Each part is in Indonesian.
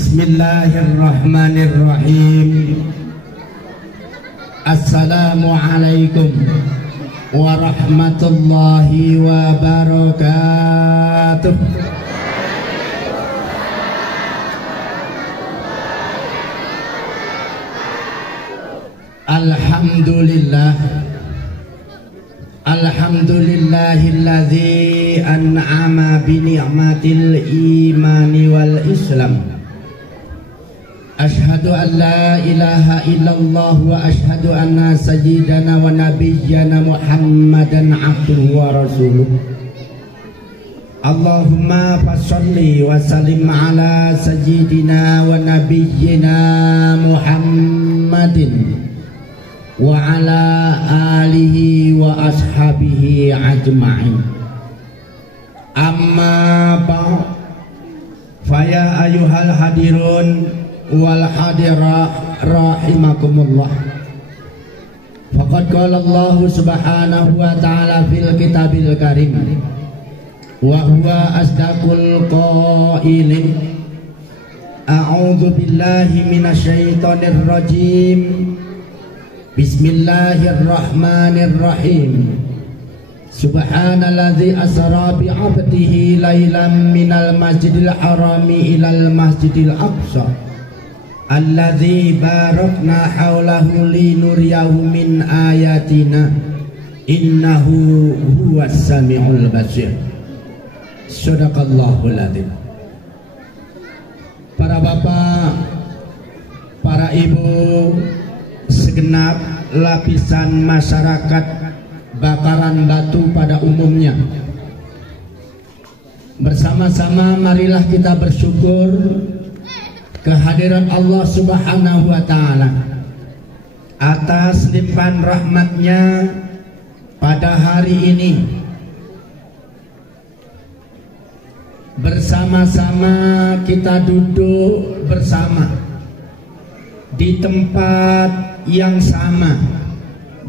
Bismillahirrahmanirrahim. Assalamualaikum warahmatullahi wabarakatuh. Alhamdulillah, alhamdulillahilladzi an'ama bi ni'matil imani wal islam. Ashhadu an la ilaha illallah wa ashhadu anna sayyidana wa nabiyyana Muhammadan abduhu wa rasuluh. Allahumma fasholli wa sallim ala sayyidina wa nabiyyina Muhammadin wa ala alihi wa ashabihi ajma'in. Amma ba'd, faya ayuhal hadirun wal hadirah rahimakumullah. Faqad qala Allah subhanahu wa ta'ala fil kitabil karim wa huwa asdaqul qailin. A'udzu billahi minasyaitonir rajim. Bismillahirrahmanirrahim. Subhanalladzi asra bi 'abdihi lailan minal masjidil harami ilal masjidil aqsa alladzi barakna haulahu linuriyahu min ayatina innahu huwas samiul basir. Shadaqallahul adzim. Para bapak, para ibu, segenap lapisan masyarakat Bakaran Batu pada umumnya, bersama-sama marilah kita bersyukur kehadiran Allah subhanahu wa ta'ala atas limpahan rahmatnya pada hari ini. Bersama-sama kita duduk bersama di tempat yang sama,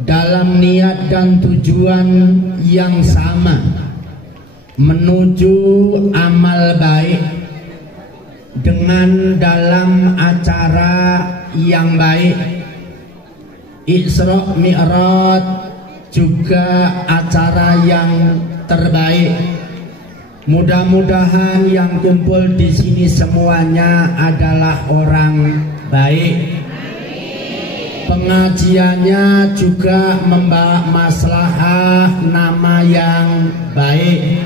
dalam niat dan tujuan yang sama, menuju amal baik dengan dalam acara yang baik. Isra Mi'raj juga acara yang terbaik. Mudah-mudahan yang kumpul di sini semuanya adalah orang baik. Pengajiannya juga membawa maslahah nama yang baik,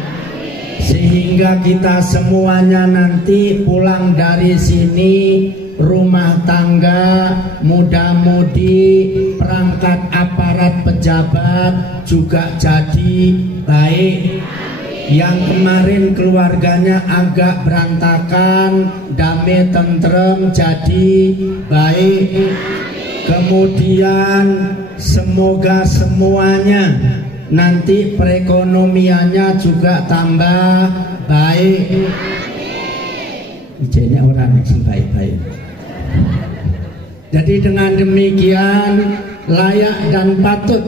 sehingga kita semuanya nanti pulang dari sini rumah tangga, muda-mudi, perangkat aparat pejabat juga jadi baik. Yang kemarin keluarganya agak berantakan, damai tentrem jadi baik. Kemudian semoga semuanya nanti perekonomiannya juga tambah baik. Ini orang yang baik-baik. Jadi dengan demikian layak dan patut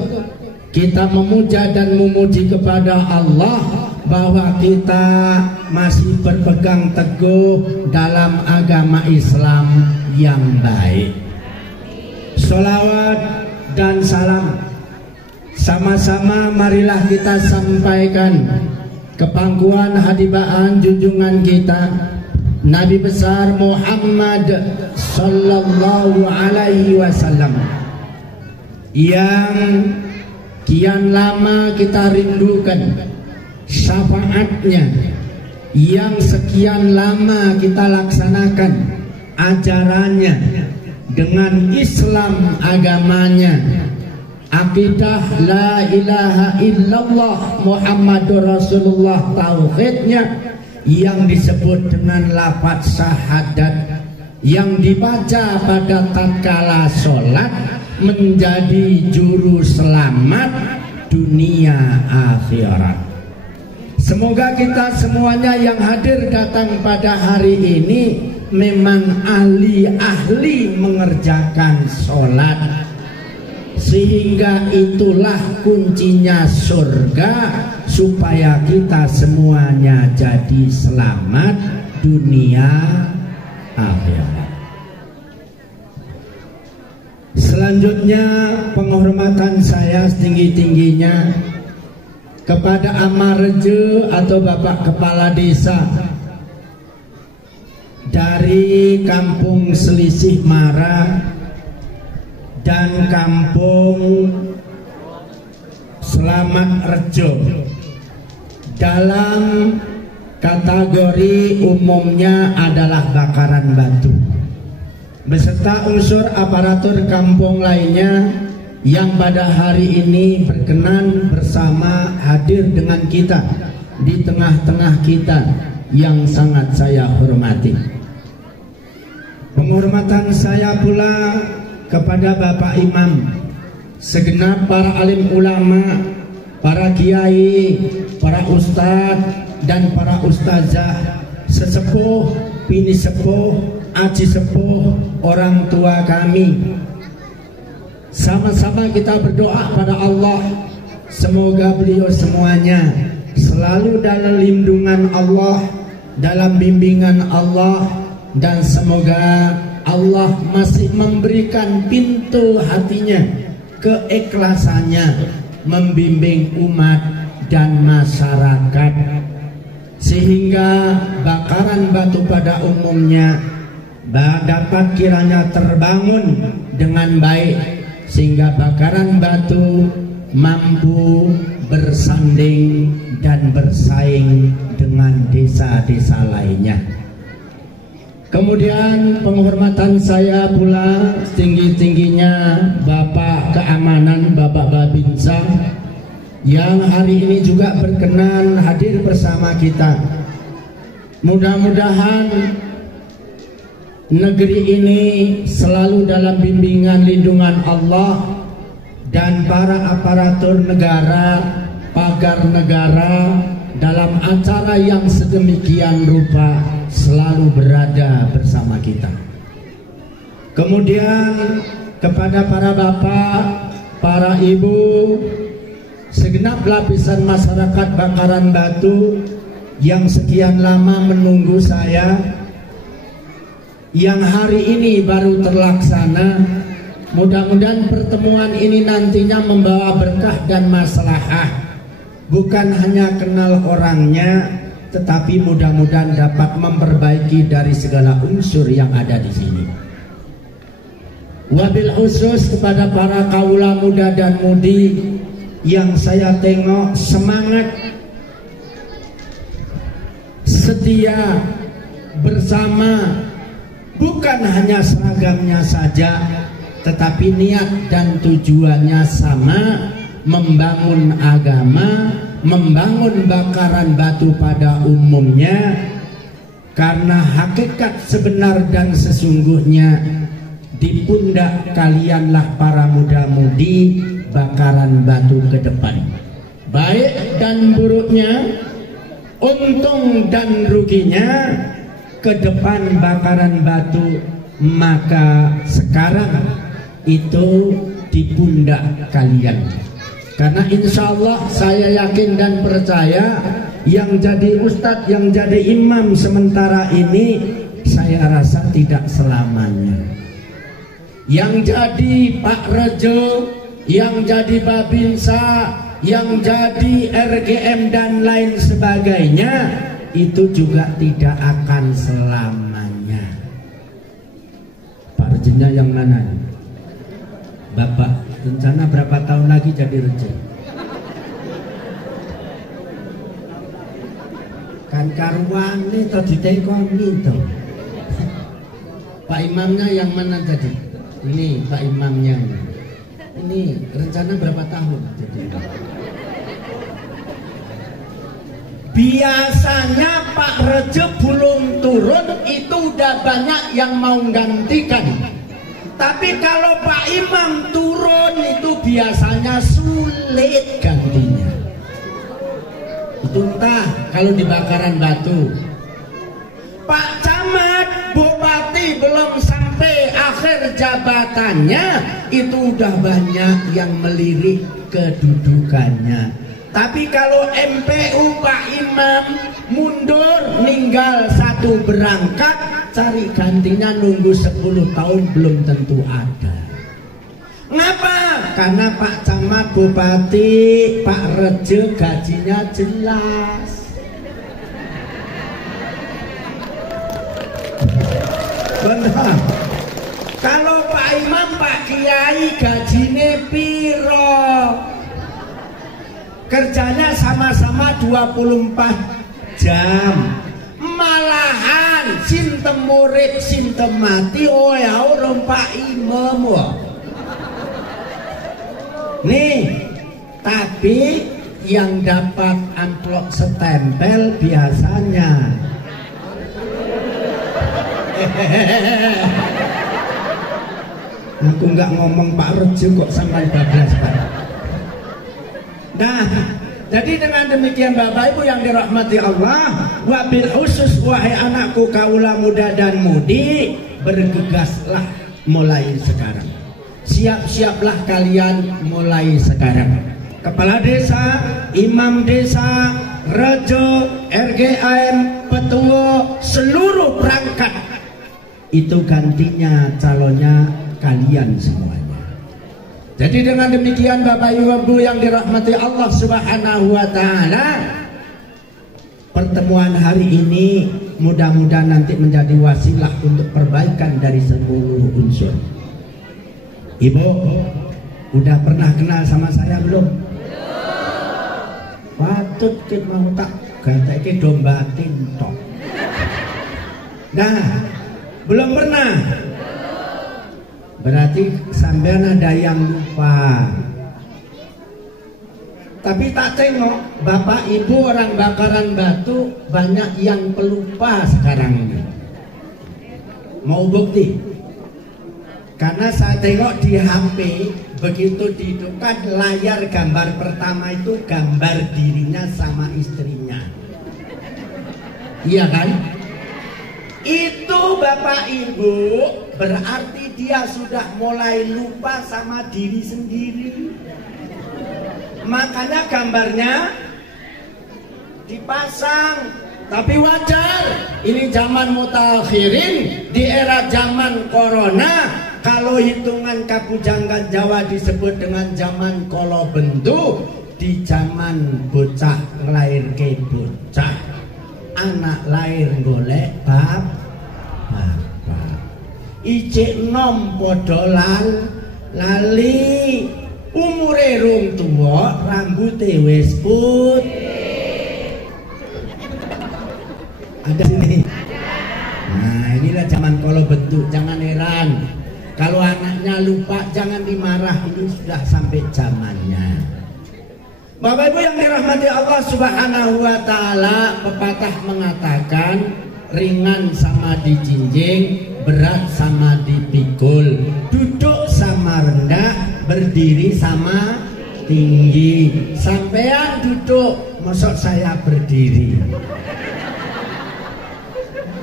kita memuja dan memuji kepada Allah bahwa kita masih berpegang teguh dalam agama Islam yang baik. Sholawat dan salam sama-sama marilah kita sampaikan ke pangkuan hadibaan junjungan kita Nabi besar Muhammad sallallahu alaihi wasallam, yang kian lama kita rindukan syafaatnya, yang sekian lama kita laksanakan ajarannya dengan Islam agamanya, akidah la ilaha illallah Muhammadur Rasulullah tauhidnya, yang disebut dengan lafaz syahadat, yang dibaca pada tatkala sholat menjadi juru selamat dunia akhirat. Semoga kita semuanya yang hadir datang pada hari ini memang ahli-ahli mengerjakan sholat, sehingga itulah kuncinya surga, supaya kita semuanya jadi selamat dunia akhirat. Selanjutnya penghormatan saya setinggi-tingginya kepada Amarjo atau Bapak Kepala Desa dari Kampung Selisih Mara dan Kampung Selamat Rejo dalam kategori umumnya adalah bakaran batu, beserta unsur aparatur kampung lainnya yang pada hari ini berkenan bersama hadir dengan kita di tengah-tengah kita yang sangat saya hormati. Penghormatan saya pula kepada Bapak Imam, segenap para alim ulama, para kiai, para ustadz dan para ustazah, sesepuh, bini sepuh, aji sepuh, orang tua kami. Sama-sama kita berdoa pada Allah, semoga beliau semuanya selalu dalam lindungan Allah, dalam bimbingan Allah, dan semoga Allah masih memberikan pintu hatinya, keikhlasannya membimbing umat dan masyarakat, sehingga bakaran batu pada umumnya dapat kiranya terbangun dengan baik, sehingga bakaran batu mampu bersanding dan bersaing dengan desa-desa lainnya. Kemudian penghormatan saya pula setinggi-tingginya Bapak Keamanan, Bapak Babinsa, yang hari ini juga berkenan hadir bersama kita. Mudah-mudahan negeri ini selalu dalam bimbingan lindungan Allah, dan para aparatur negara, pagar negara dalam acara yang sedemikian rupa selalu berada bersama kita. Kemudian kepada para bapak, para ibu, segenap lapisan masyarakat bakaran batu yang sekian lama menunggu saya, yang hari ini baru terlaksana. Mudah-mudahan pertemuan ini nantinya membawa berkah dan maslahah, bukan hanya kenal orangnya, tetapi mudah-mudahan dapat memperbaiki dari segala unsur yang ada di sini. Wabil khusus kepada para kaula muda dan mudi yang saya tengok semangat, setia, bersama, bukan hanya seragamnya saja, tetapi niat dan tujuannya sama, membangun agama, membangun bakaran batu pada umumnya, karena hakikat sebenar dan sesungguhnya di pundak kalianlah para muda-mudi bakaran batu ke depan. Baik dan buruknya, untung dan ruginya, ke depan bakaran batu, maka sekarang itu di pundak kalian. Karena insya Allah saya yakin dan percaya yang jadi ustadz, yang jadi imam sementara ini, saya rasa tidak selamanya. Yang jadi Pak Rejo, yang jadi Babinsa, yang jadi RGM dan lain sebagainya, itu juga tidak akan selamanya. Pak Rejonya yang mana? Bapak rencana berapa tahun lagi jadi rejo? Kan karuan nih atau ditekoni tuh. Pak imamnya yang mana tadi? Ini Pak imamnya. Ini rencana berapa tahun? Jadi biasanya Pak Rejo belum turun itu udah banyak yang mau gantikan. Tapi kalau Pak Imam turun itu biasanya sulit gantinya. Itu entah kalau di bakaran batu. Pak Camat, Bupati belum sampai akhir jabatannya, itu udah banyak yang melirik kedudukannya. Tapi kalau MPU Pak Imam mundur, ninggal satu berangkat, cari gantinya nunggu 10 tahun belum tentu ada. Ngapa? Karena Pak Camat, Bupati, Pak Rejo gajinya jelas. Benar. Kalau Pak Imam, Pak Kiai gajine piro? Kerjanya sama-sama 24 jam. Malahan sintem murid sintem mati ya orang Pak Imam wah. Nih, tapi yang dapat amplop setempel biasanya aku nggak ngomong Pak Rejo kok sampai bablas Pak. Nah, jadi dengan demikian Bapak Ibu yang dirahmati Allah, wabil khusus wahai anakku kaula muda dan mudi, bergegaslah mulai sekarang. Siap-siaplah kalian mulai sekarang. Kepala desa, imam desa, rejo, RGM, petua, seluruh perangkat itu gantinya calonnya kalian semuanya. Jadi dengan demikian Bapak Ibu yang dirahmati Allah Subhanahu wa taala, pertemuan hari ini mudah-mudahan nanti menjadi wasilah untuk perbaikan dari seluruh unsur. Ibu, udah pernah kenal sama saya belum? Patut kita mau tak ganti domba tintok. Nah, belum pernah. Berarti sampean ada yang lupa. Tapi tak tengok Bapak Ibu orang Bakaran Batu banyak yang pelupa sekarang ini. Mau bukti? Karena saya tengok di HP begitu dihidupkan layar gambar pertama itu gambar dirinya sama istrinya. Iya kan? Itu Bapak Ibu berarti dia sudah mulai lupa sama diri sendiri. Makanya gambarnya dipasang. Tapi wajar, ini zaman mutakhirin, di era zaman corona. Kalau hitungan Kabujangga Jawa disebut dengan zaman kolo bentuk, di zaman bocah lahir ke bocah, anak lahir golek bapak. Ijek nom podolan lali, umure rung tuwa, rambute wis putih. Ada sini. Nah, inilah zaman kolo bentuk, jangan heran. Kalau anaknya lupa jangan dimarah, ini sudah sampai zamannya. Bapak Ibu yang dirahmati Allah Subhanahu wa taala, pepatah mengatakan ringan sama dijinjing, berat sama dipikul, duduk sama rendah, berdiri sama tinggi. Sampean duduk, mosok saya berdiri.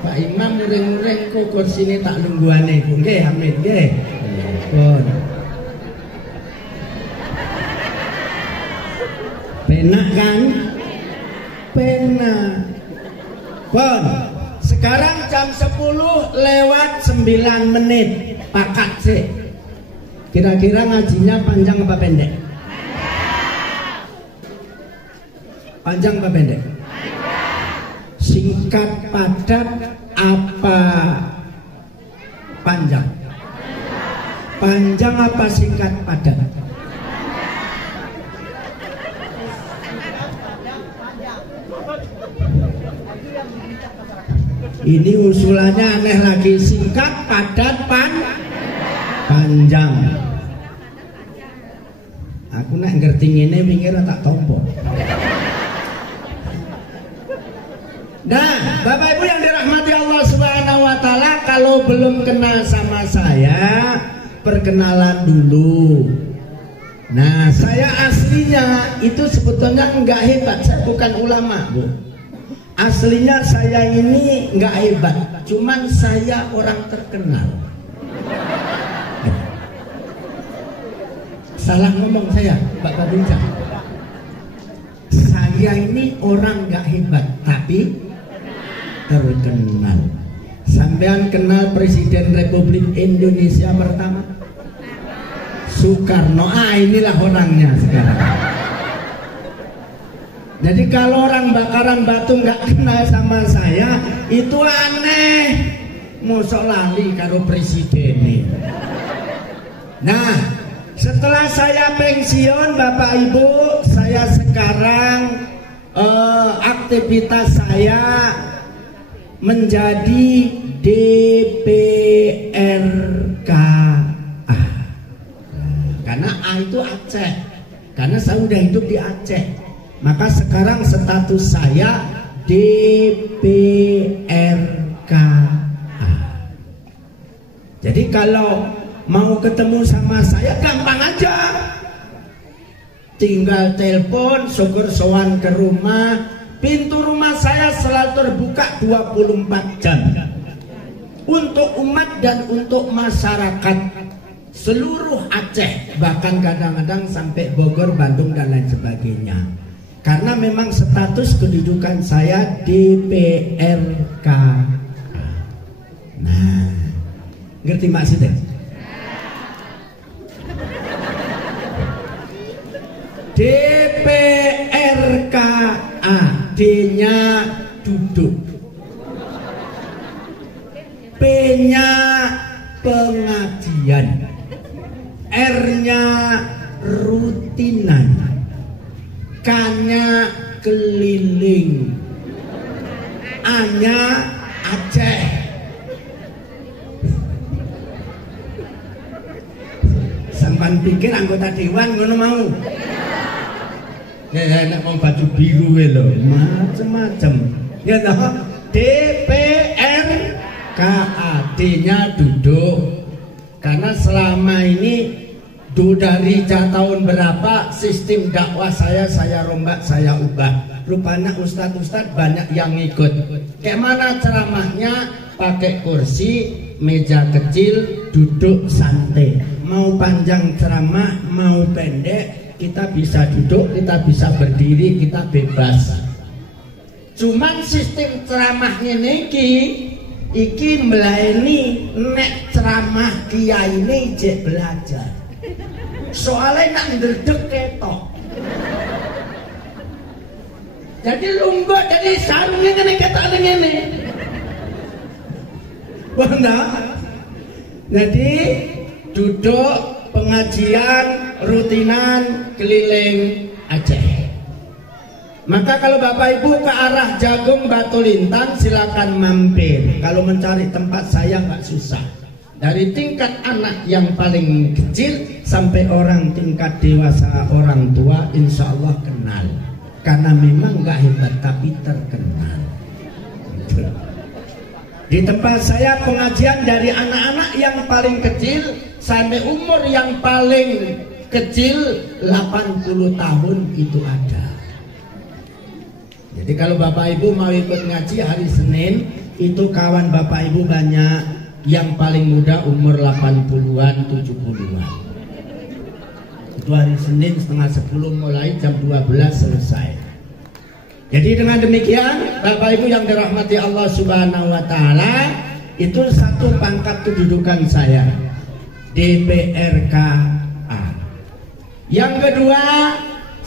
Pak Imam muring-muring ku kursine tak lungguane ku nggih amin nggih. Pun. Penak kan? Penak. Pun. Sekarang jam 10:09 pakat sih. Kira-kira ngajinya panjang apa pendek? Panjang apa pendek? Singkat padat apa panjang? Panjang apa singkat padat? Ini usulannya aneh lagi, singkat padat panjang. Aku nak ngerti ngene wingi tak tompo. Nah, Bapak Ibu yang dirahmati Allah Subhanahu wa taala, kalau belum kenal sama saya, perkenalan dulu. Nah, saya aslinya itu sebetulnya enggak hebat, saya bukan ulama, Bu. Aslinya saya ini enggak hebat, cuman saya orang terkenal. Salah ngomong saya, Pak Babinca. Saya ini orang enggak hebat, tapi terkenal. Sampean kenal Presiden Republik Indonesia pertama? Soekarno. Inilah orangnya sekarang. Jadi kalau orang bakaran batu nggak kenal sama saya, itu aneh. Mosok lali karo presiden ini. Nah, setelah saya pensiun Bapak Ibu, saya sekarang aktivitas saya menjadi DPRKA. Karena A itu Aceh. Karena saya udah hidup di Aceh. Maka sekarang status saya DPRKA. Jadi kalau mau ketemu sama saya gampang aja. Tinggal telepon, syukur sowan ke rumah. Pintu rumah saya selalu terbuka 24 jam. Untuk umat dan untuk masyarakat seluruh Aceh. Bahkan kadang-kadang sampai Bogor, Bandung dan lain sebagainya. Karena memang status kedudukan saya DPRKA. Nah, ngerti maksudnya? DPRKA, D-nya duduk, P-nya pengajian, R-nya rutinan, K-nya keliling, A-nya Aceh. Sampan pikir anggota dewan ngono mau? Ya enak mau baju biru lho, macem-macem. Ya toh, DPRKA, D-nya duduk. Karena selama ini dari tahun berapa sistem dakwah saya rombak, saya ubah. Rupanya ustadz-ustadz banyak yang ikut. Kayak mana ceramahnya? Pakai kursi, meja kecil, duduk santai. Mau panjang ceramah, mau pendek, kita bisa duduk, kita bisa berdiri, kita bebas. Cuman sistem ceramahnya iki melayani nek ceramah kiai ini jek belajar. Soalnya nak ndredeg ketok. Jadi lungguh, jadi sarungnya ngene ketok ngene. Banda. Jadi duduk pengajian rutinan keliling Aceh. Maka kalau Bapak Ibu ke arah Jagung Batu Lintang silakan mampir. Kalau mencari tempat saya nggak susah. Dari tingkat anak yang paling kecil sampai orang tingkat dewasa orang tua, insya Allah kenal. Karena memang nggak hebat tapi terkenal. Di tempat saya pengajian dari anak-anak yang paling kecil sampai umur yang paling kecil 80 tahun itu ada. Jadi kalau Bapak Ibu mau ikut ngaji hari Senin, itu kawan Bapak Ibu banyak. Yang paling muda umur 80-an, 70-an. Itu hari Senin setengah 10 mulai jam 12 selesai. Jadi dengan demikian Bapak Ibu yang dirahmati Allah Subhanahu wa Ta'ala, itu satu pangkat kedudukan saya, DPRKA. Yang kedua,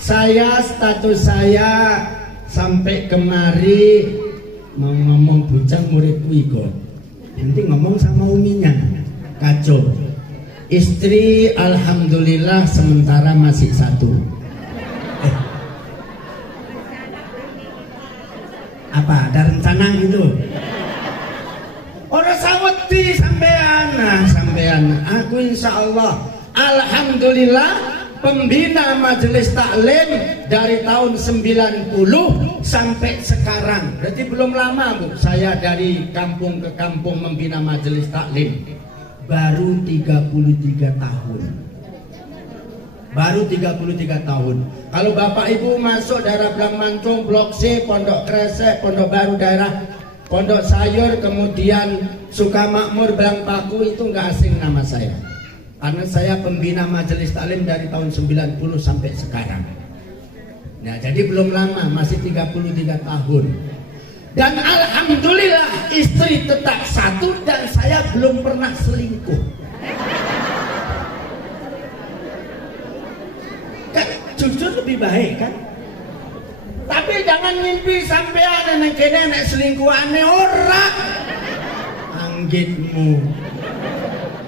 status saya sampai kemari mau ngomong bujang murid wigo. Nanti ngomong sama uminya, kacau. Istri alhamdulillah sementara masih satu. Apa ada rencana gitu? Orang saweti sampean. Nah, sampean aku insya Allah alhamdulillah pembina majelis taklim dari tahun 90 sampai sekarang. Berarti belum lama Bu, saya dari kampung ke kampung membina majelis taklim. Baru 33 tahun. Baru 33 tahun. Kalau Bapak Ibu masuk daerah Blang Mancung, Blok C, Pondok Kresek, Pondok Baru daerah Pondok Sayur, kemudian Sukamakmur, Blang Paku, itu nggak asing nama saya. Karena saya pembina majelis taklim dari tahun 90 sampai sekarang. Nah, jadi belum lama, masih 33 tahun. Dan alhamdulillah istri tetap satu dan saya belum pernah selingkuh. Kan jujur lebih baik kan? Tapi jangan ngimpi sampai ada nenek selingkuhannya orang. Anggitmu,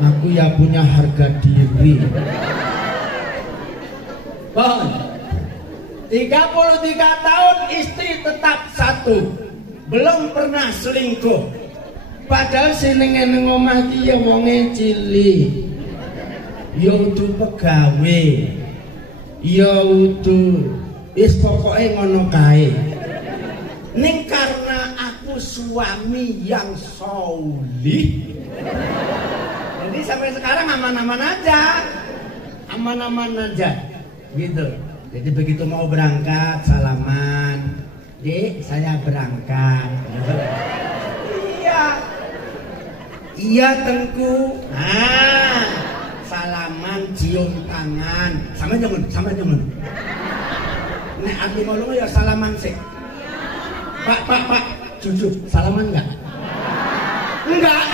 aku ya punya harga diri. Bon, 33 tahun istri tetap satu, belum pernah selingkuh. Padahal seneng ngomah iki ya wonge cilik, ya utuh pegawe, ya utuh wis pokoke ngono kae. Ning karena aku suami yang solih, jadi sampai sekarang aman-aman aja, aman-aman aja, gitu. Jadi begitu mau berangkat salaman, Dek, saya berangkat. Iya, iya Tengku. Ah, salaman, cium tangan, sama jangan. Nek aku ngomong ya salaman sih. Pak, jujur, salaman enggak? Enggak.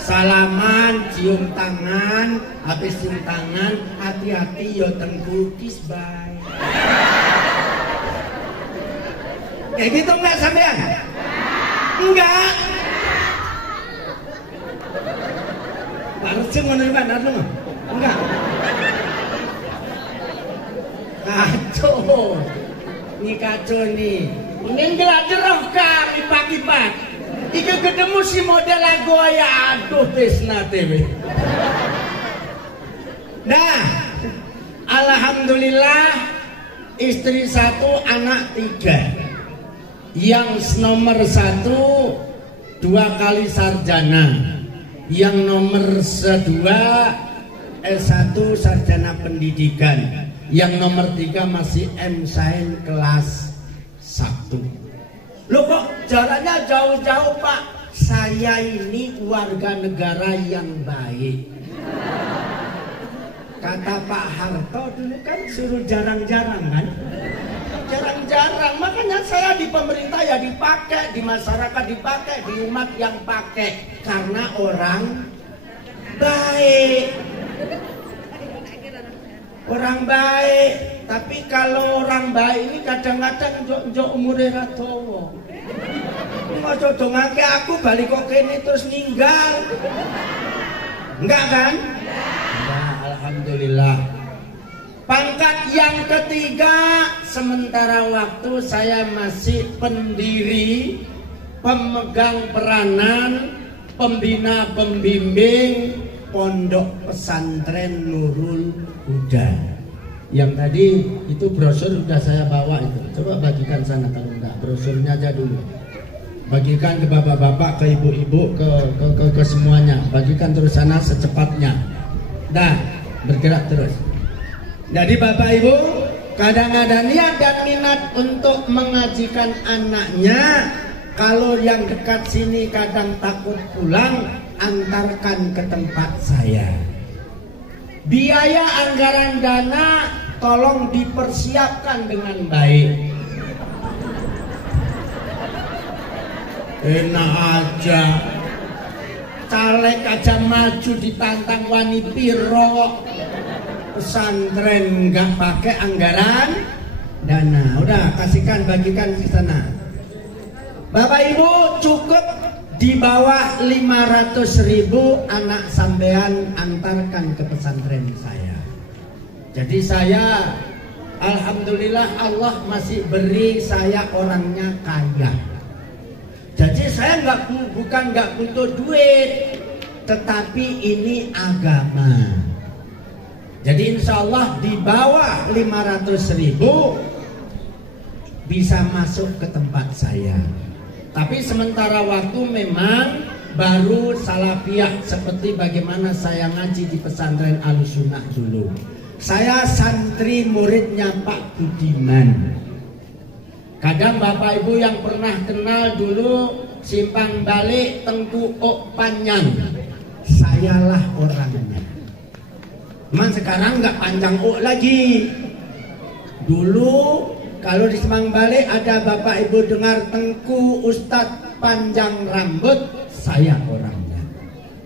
Salaman, cium tangan, habis cium tangan, hati-hati yo Tengku, kiss bye. Kayak gitu enggak sampean? Enggak. Harusnya menerima nado enggak? Kacau. Ini kacau nih. Ini gelap-gelap kami pagi-pagi. Ika ketemu si model lagu ya, aduh Tisna TV. Nah, alhamdulillah istri satu, anak 3. Yang nomor 1 2 kali sarjana, yang nomor 2 S1 sarjana pendidikan, yang nomor 3 masih M.Sain kelas 1. Loh kok jaraknya jauh-jauh Pak? Saya ini warga negara yang baik. Kata Pak Harto dulu kan suruh jarang-jarang kan? Jarang-jarang, makanya saya di pemerintah ya dipakai, di masyarakat dipakai, di umat yang pakai. Karena orang baik. Orang baik, tapi kalau orang baik ini kadang-kadang njok umure ra dawa. Kok codongake aku balik kok kene terus ninggal. Enggak kan? Enggak, alhamdulillah. Pangkat yang ketiga, sementara waktu saya masih pendiri, pemegang peranan, pembina pembimbing Pondok Pesantren Nurul Huda. Yang tadi itu brosur sudah saya bawa itu. Coba bagikan sana kalau enggak, brosurnya aja dulu. Bagikan ke bapak-bapak, ke ibu-ibu, ke semuanya. Bagikan terus sana secepatnya. Dah, bergerak terus. Jadi bapak ibu, kadang ada niat dan minat untuk mengajikan anaknya. Kalau yang dekat sini kadang takut pulang, antarkan ke tempat saya. Biaya anggaran dana tolong dipersiapkan dengan baik. Enak aja, caleg aja maju ditantang wani piro. Pesantren nggak pakai anggaran dana. Udah kasihkan, bagikan ke sana. Bapak Ibu cukup di bawah 500.000 anak sampean antarkan ke pesantren saya. Jadi saya alhamdulillah Allah masih beri saya orangnya kaya. Jadi saya bukan nggak butuh duit, tetapi ini agama. Jadi insya Allah di bawah 500.000 bisa masuk ke tempat saya. Tapi sementara waktu memang baru salafiyah seperti bagaimana saya ngaji di pesantren Ahlussunnah dulu. Saya santri muridnya Pak Budiman. Kadang bapak ibu yang pernah kenal dulu Simpang Balik Tengku Ok Panjang, sayalah orangnya. Cuman sekarang nggak panjang ok lagi, Dulu kalau di Semang Balik ada Bapak Ibu dengar Tengku Ustadz panjang rambut, saya orangnya.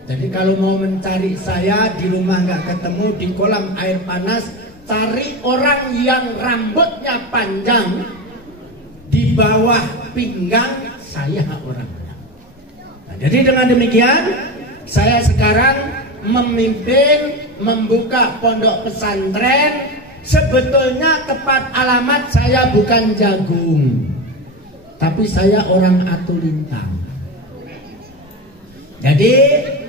Jadi kalau mau mencari saya di rumah nggak ketemu, di kolam air panas cari orang yang rambutnya panjang di bawah pinggang, saya orangnya. Nah, jadi dengan demikian saya sekarang memimpin membuka pondok pesantren. Sebetulnya tepat alamat saya bukan Jagung, tapi saya orang Atulintang. Jadi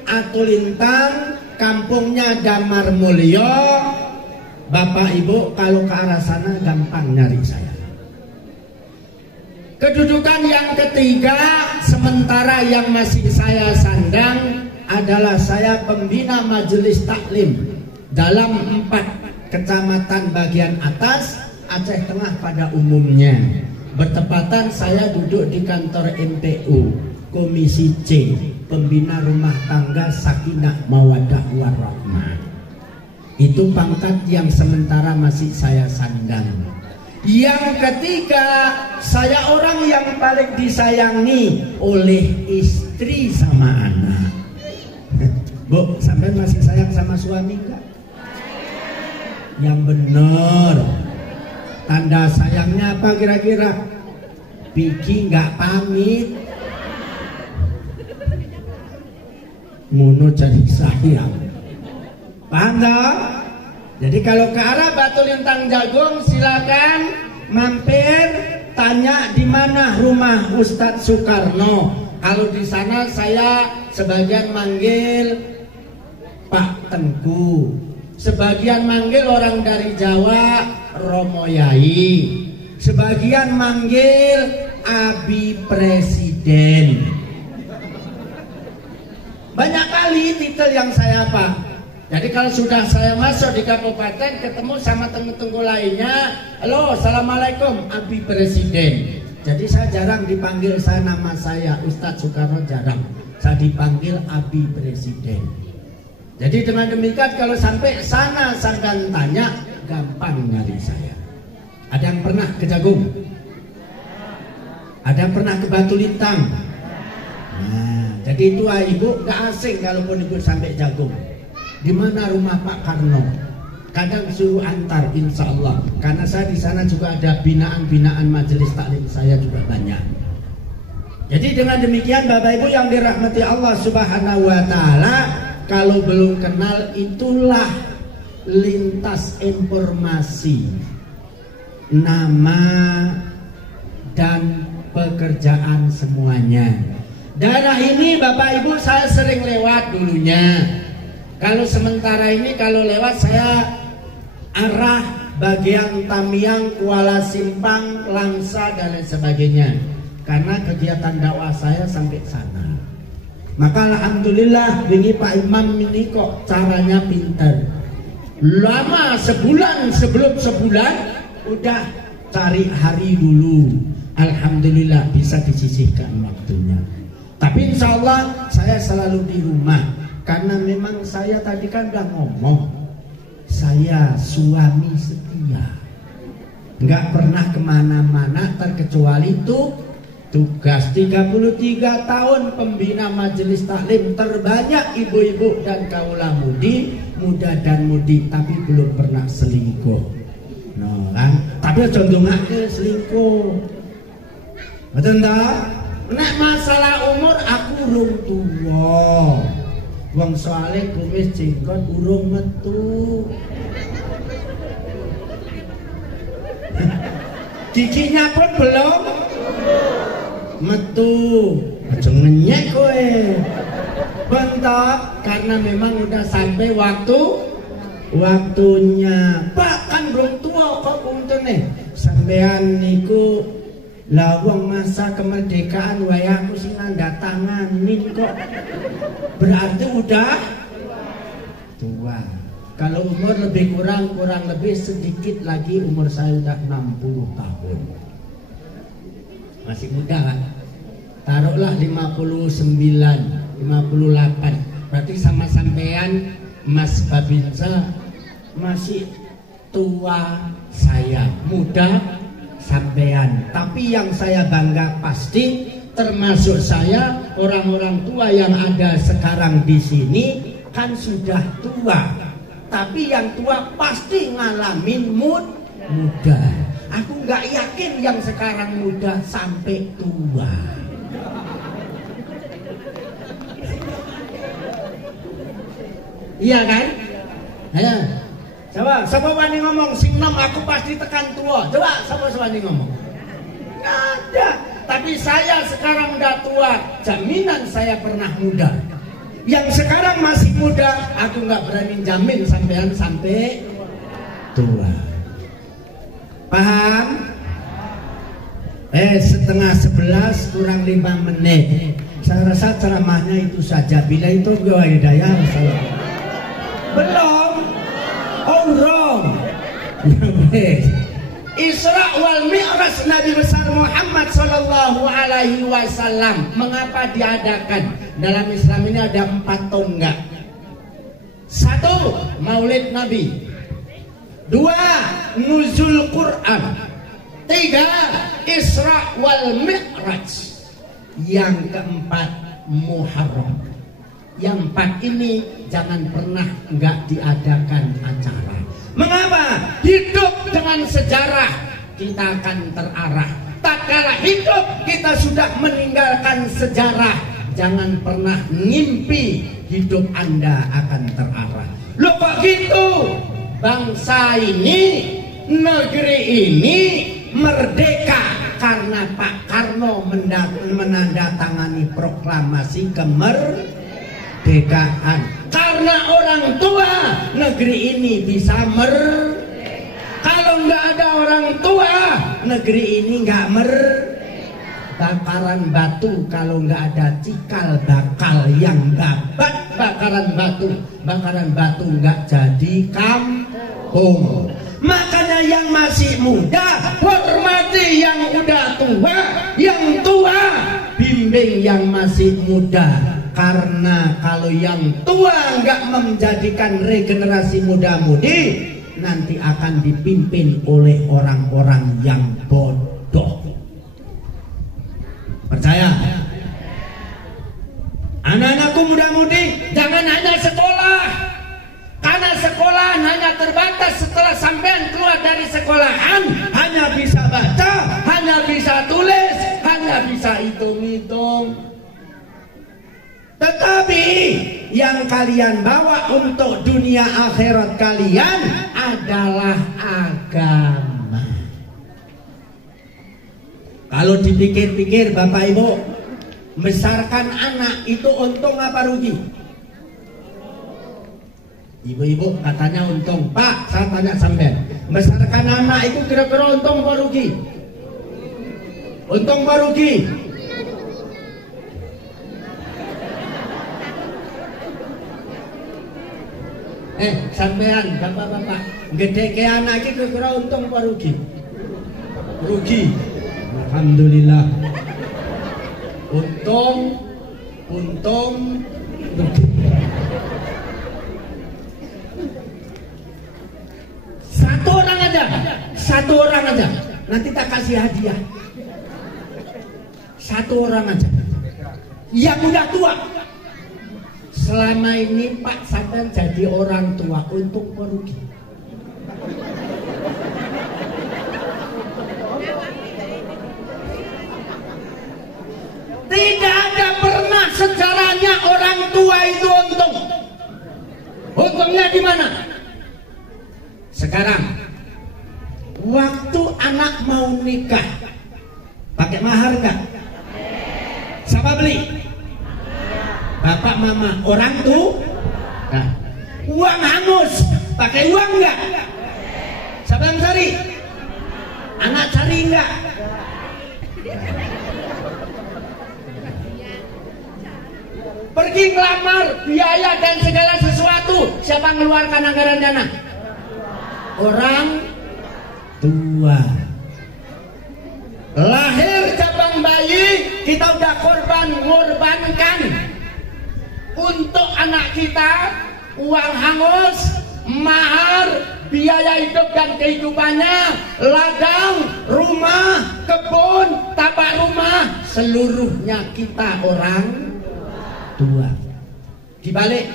Atulintang kampungnya Damar Mulyo. Bapak Ibu kalau ke arah sana gampang nyari saya. Kedudukan yang ketiga sementara yang masih saya sandang adalah saya pembina majelis taklim dalam 4 kecamatan bagian atas Aceh Tengah pada umumnya. Bertepatan saya duduk di kantor MTU Komisi C, Pembina Rumah Tangga Sakinah Mawaddah Warahmah. Itu pangkat yang sementara masih saya sandang. Yang ketiga, saya orang yang paling disayangi oleh istri sama anak. Bu, sampai masih sayang sama suami enggak? Yang benar. Tanda sayangnya apa kira-kira? Piki nggak pamit, ngono jadi sayang. Paham tak? Jadi kalau ke arah Batulintang Jagung silakan mampir, tanya di mana rumah Ustadz Soekarno. Kalau di sana saya sebagian manggil Pak Tengku, sebagian manggil orang dari Jawa Romo Yai, sebagian manggil Abi Presiden. Banyak kali titel yang saya apa. Jadi kalau sudah saya masuk di kabupaten ketemu sama tengku-tengku lainnya, halo, assalamualaikum, Abi Presiden. Jadi saya jarang dipanggil nama saya Ustadz Soekarno, jarang. Saya dipanggil Abi Presiden. Jadi dengan demikian kalau sampai sana sampai tanya, gampang nyari saya. Ada yang pernah ke Jagung? Ada yang pernah ke Batulintang? Nah, jadi itu ibu gak asing kalaupun ibu sampai Jagung. Di mana rumah Pak Karno? Kadang suruh antar, insya Allah. Karena saya di sana juga ada binaan-binaan majelis taklim saya juga banyak. Jadi dengan demikian Bapak Ibu yang dirahmati Allah Subhanahu Wa Taala, kalau belum kenal itulah lintas informasi, nama dan pekerjaan semuanya. Daerah ini Bapak Ibu saya sering lewat dulunya. Kalau sementara ini kalau lewat saya arah bagian Tamiang, Kuala Simpang, Langsa dan lain sebagainya. Karena kegiatan dakwah saya sampai sana. Maka alhamdulillah ini Pak Imam ini kok caranya pintar. Lama sebulan sebelum sebulan udah cari hari dulu. Alhamdulillah bisa disisihkan waktunya. Tapi insya Allah saya selalu di rumah. Karena memang saya tadi kan udah ngomong, saya suami setia, nggak pernah kemana-mana terkecuali itu tugas 33 tahun pembina majelis taklim terbanyak ibu-ibu dan kaula mudi, muda dan mudi, tapi belum pernah selingkuh. No, kan? Tapi contohnya selingkuh, betul tak? Nek masalah umur aku urung tua. Wong soalnya kumis jenggot urung metu. Giginya pun belum metu. Aja ngenyek kowe. Bentar, karena memang udah sampai waktunya. Pak kan belum tua kok untune. Sampean niku lawang masa kemerdekaan wae aku sing nandatanganin kok. Berarti udah tua. Kalau umur lebih kurang lebih sedikit lagi umur saya udah 60 tahun. Masih muda kan? Taruhlah 59, 58. Berarti sama sampean Mas Babinsa masih tua saya, muda sampean. Tapi yang saya bangga pasti termasuk saya, orang-orang tua yang ada sekarang di sini kan sudah tua. Tapi yang tua pasti ngalamin muda. Aku nggak yakin yang sekarang muda sampai tua. Iya kan? Ya. Coba, siapa wani ngomong sing nom aku pasti tekan tua. Coba, siapa wani ngomong? Nggak ada. Tapi saya sekarang udah tua, jaminan saya pernah muda. Yang sekarang masih muda, aku nggak berani jamin sampean sampai tua. Paham? 10:30 kurang 5 menit. Saya rasa ceramahnya itu saja. Bila itu gue hidayah. Belum. Oh wrong. Isra wal Mi'raj Nabi besar Muhammad sallallahu alaihi wasallam. Mengapa diadakan? Dalam Islam ini ada 4 tonggak. 1. Maulid Nabi. 2. Nuzul Quran. 3. Isra wal Mi'raj. Yang keempat Muharram. Yang 4 ini jangan pernah enggak diadakan acara. Mengapa? Hidup dengan sejarah kita akan terarah. Tak kala hidup kita sudah meninggalkan sejarah, jangan pernah ngimpi hidup Anda akan terarah. Loh kok gitu? Bangsa ini, negeri ini merdeka karena Pak Karno menandatangani proklamasi kemerdekaan. Karena orang tua negeri ini bisa kalau nggak ada orang tua negeri ini nggak bakaran batu. Kalau nggak ada cikal bakal yang babat bakaran batu nggak jadi kampung. Makanya yang masih muda hormati yang udah tua, yang tua bimbing yang masih muda. Karena kalau yang tua nggak menjadikan regenerasi muda-mudi, nanti akan dipimpin oleh orang-orang yang bodoh. Percaya? Anak-anakku muda-mudi, jangan hanya sekolah. Karena sekolah hanya terbatas. Setelah sampean keluar dari sekolahan, hanya bisa baca, hanya bisa tulis, hanya bisa hitung-hitung. Tetapi yang kalian bawa untuk dunia akhirat kalian adalah agama. Kalau dipikir-pikir Bapak Ibu, membesarkan anak itu untung apa rugi? Ibu-ibu katanya untung. Pak, saya tanya sampean, membesarkan anak itu kira-kira untung apa rugi? Untung apa rugi? Sampean bapak-bapak, gede ke anak itu kira untung apa rugi? Rugi. Alhamdulillah. Untung rugi. Satu orang aja. Nanti tak kasih hadiah. Satu orang aja. Yang udah tua. Selama ini Pak sampean jadi orang tua untuk merugi. Tidak ada pernah sejarahnya orang tua itu untung. Untungnya di mana? Sekarang, waktu anak mau nikah, pakai mahar nggak? Siapa beli? Bapak mama, orang tuh. Nah, uang hangus, pakai uang nggak? Siapa yang cari? Anak cari nggak? Pergi ngelamar, biaya dan segala sesuatu, siapa mengeluarkan anggaran dana? Orang tua. Lahir cabang bayi, kita udah ngorbankan untuk anak kita, uang hangus, mahar, biaya hidup dan kehidupannya, ladang, rumah, kebun, tapak rumah, seluruhnya kita orang tua. Dibalik,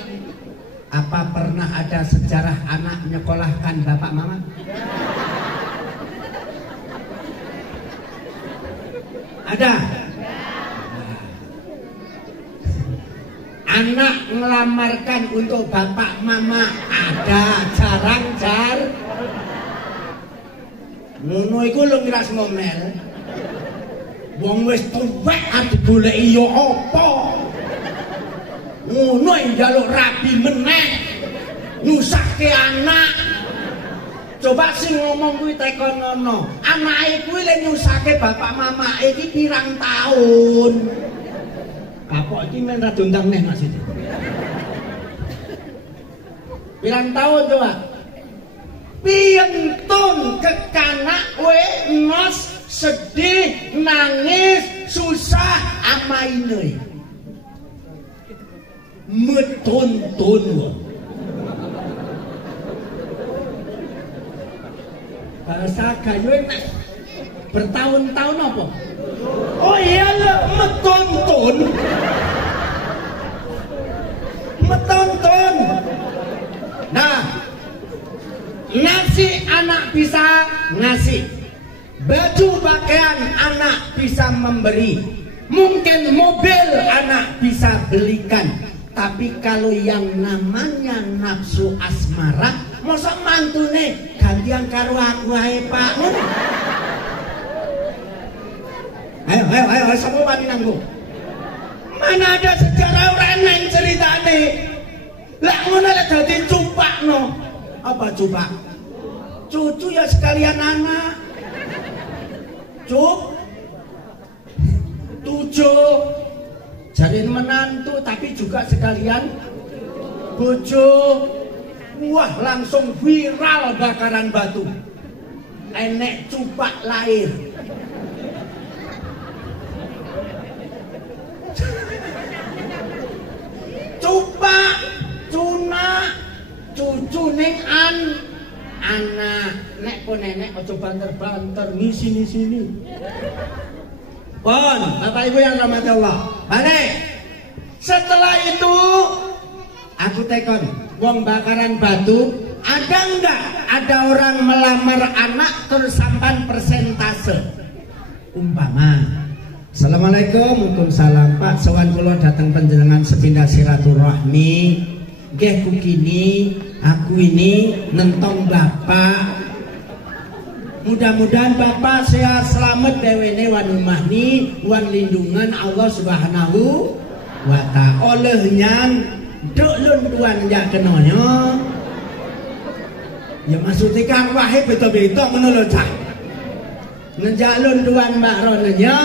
apa pernah ada sejarah anak menyekolahkan bapak mama? Ada. Anak ngelamarkan untuk bapak mama ada, jarang. Ngono iku lho ngiras ngomel. Wong wis tuwek ade goleki yo apa? Ngono njaluk rabi meneh. Nyusahke anak. Coba sing ngomong kuwi tekon ngono. Anake kuwi lek nyusahke bapak mama iki pirang taun? Kapok iki men ra dondang neh maksud. Pirang taun coba? Pientun kekanak we nos sedih nangis susah amaine. Metun-tun wae. Bahasa gayo nek bertahun-tahun apa? Oh iya lho, metun-tun. Metun-tun. Nah, ngasih anak bisa ngasih. Baju pakaian anak bisa memberi. Mungkin mobil anak bisa belikan. Tapi kalau yang namanya nafsu asmara, masa mantune gantian karo aku ae Pak. Ayo, sapa wani nanggo? Mana ada sejarah ora neng ceritane. Lah ngono lek dadi cupakno. Apa cupak? Cucu ya sekalian anak. Tujuh. Jadi menantu tapi juga sekalian bojo. Wah, langsung viral bakaran batu. Enek cupak lahir. Cupak, cuna, cucu ning anak. Nek po nenek ojo banter-banter sini. Pon, Bapak Ibu yang rahmati Allah. Balik. Setelah itu aku tekon wong bakaran batu, ada enggak ada orang melamar anak terus sampan persentase? Umpama Assalamualaikum, Waalaikumsalam Pak, sowan kula datang panjenengan sepindah silaturahmi. Nggih kukini aku ini nentong Bapak. Mudah-mudahan Bapak sehat selamat dewene wan umahni wan lindungan Allah Subhanahu wa ta'ala. Olehnya duk lunduan ya kenonyo. Ya maksudnya kan wae beda-beda ngono lho Cak. Ngejak lunduan Mbak Ronenya,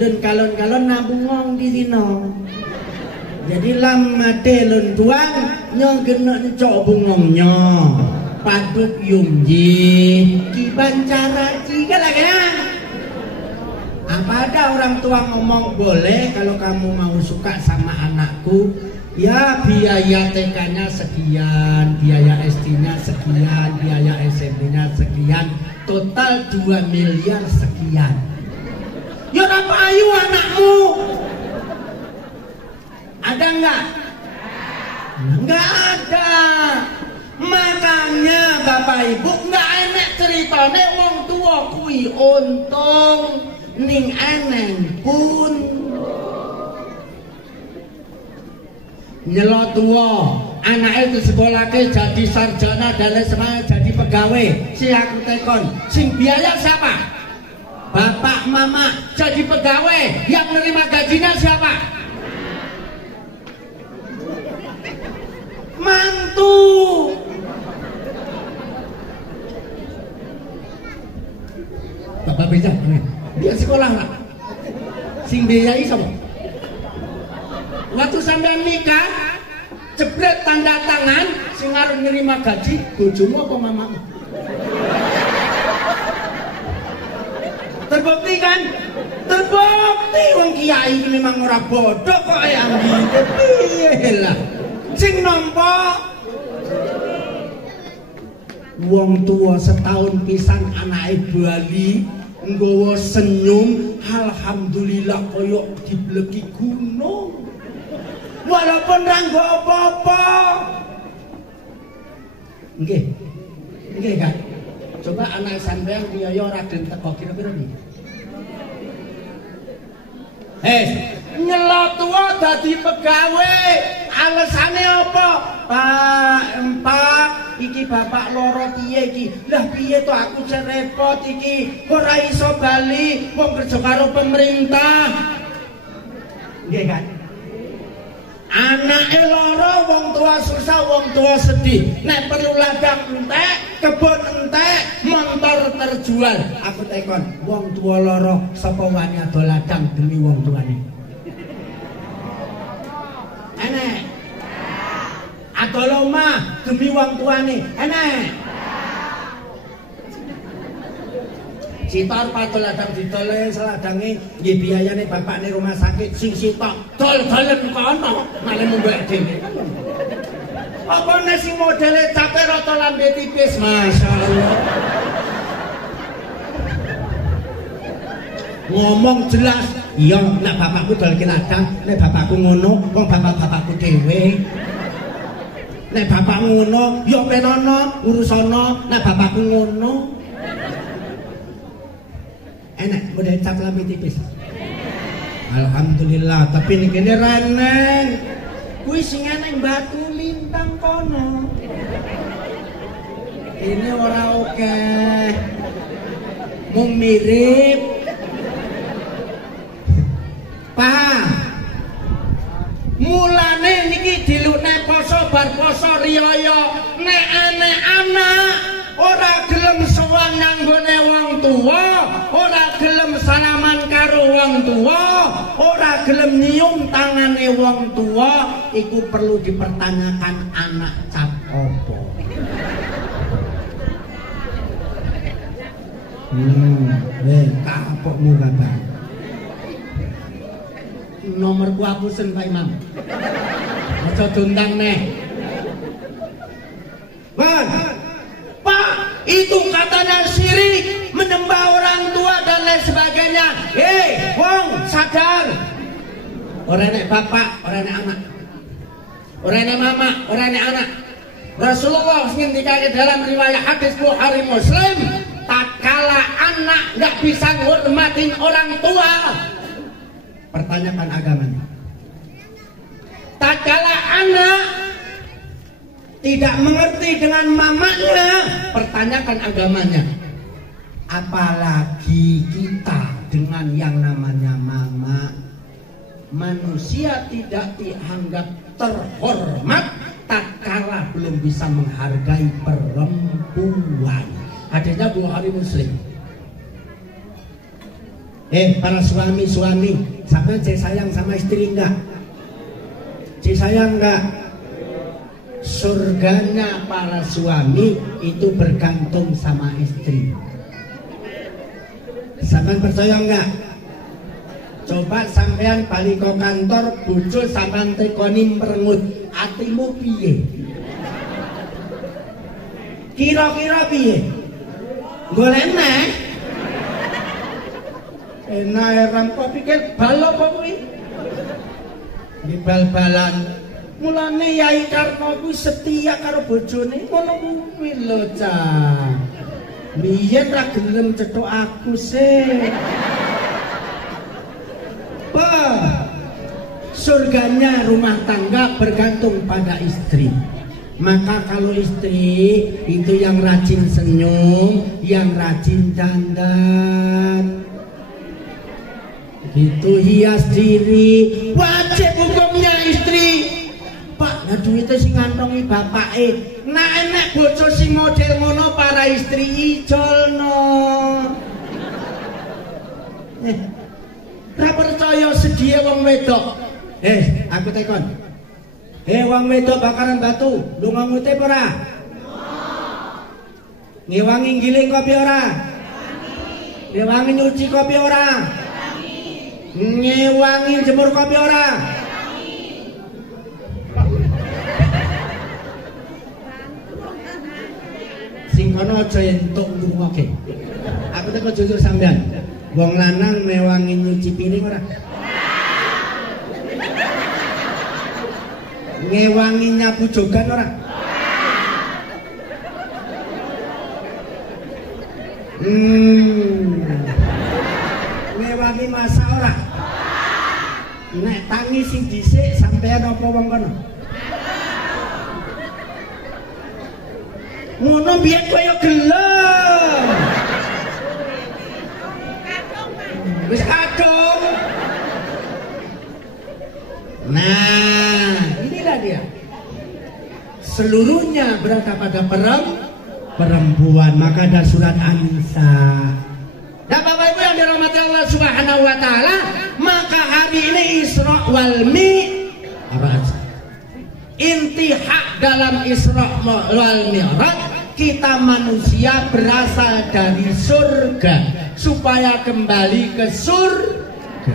lun kalon-kalon nabungong di sino. Jadi lamate lunduan nyong kena cok bungongnya. Paduk yumji kiban cara jika lagi ya. Apa ada orang tua ngomong boleh kalau kamu mau suka sama anakku, ya biaya TK-nya sekian, biaya SD-nya sekian, biaya SMP-nya sekian, total 2 miliar sekian. Ya apa ayu anakmu? Ada enggak? Enggak ada. Makanya Bapak Ibu nggak enek ceritane wong tua kuwi untung ning eneng pun nyelot tua anake disekolahke jadi sarjana dan lain sebagainya jadi pegawai. Si aku tekon sing biaya siapa? Bapak mama. Jadi pegawai yang menerima gajinya siapa? Mantu. Bapak bisa, dia sekolah lah. Sing biayai sama. Waktu sampai nikah, jebret tanda tangan, sing arep nerima gaji, bojomu apa mamamu? Terbukti kan? Terbukti wong kiai iki memang ora bodoh kok yang gitu. Piye lah. Sing nampa wong tua setahun pisan anake bali nggawa senyum alhamdulillah koyo dibleki gunung walaupun ra nggo apa-apa. Nggih kan coba anak sampean biaya Raden teko kira-kira iki nyelot tua dadi pegawe alesane apa? Pak iki bapak loro piye iki? Lah piye to aku cek repot iki ora iso bali wong kerja karo pemerintah. Nggih kan? Anake loro wong tua susah wong tua sedih. Nek perlu ladang entek, kebon entek, motor terjual. Aku tekon wong tua loro sapa wani ado ladang demi wong tuane. Enek. Ado lomah demi wong tuane. Enek. Sitor padol ladang didole seladange nggih biayane bapakne rumah sakit sing sitok dol-dolen kono malah mbek dhewe. Apa nek sing modele cape rata lambe tipis masyaallah. Ngomong jelas, iya nek bapakku dolke ladang, nek bapakku ngono wong bapak-bapakku dhewe. Nek bapakmu ngono ya penono urusana, nek bapakku ngono enak model cap lambe tipis. Alhamdulillah, tapi ning kene reneng. Kuwi sing eneng Batu Lintang kono. Ini ora oke. Mung mirip. Paham? Mulane niki dilukne poso bar poso riyaya nek anak-anak ora gelem sowan nanggone wong tuwa, ora gelem salaman karo wong tuwa, ora gelem nyium tangane wong tuwa, iku perlu dipertanyakan anak cap opo. Kapokmu kadang. Nomorku hapusen Pak Imam. Aja dondang neh. Pak, itu katanya syirik, menyembah orang tua dan lain sebagainya. Wong sadar. Orang nek bapak, orang nek anak. Orang nek mama, orang nek anak. Rasulullah ngendikake dalam riwayat hadis Bukhari Muslim, tatkala anak nggak bisa ngormatin orang tua, pertanyakan agamanya. Tatkala anak tidak mengerti dengan mamanya, pertanyakan agamanya. Apalagi kita dengan yang namanya mama. Manusia tidak dianggap terhormat tatkala belum bisa menghargai perempuan. Hadisnya Bukhari Muslim. Para suami-suami, sampean cek sayang sama istri enggak? Cek sayang enggak? Surganya para suami itu bergantung sama istri. Sampean percaya enggak? Coba sampean balik ke kantor, bojo sampean tekoni merengut, atimu piye? Kira-kira piye? Golek neh. Enak orang kok pikir balo kok kuwi. Di bal-balan. Mulane Yai Karno kuwi setia karo bojone ngono kuwi lho, Cah. Biyen ra gelem cethuk aku sih. Surganya rumah tangga bergantung pada istri. Maka kalau istri itu yang rajin senyum, yang rajin dandan, itu hias diri, wajib hukumnya istri. Pak, nah duitnya sing ngantongi bapake. Nah enek bojo sing model ngono para istri ijolno. Ra percaya sedhiye wong wedok. Aku tekon. Wong wedok bakaran Batu, lunga ngutip ora? Ngewangi giling kopi ora? Ngewangi nyuci kopi ora? Ngewangi jemur kopi ora? Sing kono aja entuk ngrungokke. Aku teko jujur sampean. Wong lanang mewangi nyuci piring ora? Ngewangi nyapu jogan ora? Ngewangi masak ora? Nek tangi sing dhisik sampean apa wong kono? Ngono biyen koyo gelem. Wis kadung. Nah, inilah dia. Seluruhnya berada pada perempuan. Maka ada surat An-Nisa. Nah, Bapak Ibu yang dirahmati Allah Subhanahu wa taala, maka hari ini Isra wal Mi'raj. Inti hak dalam Isra wal Mi'raj, kita manusia berasal dari surga supaya kembali ke surga.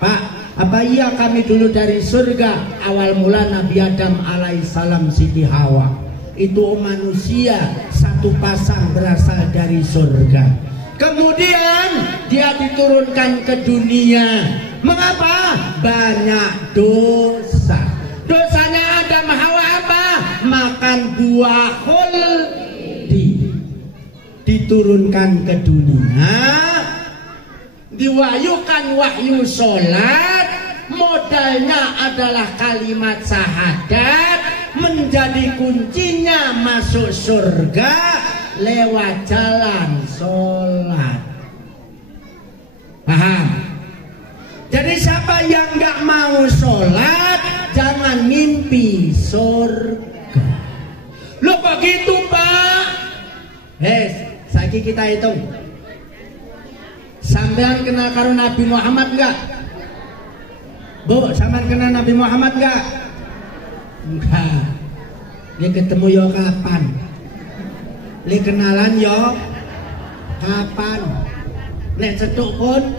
Pak, apa iya kami dulu dari surga? Awal mula Nabi Adam alaihissalam, Siti Hawa itu manusia satu pasang berasal dari surga. Kemudian dia diturunkan ke dunia. Mengapa? Banyak dosa. Dosanya Adam Hawa apa? Makan buah khuldi. Diturunkan ke dunia, diwahyukan wahyu sholat, modalnya adalah kalimat syahadat, menjadi kuncinya masuk surga lewat jalan sholat. Paham? Jadi siapa yang nggak mau sholat, jangan mimpi surga. Loh begitu Pak? Saiki kita hitung. Sampean kenal karo Nabi Muhammad enggak? Bu, sampean kenal Nabi Muhammad enggak? Enggak. Dia ketemu yo kapan? Li kenalan yo kapan? Nek cetuk pun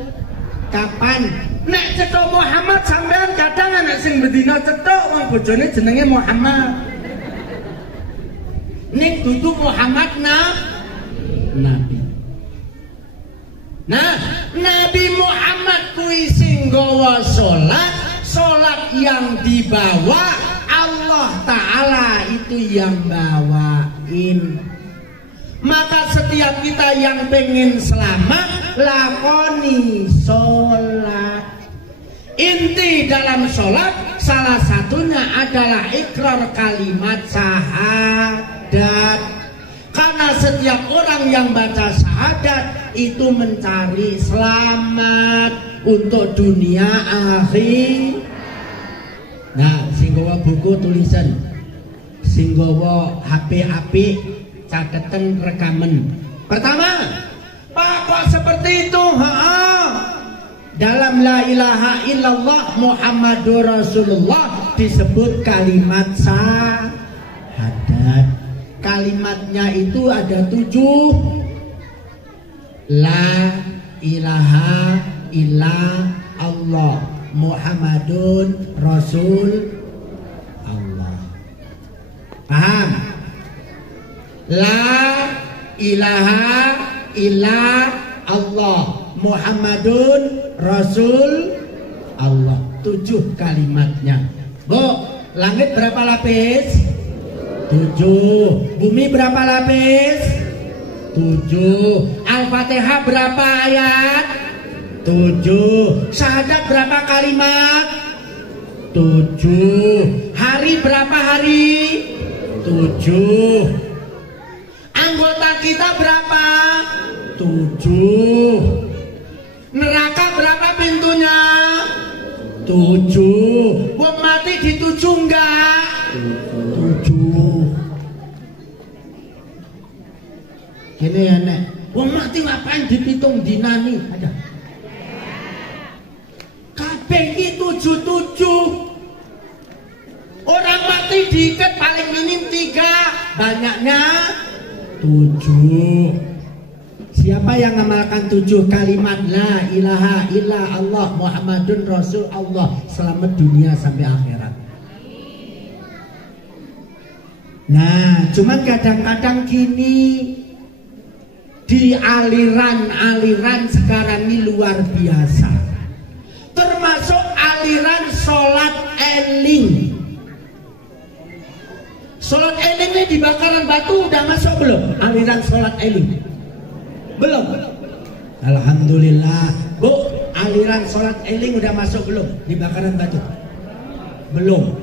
kapan? Nek cetuk Muhammad sampean kadang anak sing bedina cetuk wong bojone jenenge Muhammad. Nek dudu Muhammad Nabi. Nah, Nabi Muhammad kuwi sing nggawa salat yang dibawa Allah Ta'ala itu yang bawain. Maka setiap kita yang pengen selamat, lakoni sholat. Inti dalam sholat salah satunya adalah ikrar kalimat syahadat. Karena setiap orang yang baca syahadat itu mencari selamat untuk dunia akhir. Nah, singgawa buku tulisan, singgawa HP catatan rekaman. Pertama, Pak kok seperti itu? Dalam la ilaha illallah Muhammadur Rasulullah disebut kalimat syahadat. Kalimatnya itu ada 7. La ilaha illallah Muhammadun Rasul Allah. Paham? La ilaha illallah Muhammadun Rasul Allah. 7 kalimatnya. Bu, langit berapa lapis? 7. Bumi berapa lapis? 7. Al-Fatihah berapa ayat? 7. Syahadat berapa kalimat? 7. Hari berapa hari? 7. Anggota kita berapa? 7. Neraka berapa pintunya? 7. Wong mati dituju enggak? 7. Gini ya nek, wong mati ngapain dipitung dinani? Ada. Kabeh iki 7. Orang mati diikat paling minim 3, banyaknya 7. Siapa yang mengamalkan 7 kalimat la ilaha illallah Muhammadun Rasul Allah, selamat dunia sampai akhirat. Nah, cuman kadang-kadang gini, di aliran-aliran sekarang ini luar biasa, termasuk aliran sholat eling. Sholat eling ini di Bakaran Batu udah masuk belum? Aliran sholat eling belum? Alhamdulillah. Bu, aliran sholat eling udah masuk belum di Bakaran Batu? Belum.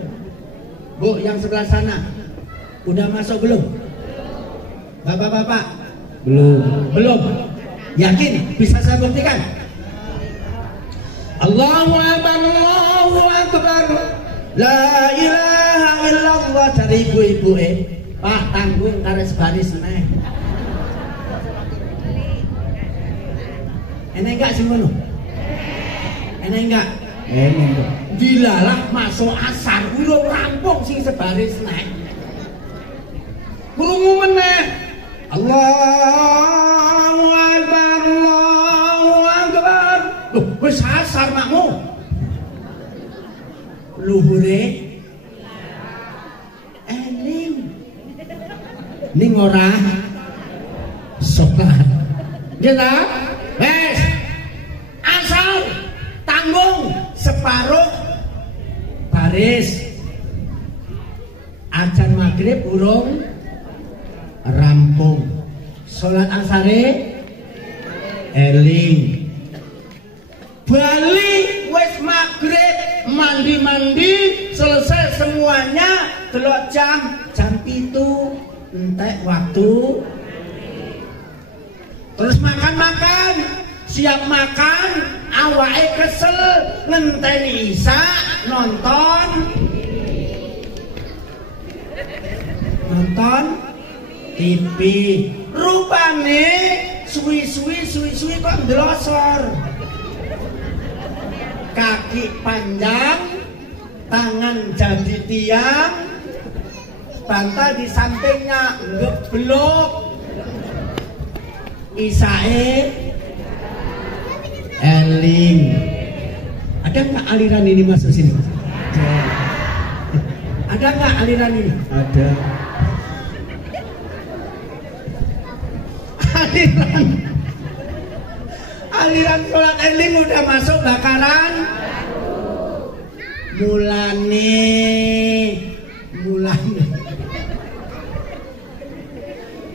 Bu, yang sebelah sana udah masuk belum? Bapak-bapak? Belum. Yakin? Bisa saya buktikan? Allahu Akbar, Allahu Akbar, la ilaha illallah. Dari ibu-ibu Pak tanggung kares baris neh. Enak enggak sih ngono? Enak enggak? Enak. Dilalah masuk asar urung rampung sing sebaris neh. Krungu meneh. Allahu Akbar, Allahu Akbar. Loh, wis asar makmu. Luhure eling. Ning ora sholat. Gitu? Wes. Asar tanggung separuh baris. Ajan maghrib urung rampung. Sholat asare eling. Bali wis maghrib, mandi-mandi selesai semuanya, delok jam 7 entek waktu. Terus makan-makan, siap makan, awake kesel ngenteni isya nonton TV. Rupane suwi-suwi kok ndelosor. Kaki panjang, tangan jadi tiang, bantal di sampingnya ngeblok. Isae eling. Ada nggak aliran ini masuk sini? Ada nggak aliran ini? Ada. Aliran sholat eling udah masuk Bakaran.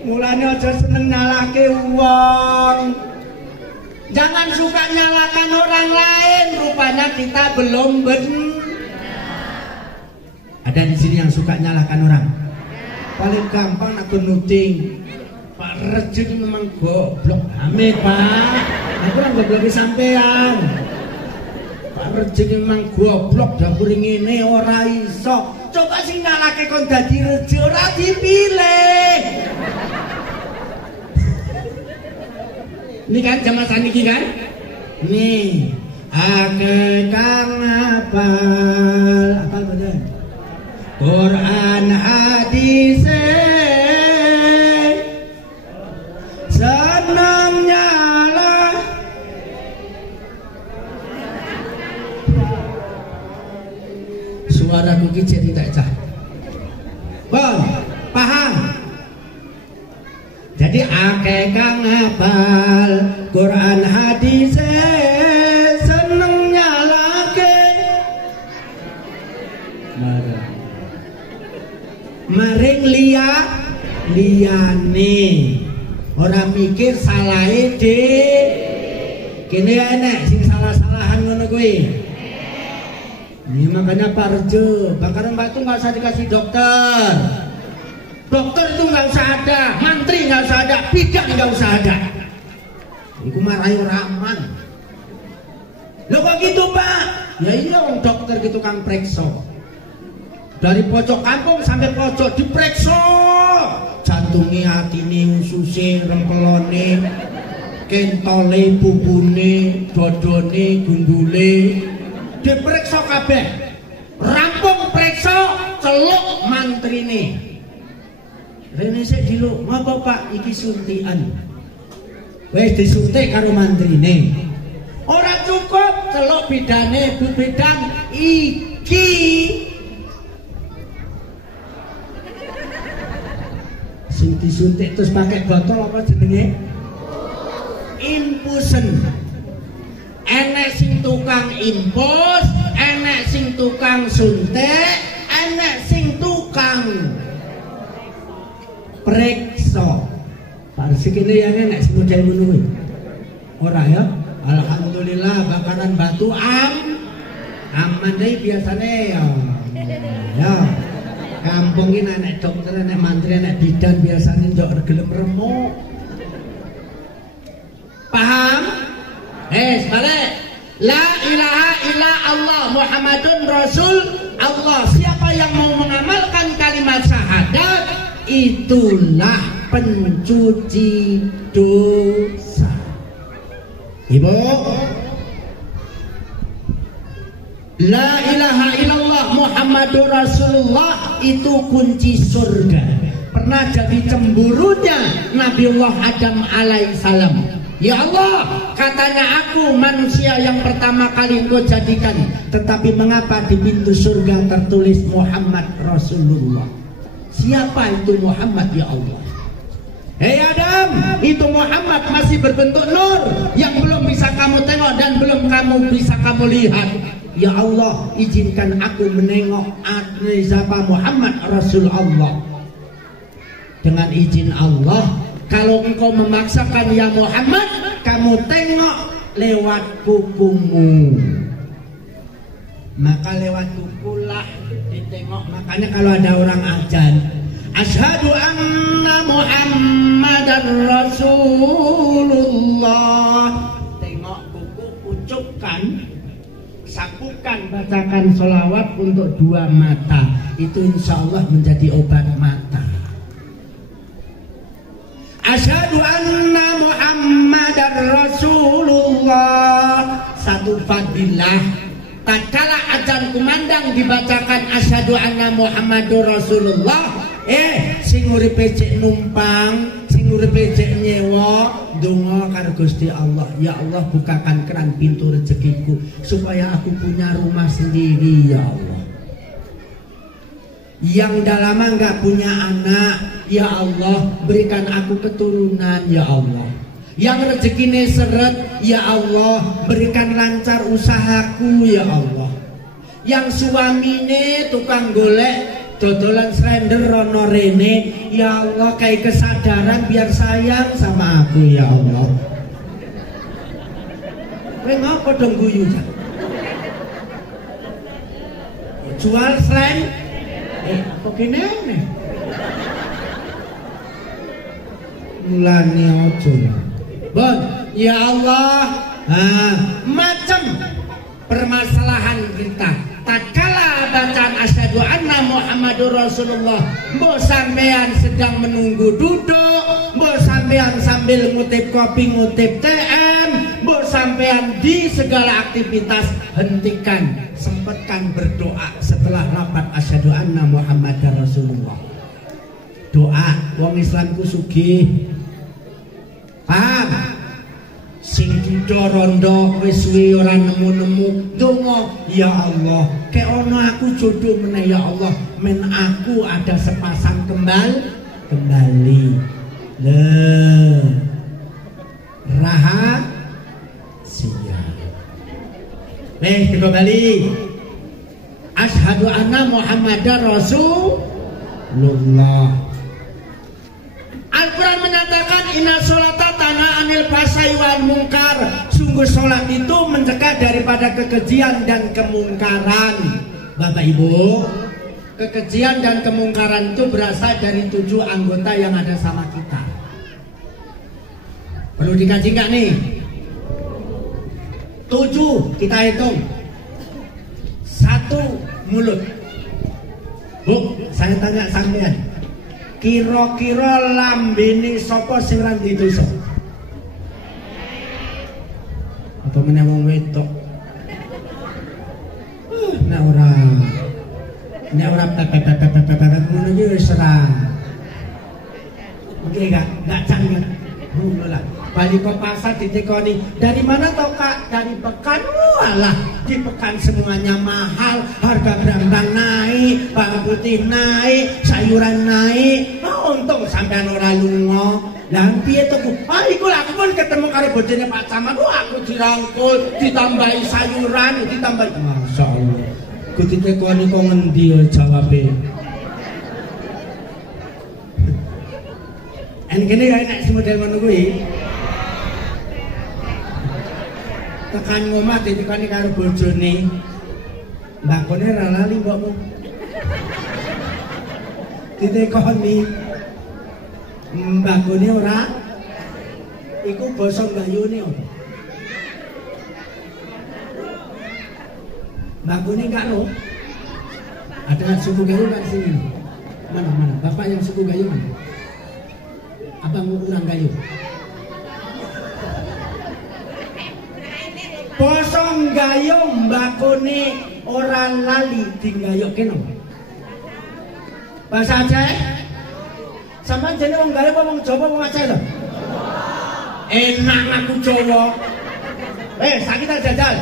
Mulane aja seneng nyalake wong. Jangan suka nyalakan orang lain. Rupanya kita belum benar. Ada di sini yang suka nyalakan orang. Paling gampang aku nuting. Pak Rejo ini memang goblok. Amit Pak. Aku lah goblok sampean. Pak Rejo ini memang goblok. Dapur ini ora iso. Coba sih nyalake kon dadi Rejo ora dipilih. Ini kan zaman saniki kan? Nih, akeh kang apal badan. Quran hadis senang nyala. Suaraku kicik tidak cah. Bang, paham? Jadi akeh kang hafal Quran hadis seneng nyalake maring liyane ora mikir salahe kene enek sing salah-salahan ngono kuwi. Ini makanya Pak Rejo, Bakaran Batu nggak usah dikasih dokter. Dokter itu nggak usah ada, mantri nggak usah ada, bidan nggak usah ada. Iku marahi raman. Loh kok gitu Pak? Ya iya orang dokter gitu kang prekso. Dari pojok kampung sampai pojok diprekso. Jantungnya, hatine, ususe, rempelone, kentole, bubune, dodone, gundule, diprekso kabeh. Rampung prekso, celuk mantrine. Rene sik diluk, ngapa Pak? Iki suntikan. Wis disuntik karo mantrine. Ora cukup celuk bidane, Bu Bidan iki. Sing disuntik terus pakai botol apa jenenge? ngapusen. Enek sing tukang impos, enek sing tukang suntik, enek sing tukang periksa. Pak sekene yang enek sing model ngono kuwi. Ora ya? Alhamdulillah bakaran batu aman deh biasane ya. Ya. Kampung ini anak dokter, anak mantri, anak bidan biasanya ndok gelem remuk. Paham? Balik. La ilaha illa Allah Muhammadun Rasul Allah. Siapa yang mau mengamalkan kalimat syahadat, itulah pencuci dosa. Ibu, la ilaha illallah Muhammadur Rasulullah itu kunci surga. Pernah jadi cemburunya Nabiullah Adam alaihissalam. Ya Allah, katanya aku manusia yang pertama kali Engkau jadikan, tetapi mengapa di pintu surga tertulis Muhammad Rasulullah? Siapa itu Muhammad ya Allah? Hei Adam, itu Muhammad masih berbentuk nur yang belum bisa kamu tengok dan belum kamu bisa kamu lihat. Ya Allah, izinkan aku menengok siapa Muhammad Rasulullah. Dengan izin Allah, kalau engkau memaksakan ya Muhammad, kamu tengok lewat kukumu. Maka lewat kukulah ditengok. Makanya kalau ada orang azan, asyhadu anna Muhammadar Rasulullah, tengok kuku, ucapkan, sapukan, bacakan sholawat untuk dua mata. Itu insya Allah menjadi obat mata. Asyhadu anna Muhammadar Rasulullah, satu fadilah. Tatkala azan kumandang dibacakan asyhadu anna Muhammadur Rasulullah, sing uripe cek numpang, sing uripe cek nyewa, donga karo Gusti Allah, ya Allah bukakan keran pintu rezekiku supaya aku punya rumah sendiri ya Allah. Yang dah lama nggak punya anak, ya Allah berikan aku keturunan ya Allah. Yang rezekinya seret, ya Allah berikan lancar usahaku ya Allah. Yang suamine tukang golek dodolan slender rono rene, ya Allah kayak kesadaran biar sayang sama aku ya Allah. Kowe ngapa dong guyu? Jual slender kok gini nih? Mulane ojo. Bon, ya Allah, macam permasalahan kita. Tatkala bacaan asyhadu anna Muhammadur Rasulullah, mbok sampean sedang menunggu duduk, mbok sampean sambil ngutip kopi, ngutip TM, mbok sampean di segala aktivitas, hentikan, sempatkan berdoa setelah lafaz asyhadu anna Muhammadar Rasulullah. Doa wong Islamku sugih. Paham? Sing duda rondo wis suwe ora nemu-nemu donga, ya Allah kek ono aku jodoh meneh ya Allah, men aku ada sepasang kembali rahasia. Kembali asyhadu anna Muhammadar Rasulullah. Al-Quran menyatakan inna sholata tanha anil fahsya'i wal munkar. Sungguh sholat itu mencegah daripada kekejian dan kemungkaran. Bapak Ibu, kekejian dan kemungkaran itu berasal dari 7 anggota yang ada sama kita. Perlu dikaji nggak nih? 7 kita hitung. 1 mulut. Bu, saya tanya sampean, kira-kira lambene sapa sing ra didosa? Apa meneh wong wedok? Nek ora pepet ngono iki wis ora. Oke gak canggih. Ngono lah. balik ke pasar ditekoni, dari mana toh Kak? Dari Pekan. Walah, di Pekan semuanya mahal, harga berambang naik, bawang putih naik, sayuran naik. Untung sampean ora lunga. Lah piye to Bu? Iku lah aku pun ketemu karo bojone Pak Camat. Aku dirangkul, ditambahi sayuran, ditambahi. Masyaallah. Ku ditekoni kok ngendi jawabe? Kene ya nek model ngono kuwi. Tekan ngomah ditekani karo bojone. Mbakone ra lali mbokmu. Ditekoni. Mbakone ora. Iku basa gayune opo? Mbakone enggak lo. Ada suku Gayo kan sini. Mana? Bapak yang suku Gayo mana? Abang urang Gayo. Bosong Gayo mbakone ora lali dinggayoke no. Bahasa Aceh? Sampeyan jenenge wong Gayo apa wong Jawa wong Aceh lho? Enak aku Jawa. Saiki tak jajal.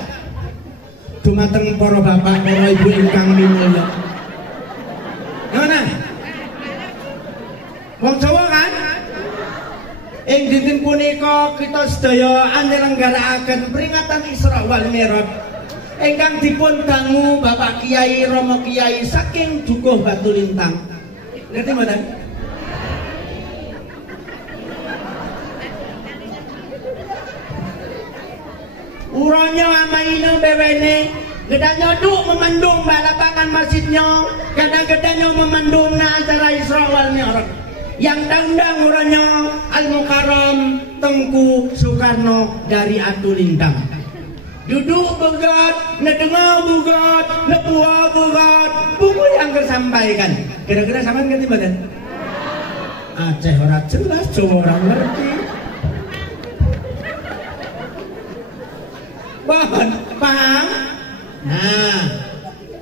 Dumateng para bapak, para ibu ingkang minulya. Ngono. Wong Jawa kan? Ing dinten punika kita sedaya anyelenggarakaken peringatan Isra wal Mi'raj ingkang dipun dangu Bapak Kiai Romo Kiai saking Dukuh Batu Lintang. Ngerti mboten? Uranya amaina bewene gedanya duk memandung balapangan masjidnya, kadang-kadangnya memandung acara Isra wal Mi'raj. Yang tandang uranya Al-Mukarram Tengku Soekarno dari Atu Lintang. Duduk begat, nedengah begat, nepuah begat, buku yang kesampaikan. Kira-kira sampean ngerti mboten? Aceh ora jelas, Jawa ora ngerti. Paham? Nah,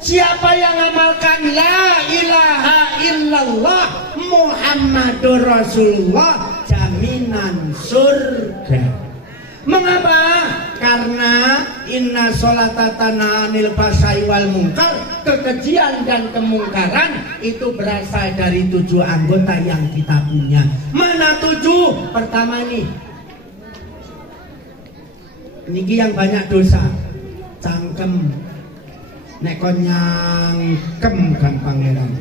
siapa yang amalkan la ilaha illallah Muhammadur Rasulullah jaminan surga. Mengapa? Karena inna sholata tanha 'anil fahsya'i wal munkar, kekejian dan kemungkaran itu berasal dari 7 anggota yang kita punya. Mana 7? Pertama nih, niki yang banyak dosa, cangkem. Nek kon nyangkem gampang ngeram.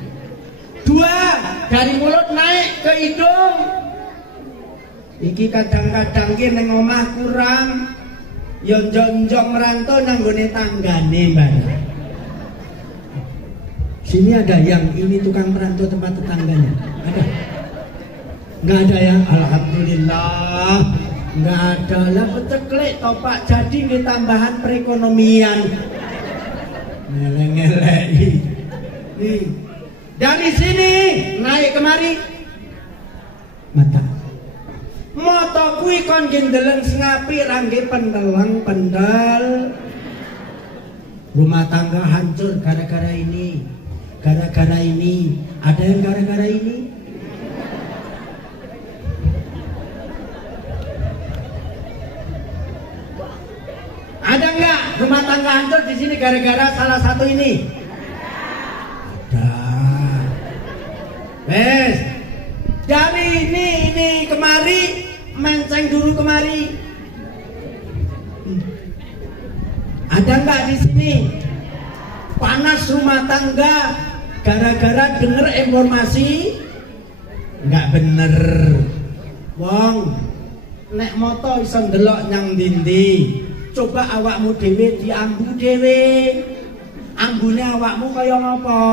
2, dari mulut naik ke hidung. Iki kadang-kadang ki ning omah kurang, yo njok-njok merantau nang gone tanggane, Mbak. Sini ada yang ini tukang merantau tempat tetangganya. Ada? Enggak ada ya? Alhamdulillah. Enggak ada lah, peceklek toh Pak. Jadi ini tambahan perekonomian. Ngeleng-ngeleng. Nih. Dari sini naik kemari. Mata. Moto kuwi kon gendeleng sengapi rangge pendelang pendal. Rumah tangga hancur gara-gara ini. Gara-gara ini. Ada yang gara-gara ini? Ada enggak rumah tangga hancur di sini gara-gara salah satu ini? Ada. Wes. Dari ini kemari, menceng dulu kemari. Ada enggak di sini? Panas rumah tangga gara-gara denger informasi enggak bener. Wong nek moto iso ndelok nyang dindi. Coba awakmu dhewe diambu dhewe. Ambune awakmu kaya ngapa?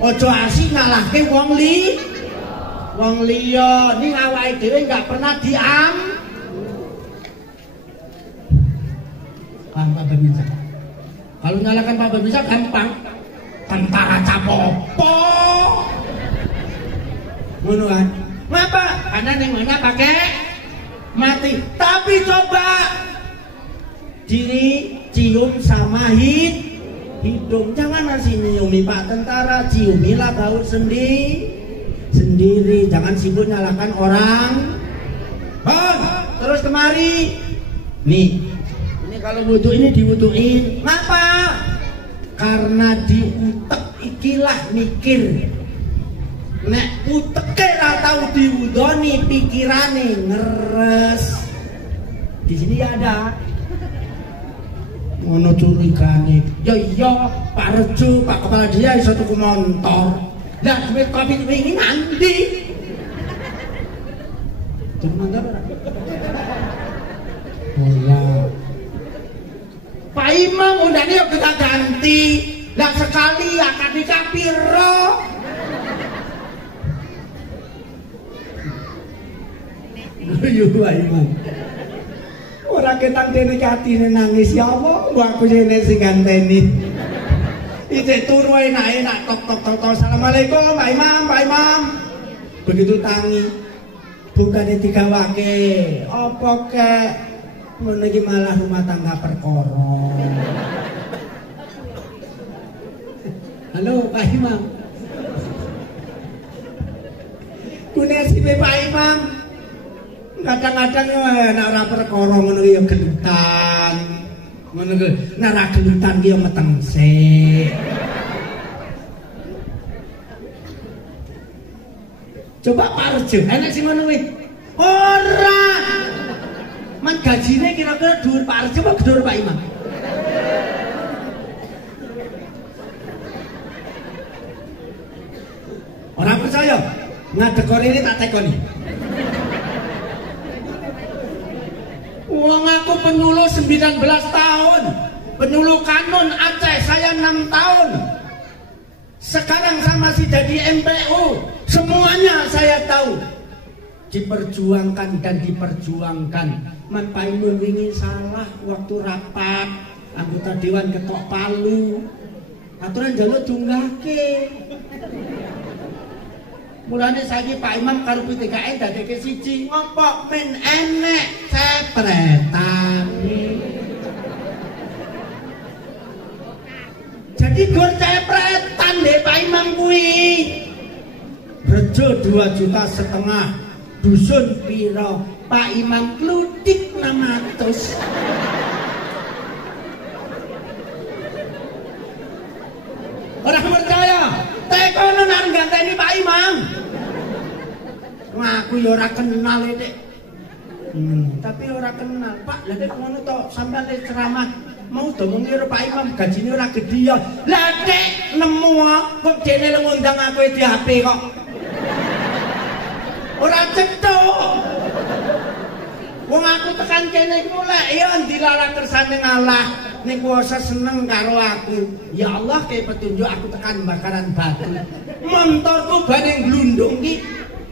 Ojo asih ngalahke wong liya. Ning awake dhewe enggak pernah Paham Pak Babinsa? Kalau nyalakan Pak Babinsa gampang. Tentara Capopo. Ngono kan? Ngapa? Karena ning mana pakai mati. Tapi coba diri cium sama hidung. Jangan masih nyiumi Pak Tentara, ciumilah baut sendiri. Jangan sibuk nyalakan orang. kemari. Nih, ini kalau wudu ini diwuduin. Ngapa? Karena diutek ikilah mikir. Nek uteke ra tau diwudoni pikirane ngeres. Di sini ada. Ngono curigane. Ya iya, Pak Rejo, Pak Kepala Dia iso tuku motor. Lah duit kopi wingi nanti. Tuku motor ora? Oh ya. Pak Imam undane yo kita ganti. Lah sekali akad nikah piro? Yo Pak Imam. Ora ketang dene atine nangis ya apa? Aku jene sing ganteni. Ijek turu enak-enak tok. Assalamualaikum Pak Imam, Pak Imam. Begitu tangi. Bukannya digawake. Apa kek? Ngono iki malah rumah tangga perkara. Halo Pak Imam. Kunesi Pak Imam. Kadang-kadang yo nek ora perkara ngono ya gelutan. Ngono ku nek ora gelutan ki yo meteng sik. Coba Pak Rejo, enak sing ngono kuwi. Ora. Man gajine kira-kira dhuwur Pak Rejo apa dhuwur Pak Imam? Ora percaya? Ngadekor ini tak tekoni. Wong aku penyuluh 19 tahun. Penyuluh Kanun Aceh saya 6 tahun. Sekarang saya masih jadi MPU. Semuanya saya tahu. Diperjuangkan dan diperjuangkan. Man Pak Imam wingi salah waktu rapat anggota dewan ketok Palu. Aturan jaluk dunggahke. Mulane saiki Pak Imam karo PTKN dadeke siji ngopo men enek cepretan. Jadi gur cepretan deh Pak Imam kuwi. Rejo 2,5 juta, dusun piro, Pak Imam klutik 600. Orang percaya, tekono nang ganteni Pak Imam. Ngaku ya ora kenal Dik. Tapi ora kenal. Pak, lha nek ngono to sampean ceramah mau domongi karo Pak Imam gajine ora gedhi ya. Lah Dik nemu kok dene ngundang aku di HP kok. Ora cethuk. Wong aku tekan kene iku lek ya dilalah kersane ngalah ning kuwasa seneng karo aku. Ya Allah kaya petunjuk aku tekan bakaran batu. Montorku bane glundung ki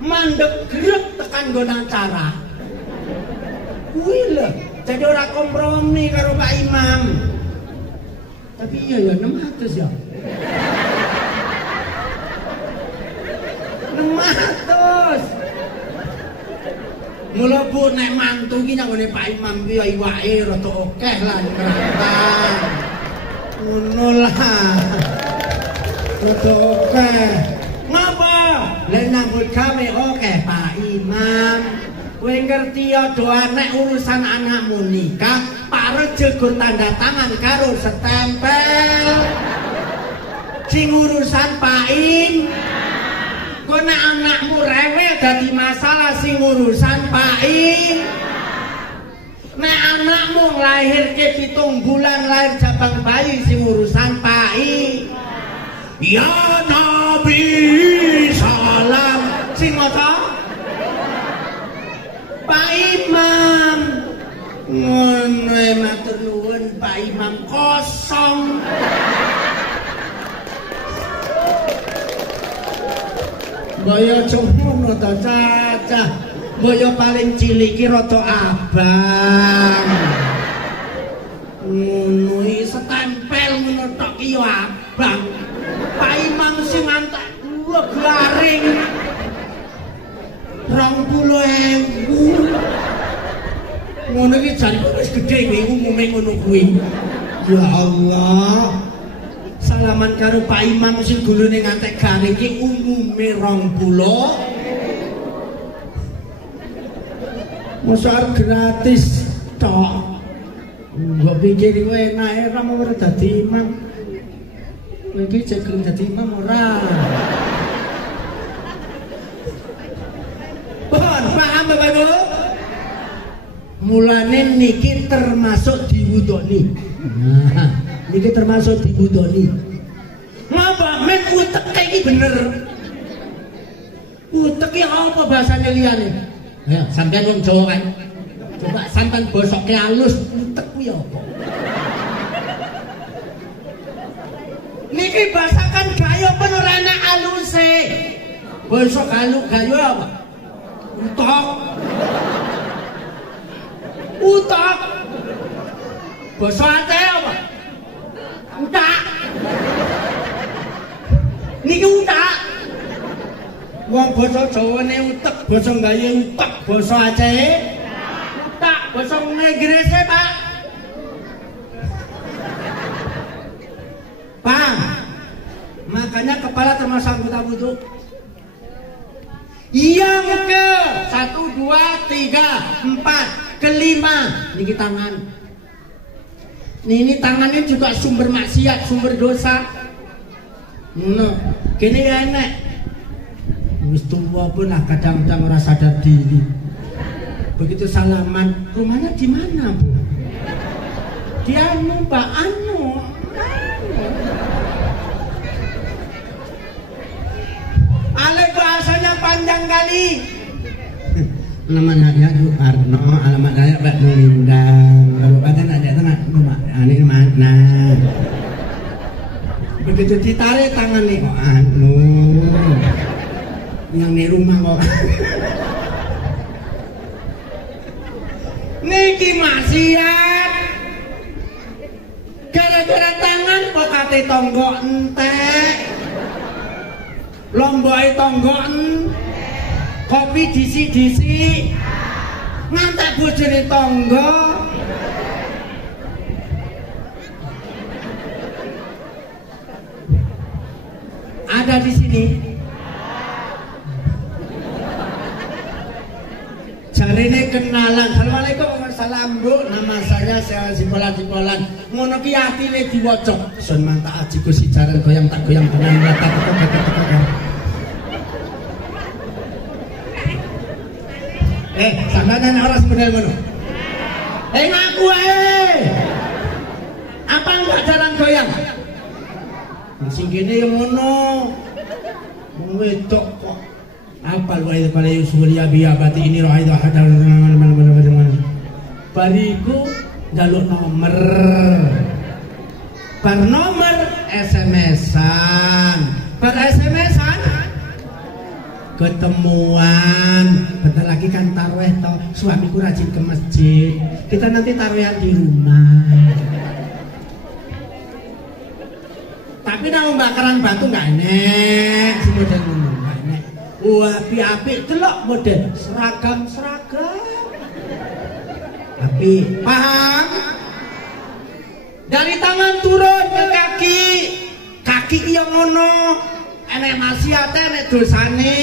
mandek grek tekan nggon acara. Kuwi lho, jadi ora kompromi karo Pak Imam. Tapi iya ya 600 ya. 600. Mula Bu nek mantu ki nang ngene Pak Imam ki ya iwake rada akeh lah ngerantang. Ngono lah. Rada akeh. Ngapa? Lah nanggut gawe akeh Pak Imam. Kowe ngerti ya doa nek urusan anakmu nikah, Pak Rejo gur tanda tangan karo setempel. Sing urusan Pak Imam. Kok nek anakmu rewel dadi masalah sing urusan Pak Imam. Nek anakmu lahirke 7 bulan lahir jabang bayi sing urusan Pak Imam. Ya Nabi salam sing maca Pak Imam. Ngono matur nuwun Pak Imam kosong. Boyo cumono to cacah. Boyo paling cilik ki rada abang. Ngono iki setempel ngono tok ki yo abang. Pak Imam sing antek dua garing 20.000. Ngono iki jane wis gedhe kuwi umume ngono kuwi. Ya Allah. Salaman karo Pak Imam sing gulune ngantek garing ki umume 20. Mosok gratis tok. Mbok pikir kowe enak ora mau dadi imam. Kowe iki cek gelem dadi imam ora. Paham Bapak Ibu? Mulane niki termasuk diwudoni. Nah, niki termasuk diwudoni. Ngapa men utek iki bener? Utek iki apa bahasane liyane? Ya, sampeyan wong Jawa kan. Coba sampean bosoke halus, utek kuwi apa? Niki bahasakan gayo ben ora enak aluse. Bosok halus gayo apa? Utak. Utak. Basa ate apa? Utak. Niki utak. Wong basa Jawane utek, basa Gayo utek, basa Aceh utak, basa Inggris Pak. Pak. Makanya kepala termasuk anggota wudhu. Yang ke 1, 2, 3, 4, kelima niki tangan. Ini tangannya juga sumber maksiat, sumber dosa. No, kini ya enek. Wis tuwa pun lah kadang-kadang ora sadar diri. Begitu salaman, rumahnya di mana, Bu? Di anu, Pak, anu. Ale bahasanya panjang kali. Nama saya Arno, alamat saya Pak Nulindang. Kabupaten Aceh Tengah. Ini mana? Begitu ditarik tangan nih, kok anu. Yang di rumah kok. Niki maksiat. Gara-gara tangan kok kate tonggo entek. Lomboke tonggo kopi disi-disi ngantek bojone tonggo. Ada di sini. Jarine kenalan. Assalamualaikum warahmatullahi wabarakatuh. Nama saya Simpolan. Ngono ki atine diwaca. Sun mantap ajiku si jaran goyang tak goyang tenan mata ketok. Sampeyan ora semodel ngono. Ngaku ae. Apa enggak jalan goyang? Sing kene yang ngono. Wong wedok kok apal wae pale Surya biya bati ini roh itu hadal bariku njaluk nomor. Bar nomor SMS-an. Bar SMS-an ketemuan. Bentar lagi kan tarawih toh. Suamiku rajin ke masjid. Kita nanti tarawih di rumah. Tapi nama bakaran batu nggak enek. Si model ngono nggak enek. Wah, api-api delok model seragam. Tapi paham? Dari tangan turun ke kaki. Kaki yang ngono. Enek maksiate, enek dosane.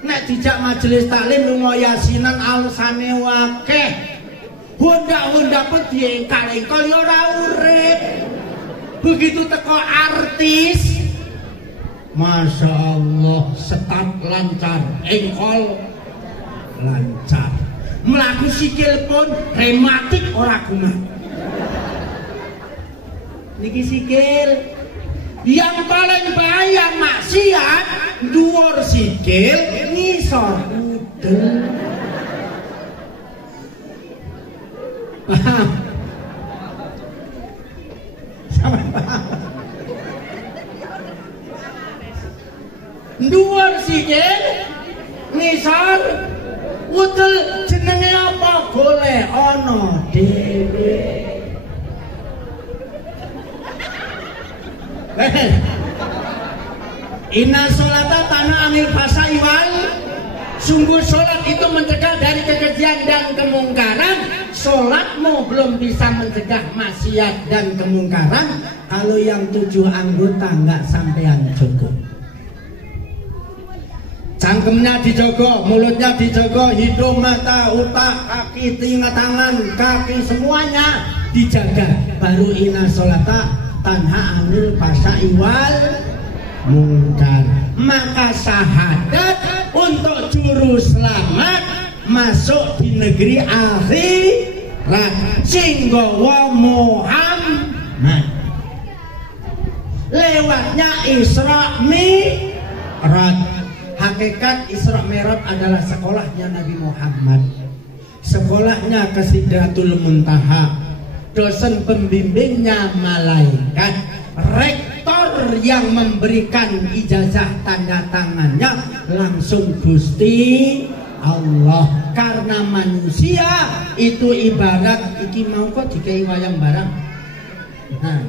Nek dijak majelis taklim lunga yasinan alusane wakeh. Hondak-hondak pun diengkal-engkal ya ora urip. Begitu teko artis, Masya Allah, setat lancar, engkol lancar. Melaku sikil pun rematik ora kumat. Niki sikil. Yang paling bahaya maksiat, dhuwur sikil, ngisor udel. Paham? Sama paham? Dhuwur sikil, ngisor udel, jenenge apa? Golek ana dhewe. Inna sholata tanha anil fahsya'i wal. Sungguh sholat itu mencegah dari kekejian dan kemungkaran. Sholatmu belum bisa mencegah maksiat dan kemungkaran kalau yang 7 anggota nggak sampean cukup. Cangkemnya dijogo, mulutnya dijogo, hidung, mata, otak, kaki, telinga, tangan, kaki semuanya dijaga. Baru inna sholata tanha anil fahsya'i wal munkar. Maka syahadat untuk juru selamat masuk di negeri akhirat singgawa Muhammad. Lewatnya Isra Mi'raj. Hakikat Isra Mi'raj adalah sekolahnya Nabi Muhammad, sekolahnya ke Sidratul Muntaha, dosen pembimbingnya malaikat, rektor yang memberikan ijazah tanda tangannya langsung Gusti Allah. Karena manusia itu ibarat iki mau kok dikai wayang barang. Nah,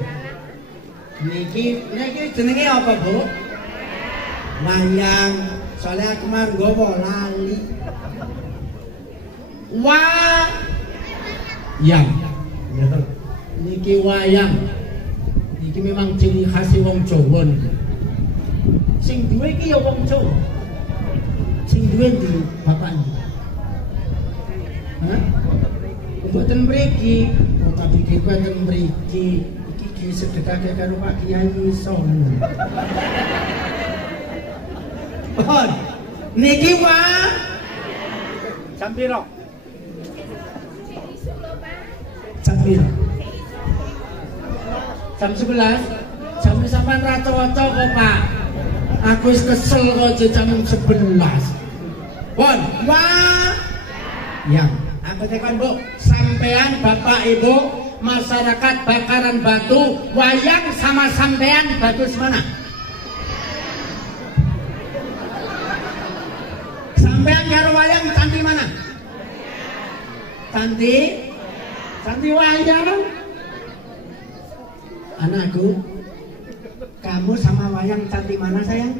niki jenenge apa, Bu? Wayang. Soalnya kemarin gue lali. Wayang. Niki wayang. Niki memang ciri khas wong Jawa niki. Sing duwe iki ya wong Jawa. Sing duwe ndi bapaknya? Hah? Mboten mriki, kok pikir mboten mriki. Iki sedekah karo Pak Kiai iso. Oh, niki wa jam piro? Jam 11. Jam sampean ra cocok kok, Pak. Aku wis kesel kok jam 11. Pon, yang aku tekan, Bu. Sampean Bapak Ibu masyarakat Bakaran Batu, wayang sama sampean batu semana? Sampean karo wayang cantik mana? Cantik wayang. Anakku, kamu sama wayang cantik mana sayang?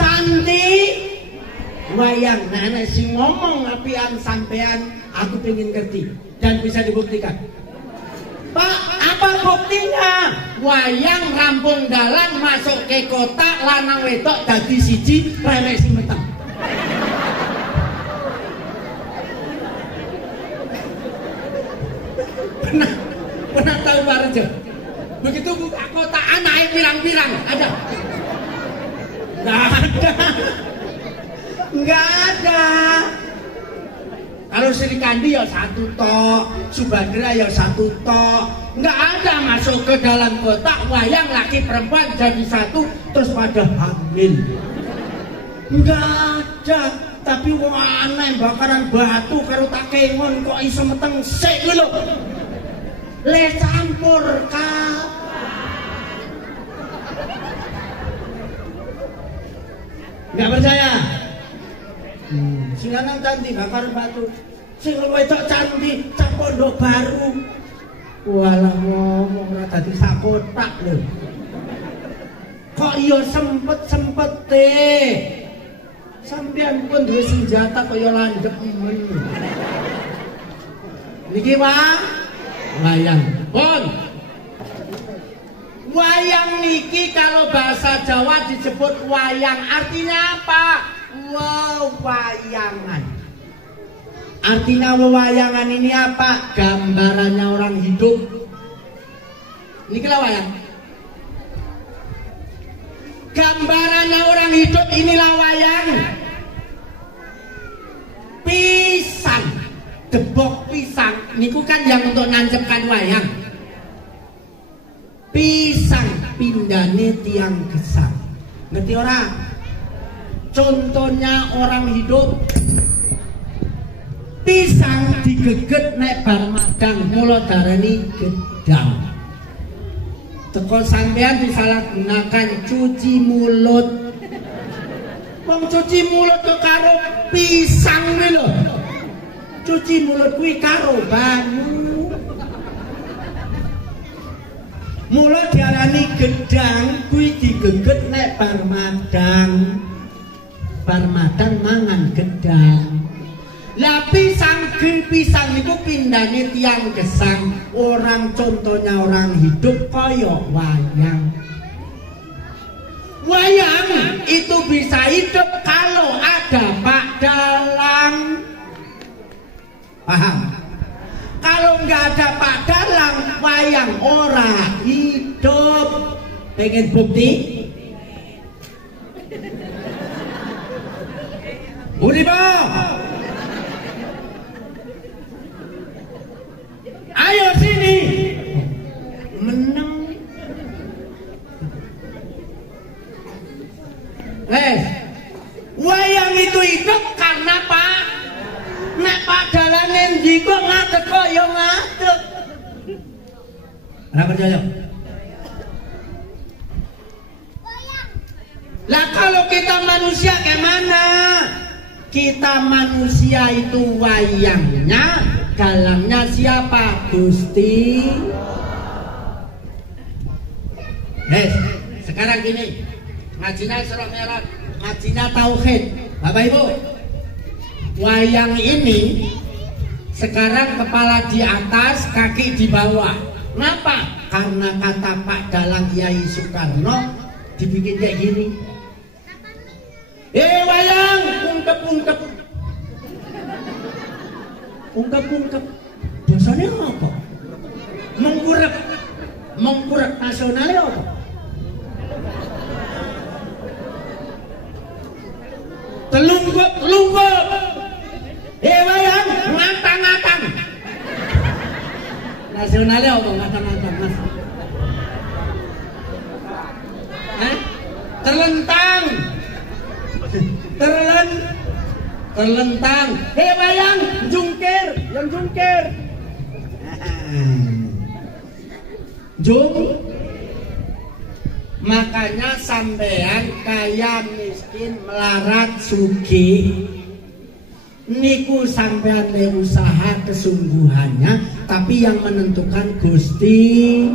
Cantik wayang. Nah, nek sing ngomong apian sampean, aku pengen ngerti dan bisa dibuktikan. Pak, apa buktinya? Wayang rampung dalan masuk ke kota, lanang wedok dadi siji, rewek si meteng. Pernah tahu Pak Rejo? Begitu buka kota anaknya pirang-pirang, ada? Nggak ada. Kalau Sri Kandi ya satu tok, Subadra ya satu tok. Nggak ada masuk ke dalam kota wayang laki perempuan jadi satu terus pada hamil. Nggak ada. Tapi aneh Bakaran Batu karo Takengon kok iso meteng sik lho. Le campur nggak percaya? Sing lanang cantik Bakaran Batu, sing wedok cantik cak Pondok Baru. Walah ngomong ora dadi sak kotak lho. Kok iya sempet-sempete. Sampeyan pun duwe senjata kaya landhep men. Niki wayang. Pun. Wayang niki kalau bahasa Jawa disebut wayang. Artinya apa? Wewayangan. Artinya wewayangan ini apa? Gambarannya orang hidup. Niki lah wayang. Gambarannya orang hidup inilah wayang. Pisang, debok pisang niku kan yang untuk nancepkan wayang. Pisang pindane tiang gesang. Ngerti ora? Contohnya orang hidup. Pisang digeget nek bar madang, mula darani gedang. Teko sampean disalahgunakan cuci mulut. Wong cuci mulut kok karo pisang kuwi lho. Cuci mulut kuwi karo banyu. Mula diarani gedang kuwi digeget nek bar madang. Bar madang mangan gedang. Lah pisang niku pindane tiang gesang. Orang contohnya orang hidup kaya wayang. Wayang itu bisa hidup kalau ada Pak Dalang. Paham? Kalau nggak ada Pak Dalang, wayang ora hidup. Pengen bukti? Budi bang, ayo sini. Menang. Wayang itu hidup karena Pak. Nek Pak Dalang ngendi kok ngadeg kok ya ngadeg. Ora percaya? Lah kalau kita manusia gimana? Kita manusia itu wayangnya, dalangnya siapa? Gusti. Sekarang gini, ngajinya Isra Mi'raj, ngajinya tauhid. Bapak Ibu, wayang ini sekarang kepala di atas, kaki di bawah. Kenapa? Karena kata Pak Dalang Kiai Soekarno dibikin kayak gini. Wayang, ungkep-ungkep. Ungkep-ungkep. Bahasanya apa? Mengkurek. Mengkurek nasionalnya apa? Telungkup. Wayang, ngatang-ngatang. Nasionalnya apa? Ngatang-ngatang, Mas. Terlentang. Terlentang. Wayang, jungkir. Yang jungkir. Makanya sampean kaya miskin melarat sugih niku sampean usaha kesungguhannya, tapi yang menentukan Gusti.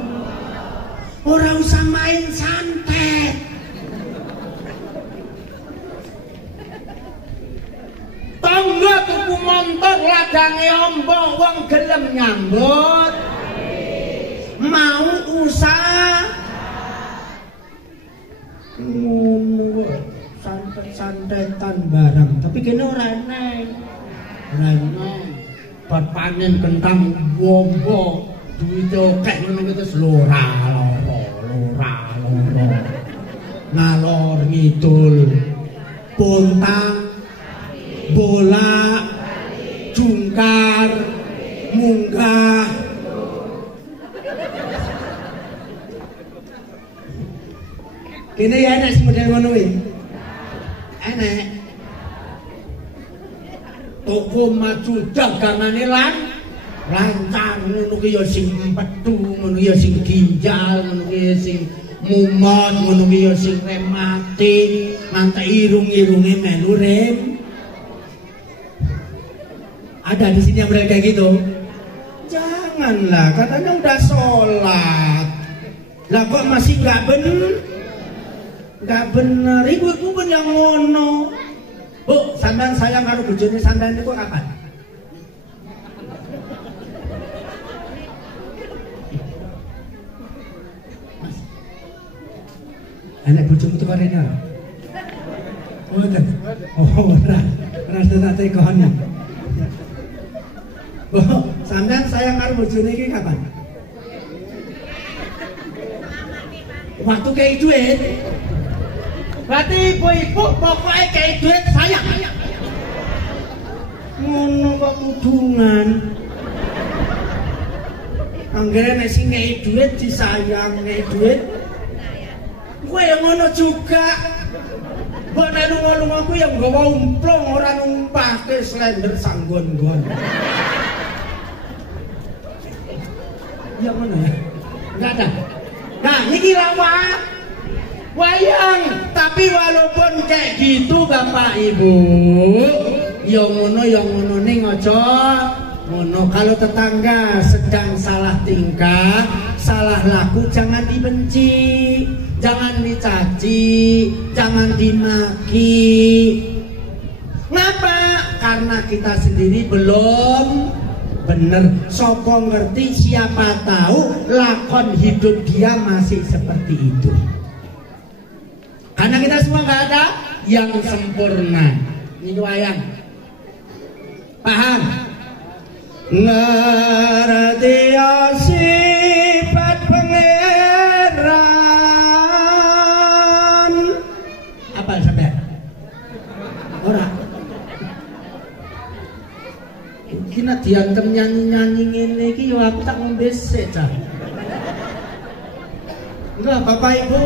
Ora usah main santet. Tangga tuku montor ladange ombong wong gelem nyambut. Mau usaha ngono santet-santetan barang, tapi kene ora enak. Bar panen kentang wombo duit akeh ngono terus lora ngalor ngidul pontang bola jungkar munggah. Kene ya enak sing model ngono kuwi. Enak. Toko maju dagangane lancang ngono ki ya sing pethu, ngono ya sing ginjal, ngono ki ya sing mumot, ngono ki ya sing rematik, nganti irung-irunge melu rem. Ada di sini yang mereka kayak gitu. Janganlah, katanya udah sholat. Lah kok masih nggak bener, ibu-ibu pun yang ngono. Bu, sampean sayang karo bojone sampean niku kapan? Mas. Anak bojomu tuh karena ora? Mboten. Oh, ora. Ora tak tekoni. Bu, sampean sayang karo bojone iki kapan? Waktu kayak duit. Berarti ibu-ibu pokoknya kayak duit sayang. Ngono kok kudungan. Anggere nek sing ngei duit disayang, ngei duit. Kowe yang ngono juga. Mbok nek lunga-lunga ku yang nggawa umplung ora numpahke slender sanggon-gon. Ya mana ya? Enggak ada. Nah, niki lawak. Wayang, tapi walaupun kayak gitu Bapak Ibu, yang ngono ning aja ngono. Kalau tetangga sedang salah tingkah, salah laku, jangan dibenci, jangan dicaci, jangan dimaki. Ngapa? Karena kita sendiri belum bener. Sopo ngerti, siapa tahu lakon hidup dia masih seperti itu. Karena kita semua nggak ada yang sempurna. Ini wayang. Paham? Ngerti sifat pangeran. Apa sampai? Ora. Kina diantem nyanyi-nyanyi ngene iki yo aku tak ngombe sik, Cah. Enggak, Bapak Ibu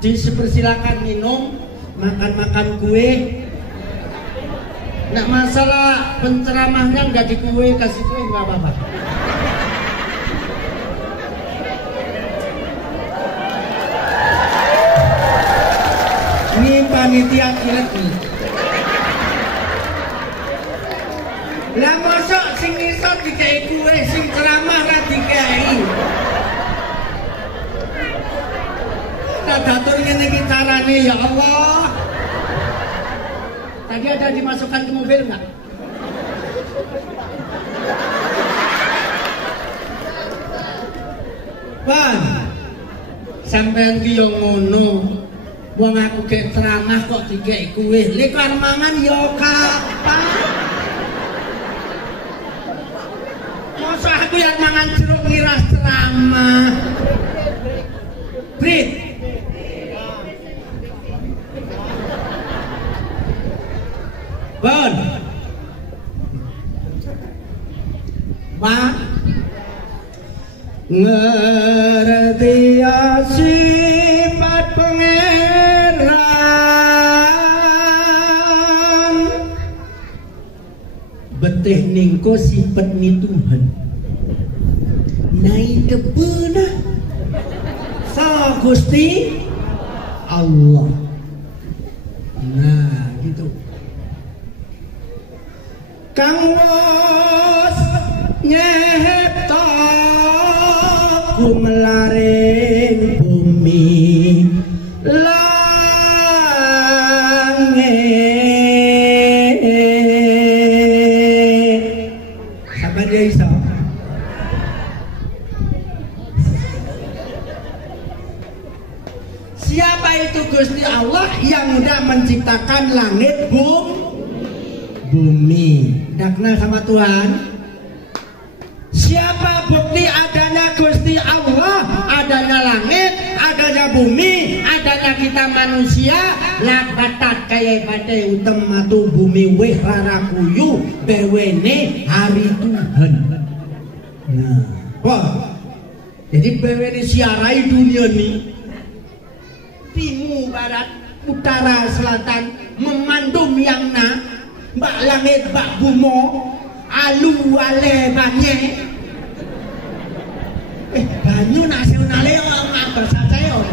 dipersilakan minum, makan-makan kue. Nah, masalah penceramahnya nggak di kue, kasih kue nggak apa-apa. Ini panitia kilat nih. Lah mosok sing iso dikei kue, sing ceramah ra dikei. Datur ngene iki carane, ya Allah. Tadi ada dimasukkan ke mobil enggak? Bang, sampean ki yo ngono. Wong aku kek ceramah kok dikek kue. Lek arep mangan yo kapan? Mosok aku yang mangan jeruk ngiras ceramah. Brit. Bon. Pak ngerti sifat pangeran betih ningko sifat ni Tuhan naik debenah sa Gusti Allah. Nah gitu Kang wos nyipta kumelaring bumi langit. Siapa dia iso? Siapa itu Gusti Allah yang udah menciptakan langit bumi? Udah kenal sama Tuhan? Siapa bukti adanya Gusti Allah, adanya langit, adanya bumi, adanya kita manusia? Lapatat kaya badai utem matu bumi weh rarakuyu bewene hari Tuhan. Nah, wah, jadi bewene siarai dunia nih, timur, barat, utara, selatan, memandum yang na. Mbak langit, mbak bumo, alu ale banye. Banyu nasionale orang apa saja yo.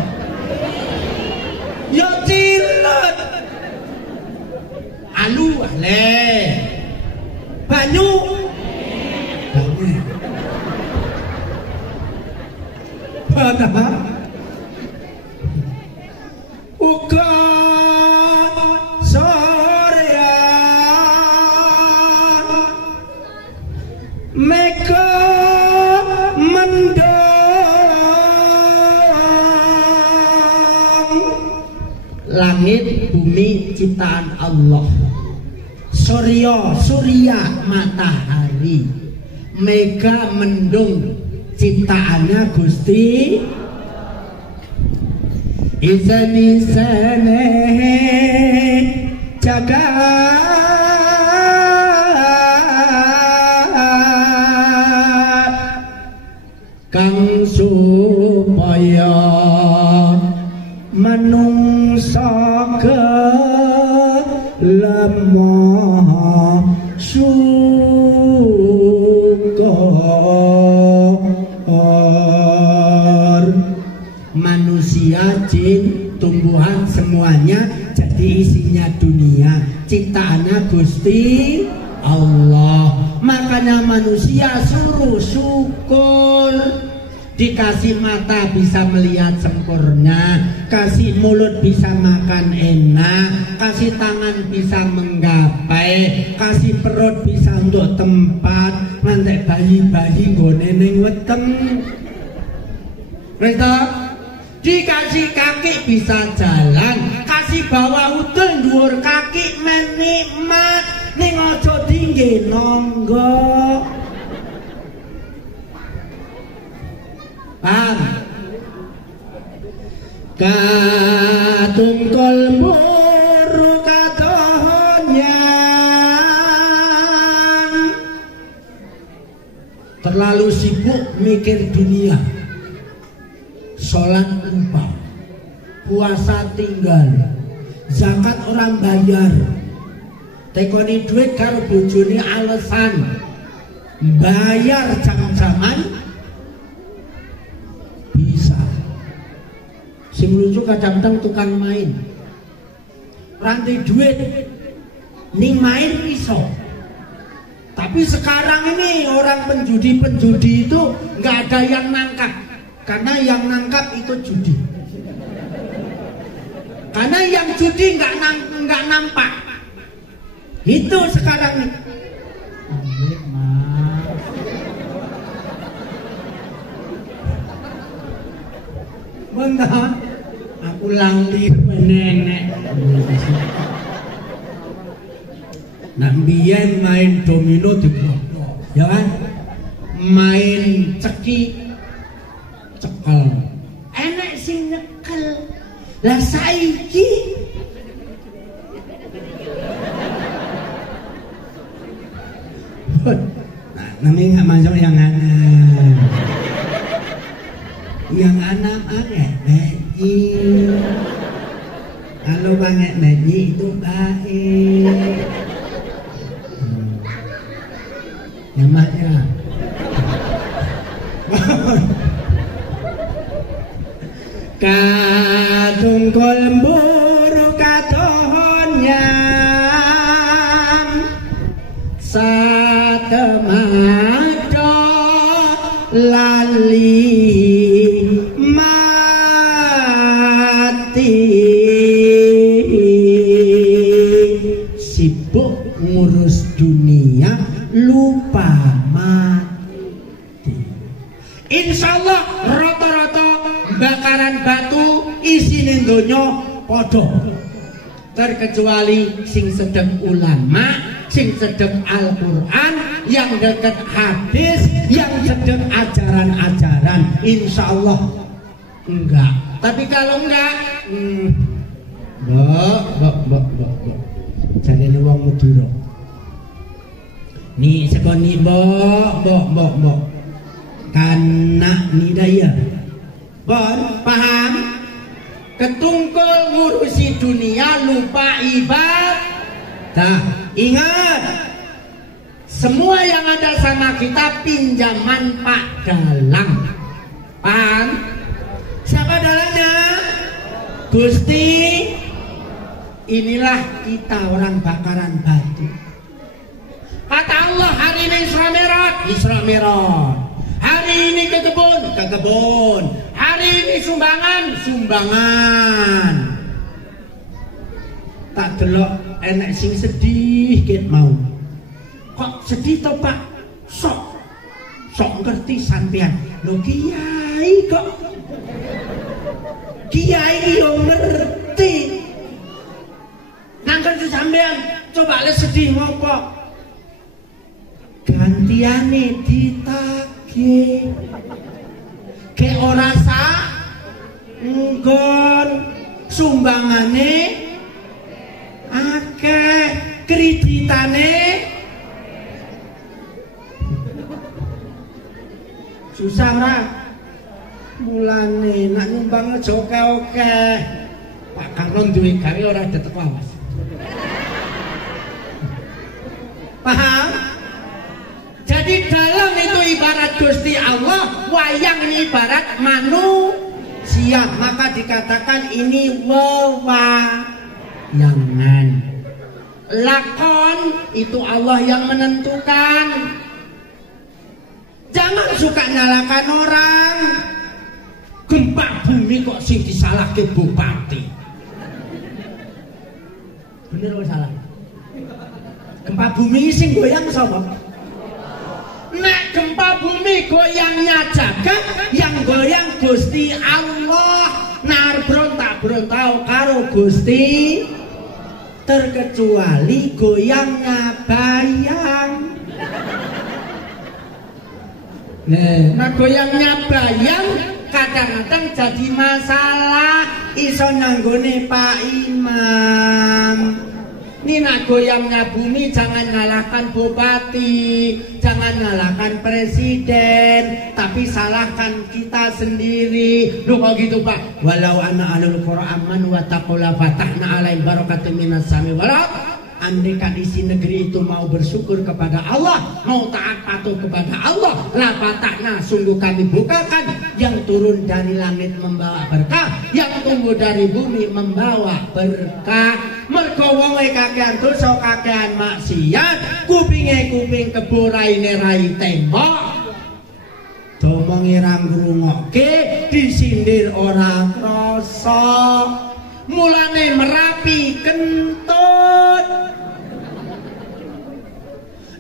Yo cilet. Alu ale. Banyu. Banyu. Apa? Uga Meka mendong langit bumi ciptaan Allah. Surya matahari. Mega mendung ciptaannya Gusti. Izan-izane jagat kang supaya manungsa lemah syukur. Manusia, jin, tumbuhan semuanya jadi isinya dunia, ciptaannya Gusti Allah. Makanya manusia suruh syukur. Dikasih mata bisa melihat sempurna, kasih mulut bisa makan enak, kasih tangan bisa menggapai, kasih perut bisa untuk tempat, nanti bayi-bayi nggone ning weteng. Wis ta? Dikasih kaki bisa jalan, kasih bawah udel dhuwur kaki men nikmat, ning aja dingge nonggo. Paham? Katungkol buru katonyan, terlalu sibuk mikir dunia. Sholat lupa, puasa tinggal, zakat orang bayar, tekoni duit karo bojone alasan, bayar jam-jaman bisa. Sing lucu kadang-kadang tukang main, rantai duit, ning main iso. Tapi sekarang ini orang penjudi itu nggak ada yang nangkap. Karena yang nangkap itu judi. Karena yang judi nggak nampak. Itu sekarang nih. Benar. Aku langlir menenek. Nah, biyen main domino di blok, ya kan? Main ceki cekel, enek sing nyekel. Lah saiki nah, namanya nggak masuk yang anak. Yang anak aneh neji. Kalau banget neji itu baik. Namanya katungkol mburu katonyan, satemado lali mati, sibuk ngurus dunia lupa mati. Insyaallah rata-rata bakaran batu isine donya padha, terkecuali sing sedeng ulama, sing sedeng Al-Quran, yang dekat hadis, yang sedeng ajaran-ajaran, insyaallah enggak. Tapi kalau enggak, mbok jalane wong Madura ni sekoni mbok kanak nidaya. Bon, paham? Ketungkul ngurusi dunia lupa ibadah. Ingat, semua yang ada sama kita pinjaman Pak Dalang. Paham? Siapa dalangnya? Gusti. Inilah kita orang bakaran batu. Kata Allah, hari ini Isra Mi'raj. Hari ini ke kebun. Hari ini sumbangan. Tak delok enek sing sedih ket mau. Kok sedih to, Pak? Sok ngerti sampean. Lho kiai kok. Kiai yo ngerti. Nang kerja sampean coba le sedih ngopo. Gantiane ditagih. Ke ora sak nggon sumbangane akeh, kreditane susah ora mulane nak nyumbang aja oke-oke. Pak Karno duwe gawe ora detek lawas. Paham? Jadi dalam itu ibarat Gusti Allah, wayang ini ibarat manusia. Maka dikatakan ini wewayangan. Lakon itu Allah yang menentukan. Jangan suka nyalakan orang. Gempa bumi kok sing disalahke bupati. Bener apa salah? Gempa bumi sing goyang sapa? Nek gempa bumi goyangnya jagat, yang goyang Gusti Allah. Gusti, terkecuali goyangnya bayang. Nah goyangnya bayang kadang-kadang jadi masalah iso nyanggone Pak Imam. Ini nak goyangnya bumi jangan nyalahkan bupati, jangan nyalahkan presiden, tapi salahkan kita sendiri. Loh kok gitu Pak? Walau anna ahlul qura amanu wa taqula fatahna alaihim barakatun minas sami wal ardh. Andai kondisi negeri itu mau bersyukur kepada Allah, mau taat patuh kepada Allah, la fatahna, sungguh kami bukakan yang turun dari langit membawa berkah, yang tumbuh dari bumi membawa berkah. Mergo wonge kakean dosa, kakean maksiat, kupinge kuping kebo, raine rai tembok. Domongi ra ngrungokke, disindir ora krasa. Mulane Merapi kentut,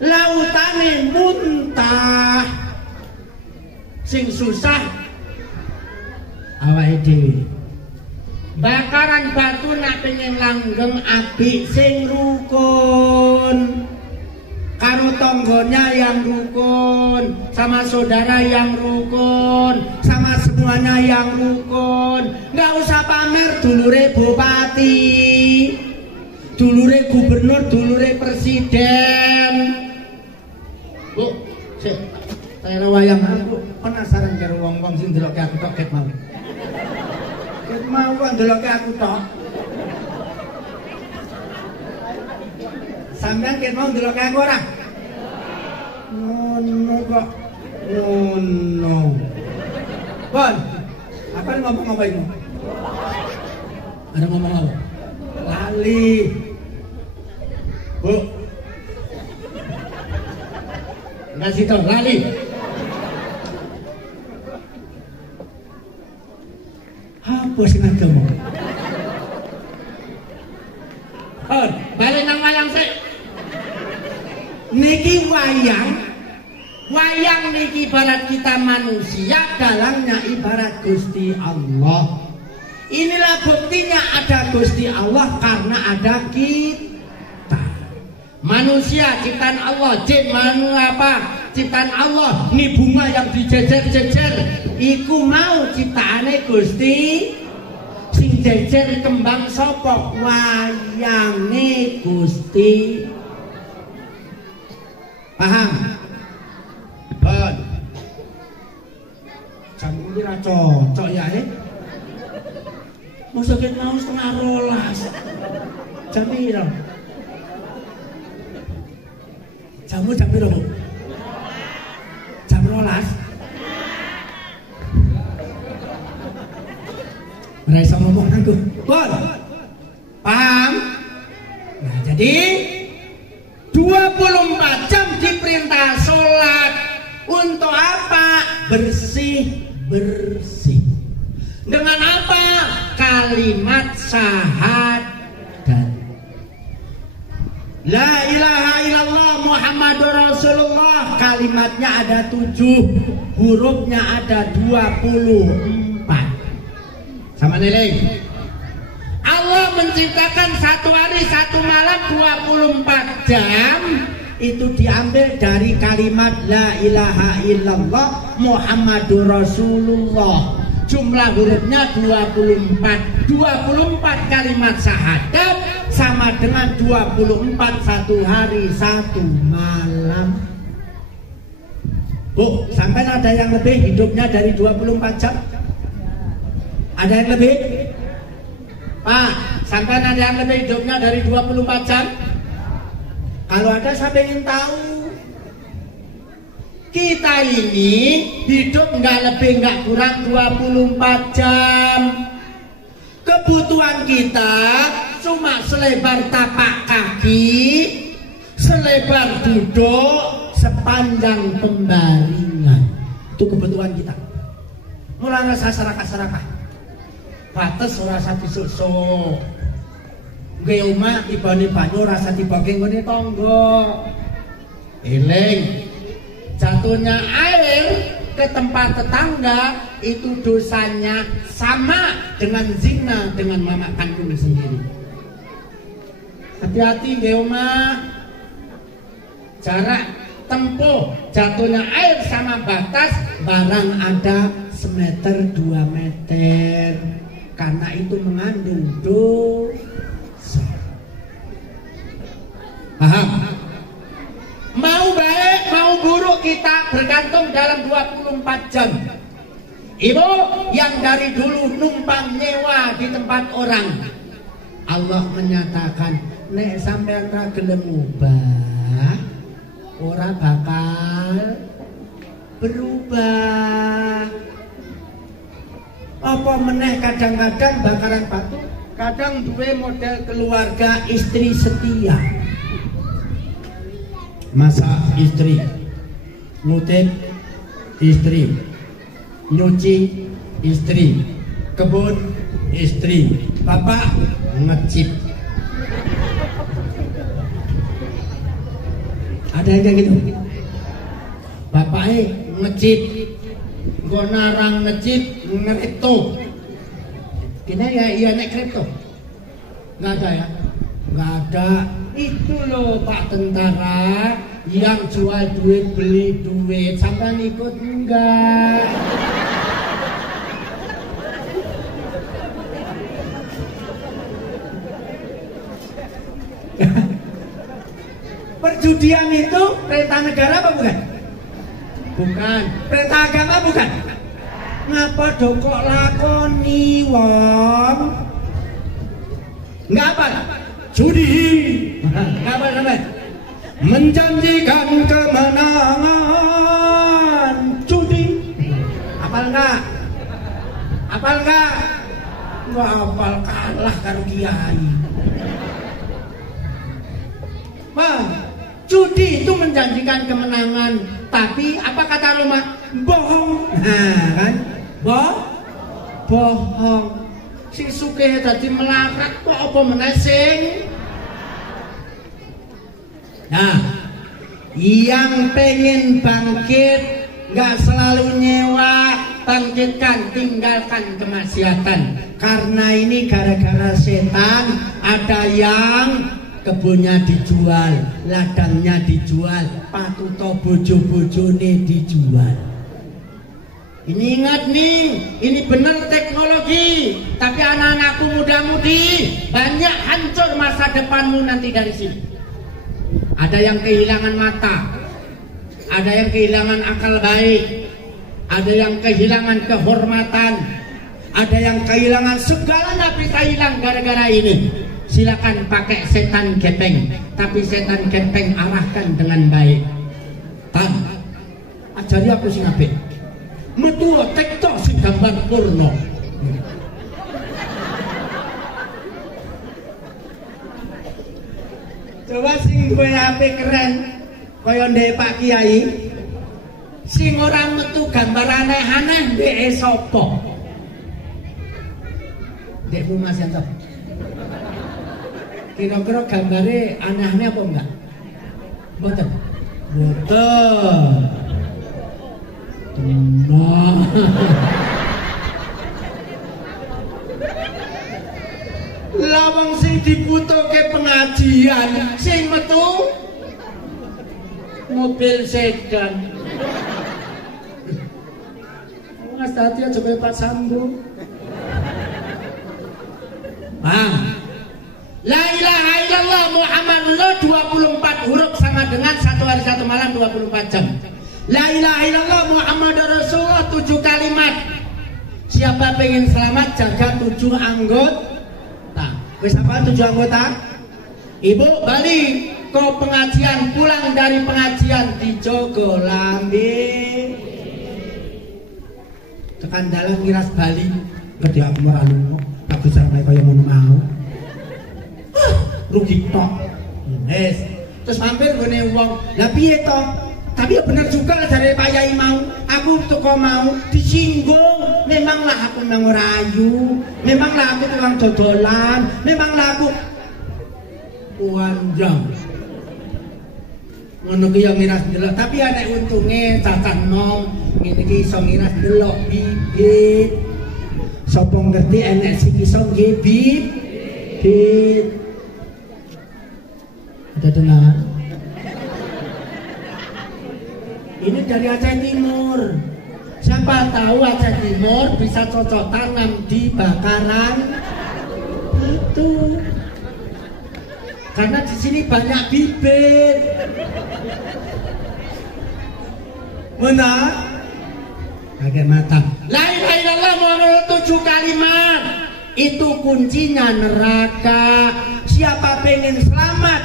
lautane muntah, sing susah awake dhewe. Bakaran batu nak pengen langgeng apik sing rukun, karo tonggonya yang rukun, sama saudara yang rukun, sama semuanya yang rukun. Nggak usah pamer dulure bupati, dulure gubernur, dulure presiden. Bu, saya wayang aku penasaran karo wong-wong sing ndelokke aku tok ket mau. Ket mau kok ndelokke aku tok. Sampeyan ket mau ndelokke aku ora? Ngono kok. Ngono. Bon, apa ngomong apa ini? Ada ngomong apa? Lali. Bu. Ngasih tau, lali. Apa sih agama? Oh, balik nang wayang sik. Niki wayang. Wayang niki ibarat kita manusia, dalangnya ibarat Gusti Allah. Inilah buktinya ada Gusti Allah karena ada kita. Manusia ciptaan Allah, jin manu apa? Ciptaan Allah. Ini bunga yang dijejer-jejer, iku mau ciptaane Gusti. Sing jejer kembang sapa? Wayange Gusti. Paham? Bon. Jam ini ra cocok ya Masa ket mau 11:30. Jam piro? Jamu jam piro, Bu? Jam 12. Ora iso ngomong aku. Bon. Paham? Nah, jadi 24 jam diperintah sholat. Untuk apa? Bersih-bersih. Dengan apa? Kalimat syahadat. La ilaha illallah Muhammadur Rasulullah. Kalimatnya ada 7, hurufnya ada 24. Sama nilai. Allah menciptakan satu hari satu malam 24 jam. Itu diambil dari kalimat la ilaha illallah Muhammadur Rasulullah. Jumlah hurufnya 24. 24 kalimat syahadat sama dengan 24 satu hari satu malam. Bu, sampai ada yang lebih hidupnya dari 24 jam? Ada yang lebih? Pak, sampai ada yang lebih hidupnya dari 24 jam? Kalau ada saya ingin tahu. Kita ini hidup nggak lebih nggak kurang 24 jam. Kebutuhan kita cuma selebar tapak kaki, selebar duduk, sepanjang pembaringan. Itu kebutuhan kita. Mulai rasa serakah-serakah. Batas rasa disuk-suk. Nggih omah tibane banyu rasa dibake nggone tangga. Eling. Jatuhnya air ke tempat tetangga itu dosanya sama dengan zina dengan mama kandung sendiri. Hati-hati nggih omah. Jarak tempuh jatuhnya air sama batas barang ada semeter 2 meter, karena itu mengandung dosa. Paham? Mau baik mau buruk kita bergantung dalam 24 jam. Ibu yang dari dulu numpang nyewa di tempat orang, Allah menyatakan nek sampean ra gelem ubah ora bakal berubah. Apa meneh kadang-kadang bakaran batu, kadang duwe model keluarga istri setia. Masak istri, ngutip istri, nyuci istri, kebun istri, bapak ngecip. Ada yang kayak gitu. Bapaknya ngecip, nggo narang ngecip, ngeripto. Kena ya iya nek kripto. Nggak ada ya? Nggak ada. Itu loh Pak Tentara yang jual duit beli duit, sampai ikut enggak? Perjudian itu perintah negara apa bukan? Bukan. Perintah agama bukan? Ngapa dong kok lakoni wong? Enggak apa? Judi. Enggak apa? Menjanjikan kemenangan judi. Apal enggak? Apal enggak? Enggak apal, kalah karo kiai. Wah, judi itu menjanjikan kemenangan, tapi apa kata Roma? Bohong. Nah, kan? Bohong. Sing sugih dadi melarat kok apa meneh sing? Nah, yang pengen bangkit nggak selalu nyewa, bangkitkan, tinggalkan kemaksiatan. Karena ini gara-gara setan, ada yang kebunnya dijual, ladangnya dijual, patuto bojo-bojone dijual. Ini ingat nih, ini benar teknologi, tapi anak-anakku muda-mudi banyak hancur masa depanmu nanti dari sini. Ada yang kehilangan mata, ada yang kehilangan akal baik, ada yang kehilangan kehormatan, ada yang kehilangan segala bisa hilang gara-gara ini. Silakan pakai setan gepeng, tapi setan gepeng arahkan dengan baik. Tan, ajari aku sing apik. Metu TikTok sing gambar porno. Coba sing kowe apik keren, kaya ndek Pak Kiai. Sing ora metu gambar aneh-aneh ndek sapa? Ndekmu Mas Yanto. Kira-kira gambarnya aneh-aneh apa enggak? Betul. Tenang. Lawang sing dibutuhke pengajian, sing metu mobil sedan. Mas tadi aja kaya Pak Sambo. La ilaha illallah Muhammadullah 24 huruf sama dengan 1 hari 1 malam 24 jam. La ilaha illallah Muhammadur Rasulullah 7 kalimat. Siapa pengen selamat jaga 7 anggota. Wis apa 7 anggota? Ibu balik ke pengajian, pulang dari pengajian dijogo lambe. Tekan dalan ngiras bali. Gede aku ora lunga. Aku sampai kaya ngono mau. Rugi tok. Wes, terus mampir gone wong. Lah piye to? Tapi ya bener juga lah dari Pak Yai mau. Aku toko mau disinggung. Memanglah aku memang rayu. Memanglah aku tukang dodolan. Memanglah aku wanjang. Ngono ki yo ngiras delok, tapi anek untunge cacah nom ngene iki iso ngiras delok bibit. Sapa ngerti enek sing iso nggih bibit. Ada dengar? Ini dari Aceh Timur. Siapa tahu Aceh Timur bisa cocok tanam di bakaran itu. Karena di sini banyak bibit. Mana? Pakai mata. La ilaha illallah Muhammad 7 kalimat. Itu kuncinya neraka. Siapa pengen selamat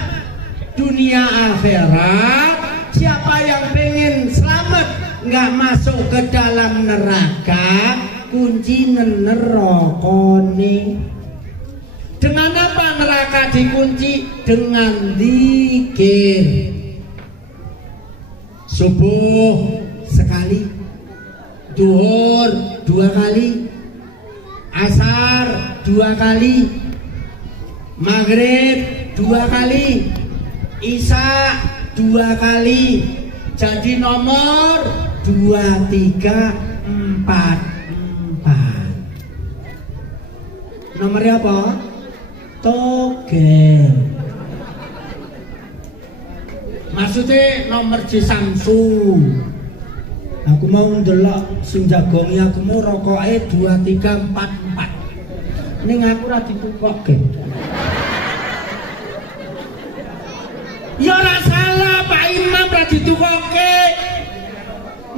dunia akhirat, siapa yang pengen selamat nggak masuk ke dalam neraka, kunci neraka nih. Dengan apa neraka dikunci? Dengan zikir. Subuh sekali, duhur 2 kali, asar 2 kali, maghrib 2 kali, isya 2 kali. Jadi nomor 2, 3, 4, 4. Nomornya apa? Togel. Maksudnya nomor Samsu. Aku mau ndelok sing jagongi, aku mau rokoke 2, 3, 4, 4. Ning aku ora ditukokke. Ya ora salah Pak Imam ora ditukokke.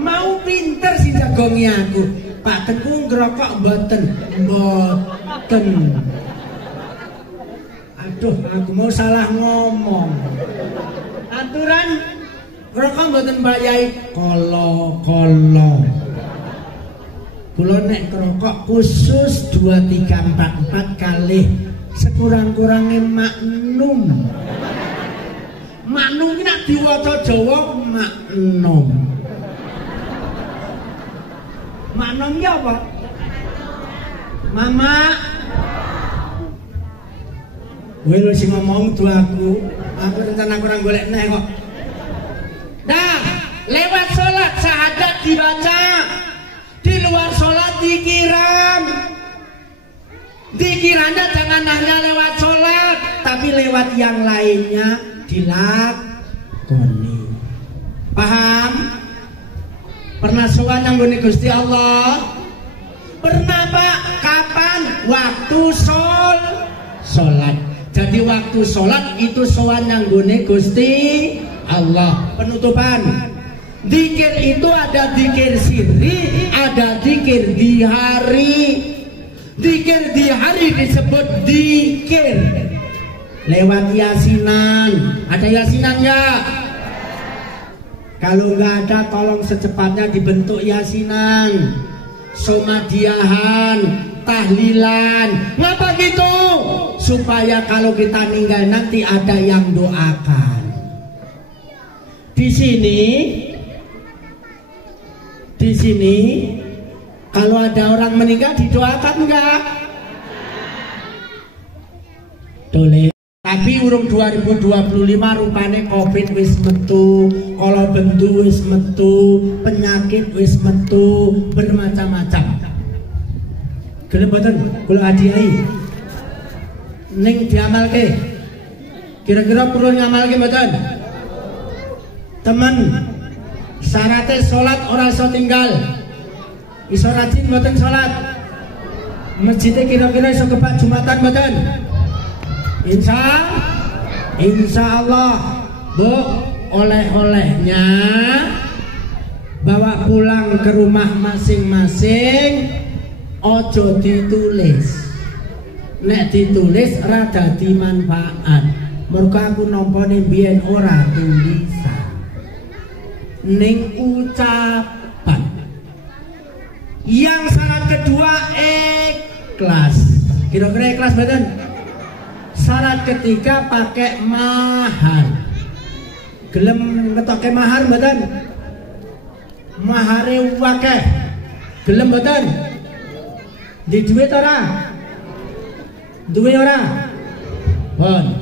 Mau pinter sing jagongi aku. Pak Teguh ngerokok mboten. Mboten. Aduh, aku mau salah ngomong. Aturan ngerokok mboten Mbak Yai. Kolo-kolo. Kula nek ngerokok khusus 2, 3, 4, 4 kali sekurang-kurangnya maknum. Maknum ki nek diwaca Jawa maknum. Maknumnya apa? Mama. Kowe lho sing ngomong tuh aku rencana kurang golek neh kok. Nah, lewat sholat syahadat dibaca. Di luar sholat dikiram. Dikirannya jangan hanya lewat sholat, tapi lewat yang lainnya dilakoni. Paham? Pernah sowan nang nggone Gusti Allah? Pernah Pak? Kapan? Waktu sholat. Jadi waktu sholat itu sowan nang nggone Gusti Allah. Penutupan. Zikir itu ada zikir sirri, ada zikir di hari. Zikir di hari disebut zikir lewat yasinan. Ada yasinan nggak? Kalau nggak ada, tolong secepatnya dibentuk yasinan, somadiahan, tahlilan. Ngapa gitu? Supaya kalau kita meninggal nanti ada yang doakan. Di sini kalau ada orang meninggal didoakan enggak? Boleh. Tapi urung 2025 rupane Covid wis metu, kala bendu wis metu, penyakit wis metu, bermacam-macam. Gelem mboten kula adiahi? Ning diamalke. Kira-kira perlu ngamalke mboten? Temen, syaratnya sholat ora iso tinggal. Iso rajin mboten sholat. Masjidnya kira-kira iso kepak Jumatan mboten? Insya Allah. Bu, oleh-olehnya bawa pulang ke rumah masing-masing. Ojo ditulis. Nek ditulis rada dimanfaat. Mergo aku nampane biyen ora tulisan. Ning ucapan. Yang syarat kedua ikhlas. Kira-kira ikhlas mboten? Syarat ketiga pakai mahar. Gelem ngetokke mahar mboten? Mahare wakeh. Gelem mboten? Di duit ora? Duwe ora? Pon.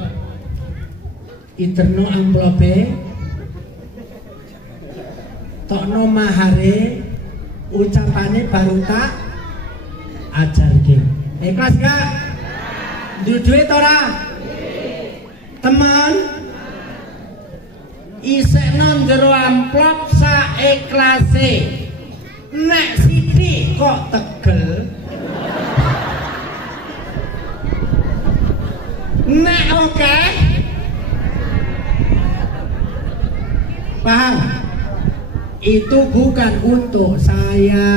Interno amplope tokno mahare ucapane baru tak ajarke. Ikhlas gak? Duwe ora? Teman isekno jero amplop saikhlase. Nek sithik kok tegel, nek oke, paham? Itu bukan untuk saya.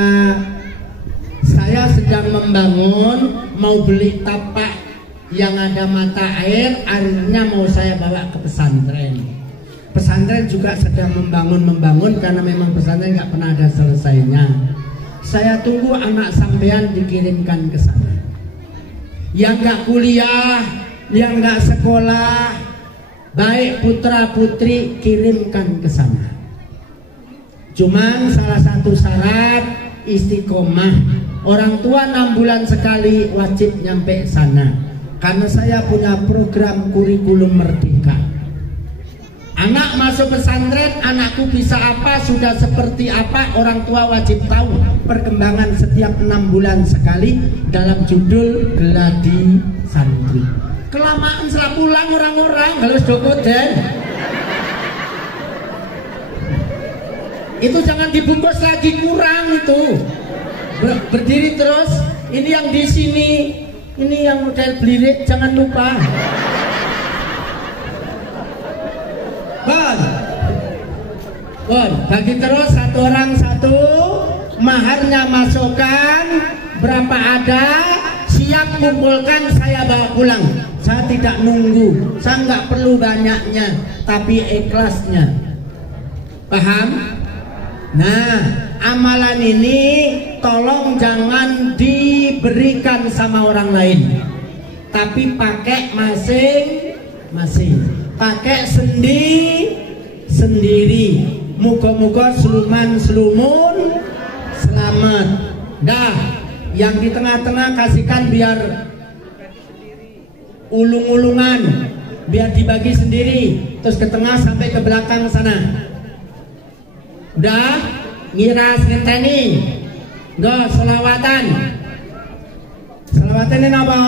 Saya sedang membangun, mau beli tapak yang ada mata air, akhirnya mau saya bawa ke pesantren. Pesantren juga sedang membangun karena memang pesantren nggak pernah ada selesainya. Saya tunggu anak sampean dikirimkan ke sana. Yang nggak kuliah, yang nggak sekolah, baik putra putri kirimkan ke sana. Cuman salah satu syarat istiqomah. Orang tua 6 bulan sekali wajib nyampe sana. Karena saya punya program kurikulum merdeka. Anak masuk pesantren, anakku bisa apa, sudah seperti apa, orang tua wajib tahu perkembangan setiap 6 bulan sekali dalam judul Geladi Santri. Kelamaan setelah pulang orang-orang kalau dokoden. Itu jangan dibungkus lagi, kurang itu. Berdiri terus. Ini yang di sini, ini yang model belirik, jangan lupa. Bon, bagi terus satu orang satu, maharnya masukkan, berapa ada, siap kumpulkan, saya bawa pulang. Saya tidak nunggu, saya nggak perlu banyaknya, tapi ikhlasnya. Paham? Nah, amalan ini tolong jangan diberikan sama orang lain, tapi pakai masing-masing, pakai sendiri. Muka-muka seluman-selumun selamat. Dah, yang di tengah-tengah kasihkan biar ulung-ulungan, biar dibagi sendiri, terus ke tengah sampai ke belakang sana. Udah, ngiras ngenteni. Nggak, selawatan. Selawatan ini apa?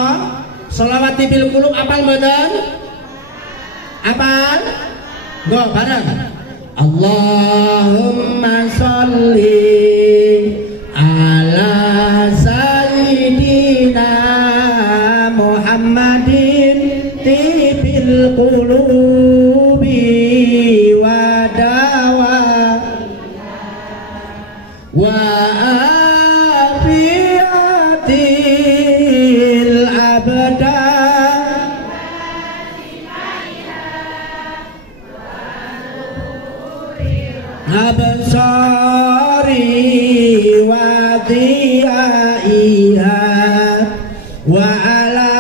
Selawat tibil kulub apal mboten? Apal? Nggak, bareng. Allahumma sholli ala sayyidina Muhammadin tibil qulubi wa dawa wa afiyatil abdan absari wa dhiyaiha wa ala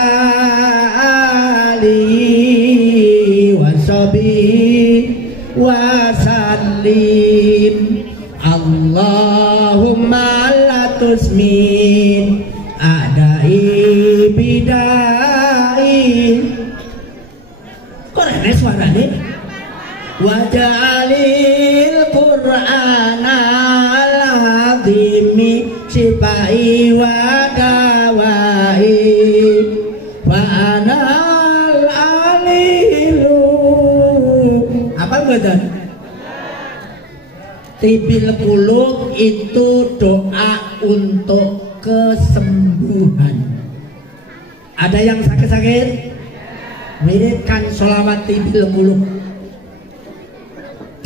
alihi wa sahbihi wa sallim. Allahumma la tusmin adai bidai. Kok rene suarane? Waja'alil Qur'ana al-azimi sipai wa dawai wa anal alilu. Apa betul? Tibil qulub itu doa untuk kesembuhan. Ada yang sakit-sakit? Wiridkan sholawat tibil qulub.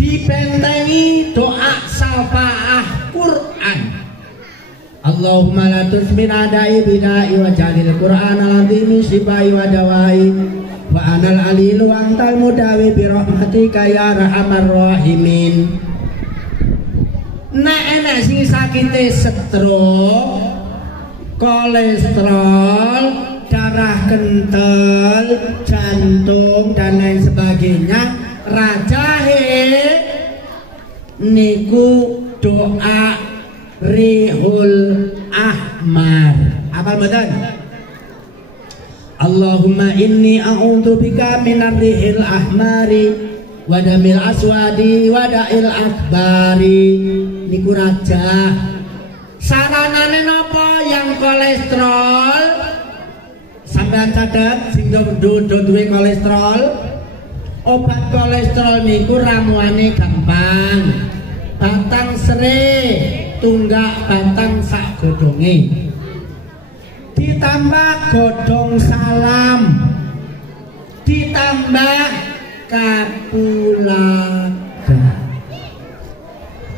Dibentengi doa syafaah Quran. Allahumma la tusmin adai bidai wa jalil Quran al-azimi sibai wa dawai wa anal alilu antal mudawi birahmatika ya arhamar rahimin. Nek enek sing sakite stroke, kolesterol, darah kental, jantung dan lain sebagainya, rajahe niku doa Rihul Ahmar. Apa betul? Allahumma inni a'udzubika minar rihil ahmari wadamil aswadi wadail akbari niku raja. Saranane napa yang kolesterol? Sampeyan catet sing duwe kolesterol. Obat kolesterol niku ramuane gampang. Batang serai tunggak batang sak godhonge. Ditambah godhong salam. Ditambah kapulaga.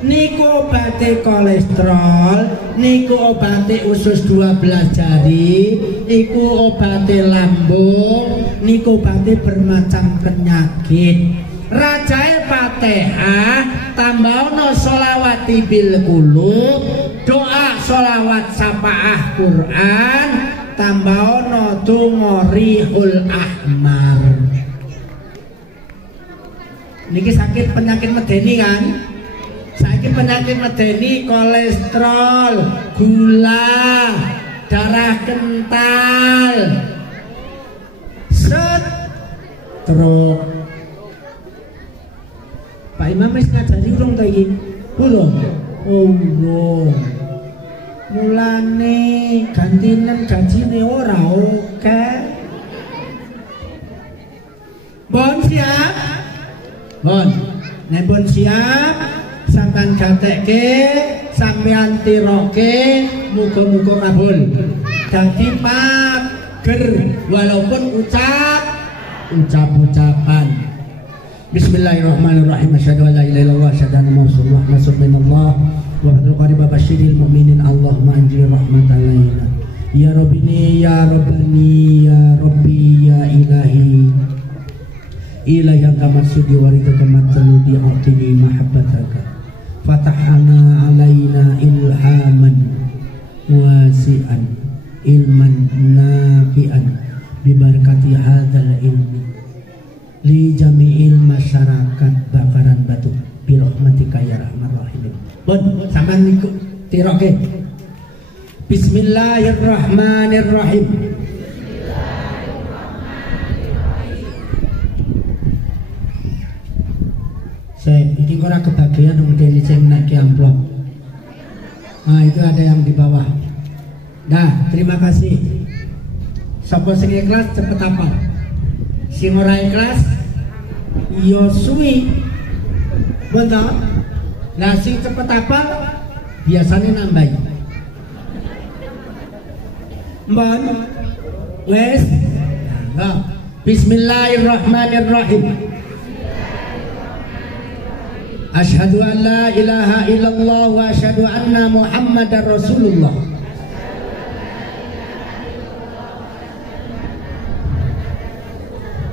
Niku obate kolesterol, niku obate usus 12 jari, niku obate lambung, niku obate bermacam penyakit. Rajae Fatihah tambahono sholawati bil qulub, doa sholawat sapaah Quran, tambahono donga Rihul Ahmar. Niki sakit penyakit medeni kan? Sakit penyakit medeni kolesterol, gula, darah kental, stroke. Pak Imam wis ngajari urung ta iki? Belum. Oh, belum. Mulane gantinen gajine ora oke. Bon siap? Bon. Nek bon siap, sampean gatekke, sampean tiroke, muga-muga kabul. Dadi pager walaupun ucap-ucapan. Bismillahirrahmanirrahim. Asyhadu an la ilaha illallah wa asyhadu anna Muhammadan rasulullah wa fadl qarib basyiril mu'minin Allahumma anjil rahmatan laina. Ya Rabbini ya Rabbani ya Rabbi ya ilahi ilahi anta maksudi waridaka matludi a'tini mahabbataka fatahana alaina ilhaman wasi'an ilman nafi'an bibarakati hadzal ilmi li jami'il masyarakat Bakaran Batu birahmatika ya rahman rahimin. Bon, sampean niku tiroke. Bismillahirrahmanirrahim. Saya iki ora kebagian wong dene sing nek amplop. Nah, itu ada yang di bawah. Nah, terima kasih. Sapa sing ikhlas cepet hafal. Sing ora ikhlas yo suwi. Betul. Nah, sing cepet hafal biasanya nambahi. Mbon. Wes. Nah, bismillahirrahmanirrahim. Asyhadu an la ilaha illallah wa asyhadu anna Muhammadar Rasulullah.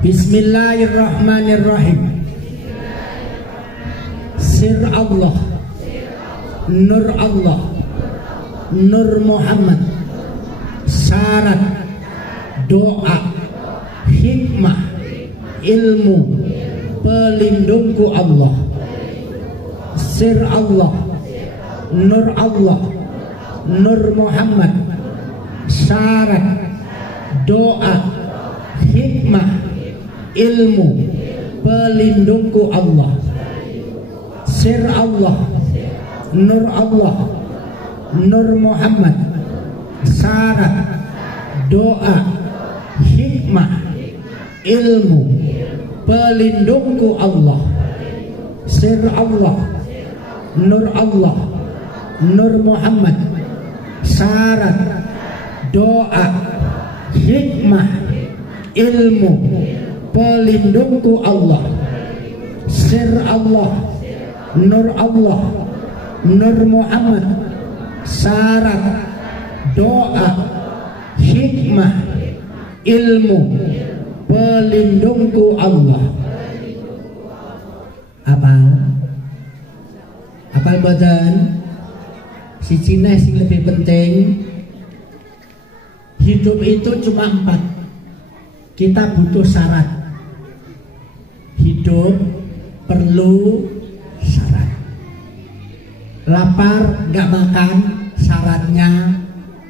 Bismillahirrahmanirrahim. Sir Allah, Nur Allah, Nur Muhammad, syarat, doa, hikmah, ilmu, pelindungku Allah. Sir Allah, Nur Allah, Nur Muhammad, syarat, doa, hikmah, ilmu, pelindungku Allah. Sir Allah, Nur Allah, Nur Muhammad, syarat, doa, hikmah, ilmu, pelindungku Allah. Sir Allah, Nur Allah, Nur Muhammad, syarat, doa, hikmah, ilmu, pelindungku Allah. Sir Allah, Nur Allah, Nur Muhammad, syarat, doa, hikmah, ilmu, pelindungku Allah. Apal badan si Cina sing lebih penting. Hidup itu cuma 4. Kita butuh syarat. Hidup perlu syarat. Lapar gak makan, syaratnya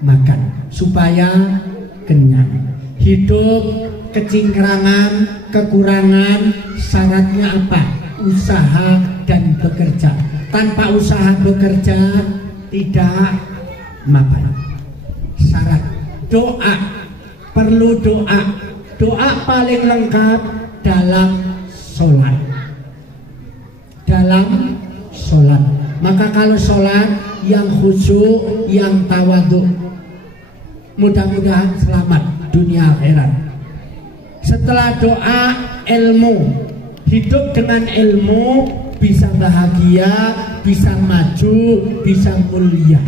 makan supaya kenyang. Hidup kecingkrangan, kekurangan, syaratnya apa? Usaha dan bekerja. Tanpa usaha bekerja tidak mapan. Syarat doa, perlu doa. Doa paling lengkap dalam sholat. Dalam sholat. Maka kalau sholat yang khusyuk, yang tawadhu, mudah-mudahan selamat dunia akhirat. Setelah doa, ilmu. Hidup dengan ilmu bisa bahagia, bisa maju, bisa mulia.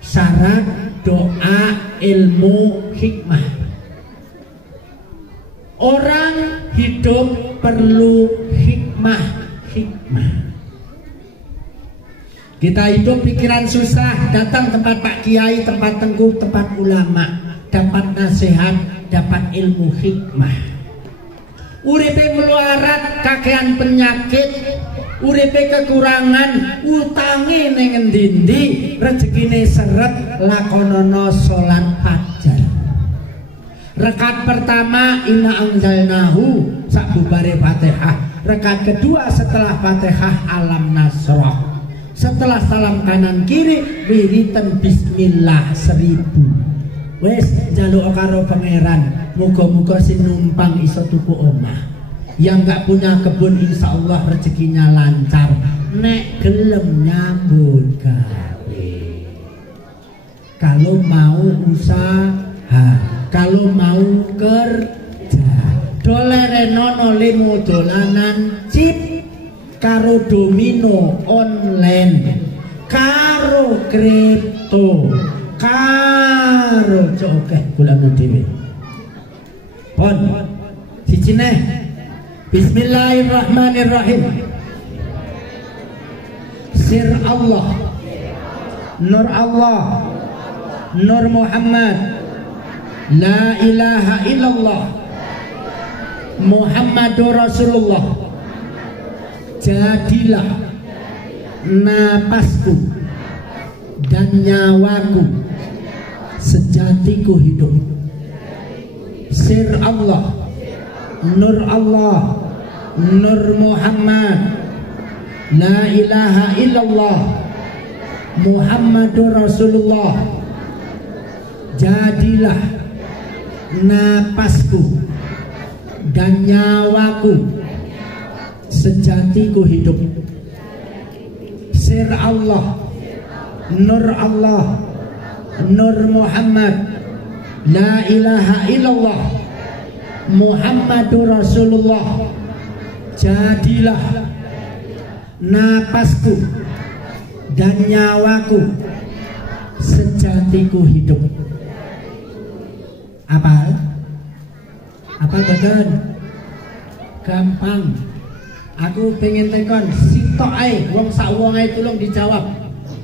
Syarat doa, ilmu, hikmah. Orang hidup perlu hikmah. Kita hidup pikiran susah, datang tempat Pak Kiai, tempat tengku, tempat ulama, dapat nasihat, dapat ilmu hikmah. Uripe meluarat, kakean penyakit, uripe kekurangan, utangi ning endi-endi, rezekine seret, lakonono salat fajar. Rekat pertama inna anzalnahu sakbubare Fatihah. Rekat kedua setelah Fatihah alam nasroh. Setelah salam kanan kiri wiritan bismillah 1000. Wes njaluk karo pangeran, muga-muga sing numpang iso tuku omah. Yang gak punya kebun insyaallah rezekinya lancar. Nek gelem nyambut gawe. Kalau mau usaha, kalau mau kerja, dolerenono limo dolanan chip, karo domino online, karo kripto, karo joget bulan dhewe. Pon siji neh. Bismillahirrahmanirrahim. Sir Allah, Nur Allah, Nur Muhammad, La ilaha illallah, Muhammadur Rasulullah. Jadilah napasku dan nyawaku, sejatiku hidup. Sir Allah, Nur Allah, Nur Muhammad, La ilaha illallah, Muhammadur Rasulullah. Jadilah napasku dan nyawaku, sejatiku hidup. Sir Allah, Nur Allah, Nur Muhammad, La ilaha illallah, Muhammadur Rasulullah. Jadilah napasku dan nyawaku, sejatiku hidup. Apa badan? Gampang. Aku pengen tekon sitok ae wong sak wong ae tulung dijawab.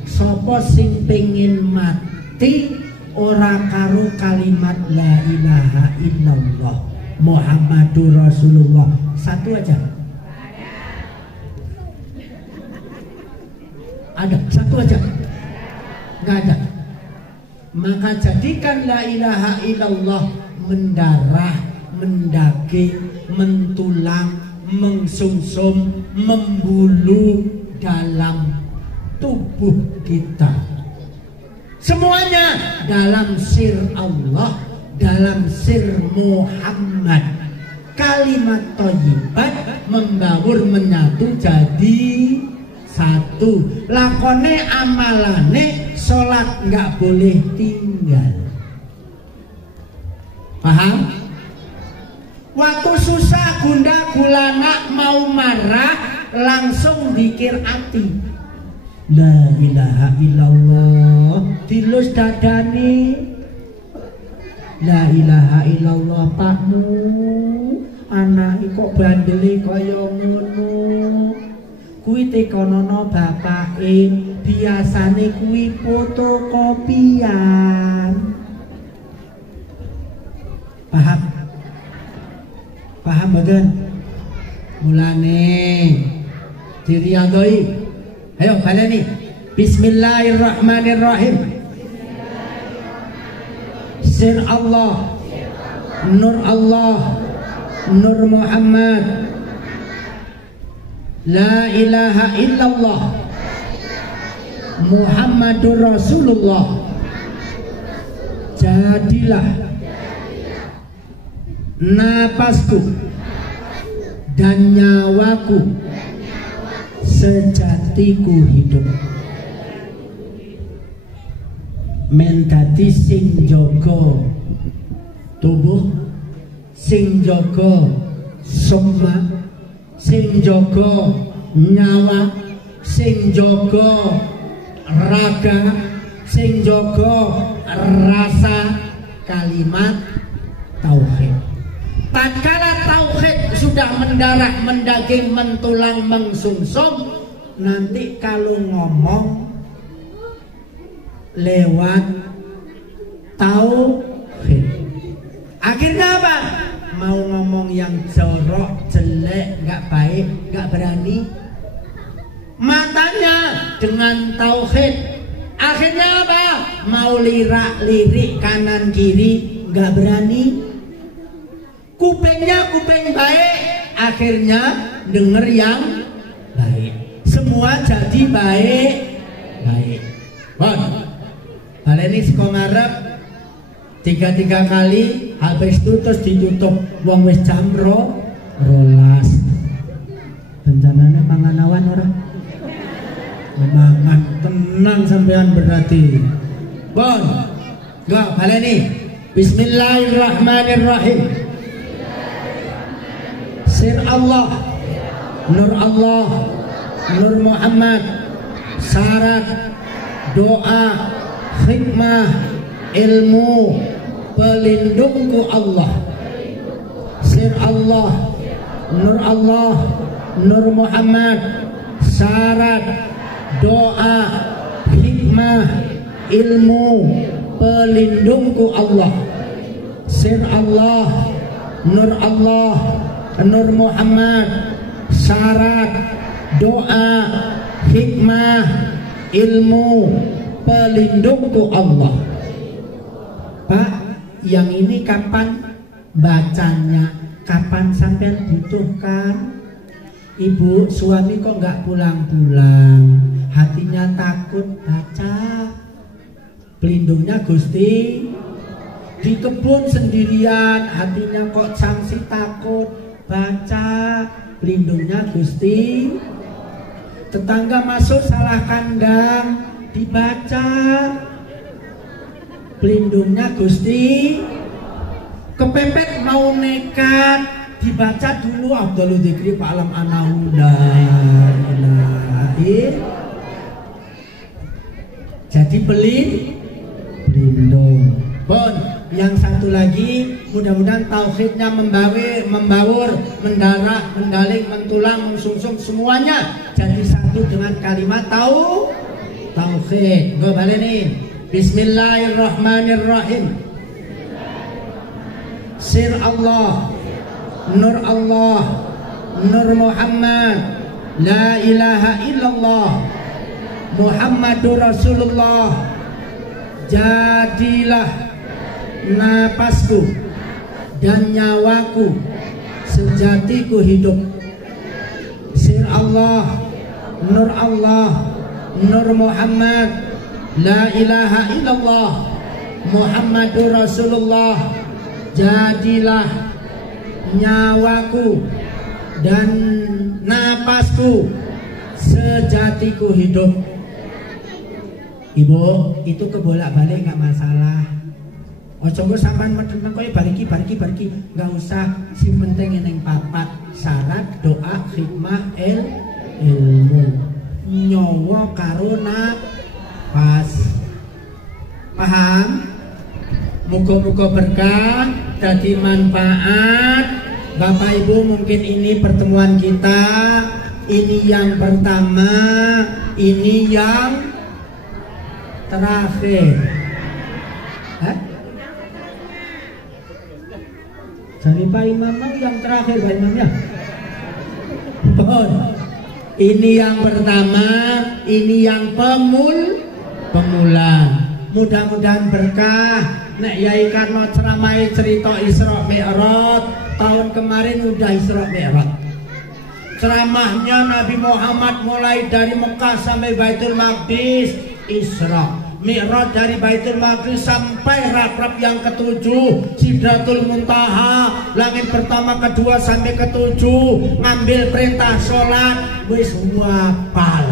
Sopo sing pengen mati ora karo kalimat la ilaha illallah Muhammadur Rasulullah? Satu aja. Ada satu aja? Nggak ada. Maka jadikan la ilaha illallah mendarah, mendaging, mentulang, mengsumsum, membulu dalam tubuh kita. Semuanya dalam sir Allah, dalam sir Muhammad. Kalimat thayyibat membaur menyatu jadi satu. Lakone amalane sholat nggak boleh tinggal. Paham? Waktu susah gunda gulana mau marah langsung dikir ati. La ilaha illallah dilus dadani. La ilaha illallah pakmu anak kok bandeli kaya ngono. Kuwi tekonono bapake biasane kuwi fotokopian. Paham? Paham badan? Mulane diriyadoi. Ayo baleni. Bismillahirrahmanirrahim. Sir Allah, Nur Allah, Nur Muhammad, La ilaha illallah, Muhammadur Rasulullah. Jadilah napasku dan nyawaku sejatiku hidup. Mentati sing jaga tubuh, sing jaga soma, sing jaga nyawa, sing jaga raga, sing jaga rasa kalimat tauhid. Tatkala tauhid sudah mendarah, mendaging, mentulang, mengsumsum, nanti kalau ngomong lewat tauhid, akhirnya apa? Mau ngomong yang jorok, jelek, nggak baik, nggak berani. Matanya dengan tauhid, akhirnya apa? Mau lirak-lirik kanan kiri, nggak berani. Kupingnya kuping baik, akhirnya denger yang baik. Semua jadi baik. Bon, baleni saka ngarep tiga kali, habis itu terus ditutup. Wong wis jam 12. Bencananya mangan awan ora? Mangan tenang sampean berarti. Bon, enggak baleni. Bismillahirrahmanirrahim. Sir Allah, Nur Allah, Nur Muhammad, syarat doa, hikmah, ilmu, pelindungku Allah. Sir Allah, Nur Allah, Nur Muhammad, syarat doa, hikmah, ilmu, pelindungku Allah. Sir Allah, Nur Allah, Nur Muhammad, syarat doa, hikmah, ilmu, pelindungku Allah. Pak, yang ini kapan bacanya? Kapan sampai butuhkan? Ibu, suami kok nggak pulang-pulang? Hatinya takut baca. Pelindungnya Gusti. Di kebun sendirian, hatinya kok sangsi takut baca. Pelindungnya Gusti. Tetangga masuk salah kandang, dibaca. Pelindungnya Gusti. Kepepet mau nekat, dibaca dulu Abdul Dzikri Fa'lam Anahu la ilaha illallah. Jadi pelindung. Bon, yang satu lagi, mudah-mudahan tauhidnya membaur, mendarah, mendaling, mentulang, mensumsum, semuanya jadi satu dengan kalimat tauhid. Go baleni. Bismillahirrahmanirrahim. Sir Allah, Nur Allah, Nur Muhammad, La ilaha illallah, Muhammadur Rasulullah. Jadilah napasku dan nyawaku sejatiku hidup. Sir Allah, Nur Allah, Nur Muhammad, La ilaha illallah, Muhammadur Rasulullah. Jadilah nyawaku dan napasku sejatiku hidup. Ibu, itu kebolak-balik nggak masalah. Ojo kok sampean medhun koyo bariki nggak usah. Sing penting yang papat syarat doa, hikmah, ilmu, nyawa karo napas. Paham? Muga-muga berkah, jadi manfaat. Bapak Ibu, mungkin ini pertemuan kita, ini yang pertama, ini yang terakhir. Jadi Pak Imam yang terakhir Pak Imamnya. Bon, ini yang pertama, ini yang pemula. Mudah-mudahan berkah. Nek Yai Karno ceramai cerita Isra Mi'raj, tahun kemarin udah Isra Mi'raj. Ceramahnya Nabi Muhammad mulai dari Mekah sampai Baitul Maqdis, Isra Mi'raj dari Baitul Maqdis sampai Rakrab yang ketujuh, Sidratul Muntaha, langit pertama, kedua sampai ketujuh, ngambil perintah sholat, wis wapal.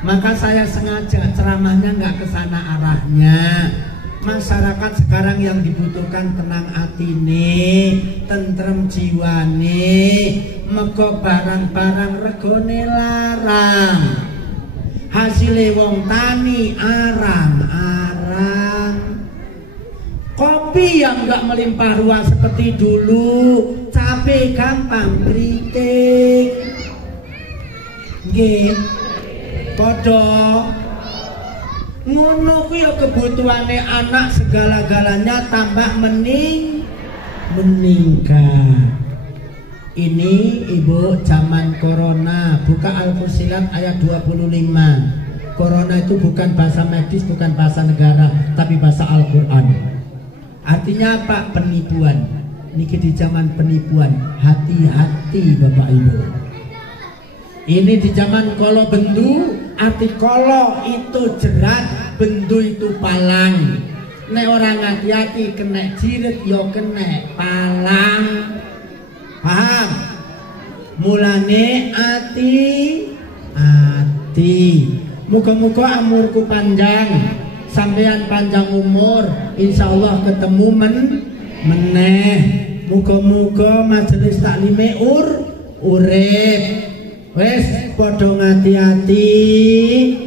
Maka saya sengaja ceramahnya nggak kesana arahnya. Masyarakat sekarang yang dibutuhkan tenang atine, tentrem jiwane, meko barang-barang regone larang, hasilnya wong tani arang-arang. Kopi yang nggak melimpah ruah seperti dulu, cabai gampang kritik, nggih. Podo ngono ku ya kebutuhane anak segala-galanya tambah meningkat. Ini Ibu zaman corona, buka Al-Fussilat ayat 25. Corona itu bukan bahasa medis, bukan bahasa negara, tapi bahasa Al-Qur'an. Artinya apa? Penipuan. Niki di zaman penipuan, hati-hati Bapak Ibu. Ini di zaman kolo bendu, arti kolo itu jerat, bendu itu palang. Nek orang hati-hati kena jirit, yo kena palang. Paham? Mulane hati. Muga-muga umurku panjang, sampeyan panjang umur, insya Allah ketemu meneh. Muga-muga majelis taklime urip. Wes padha ngati-ati,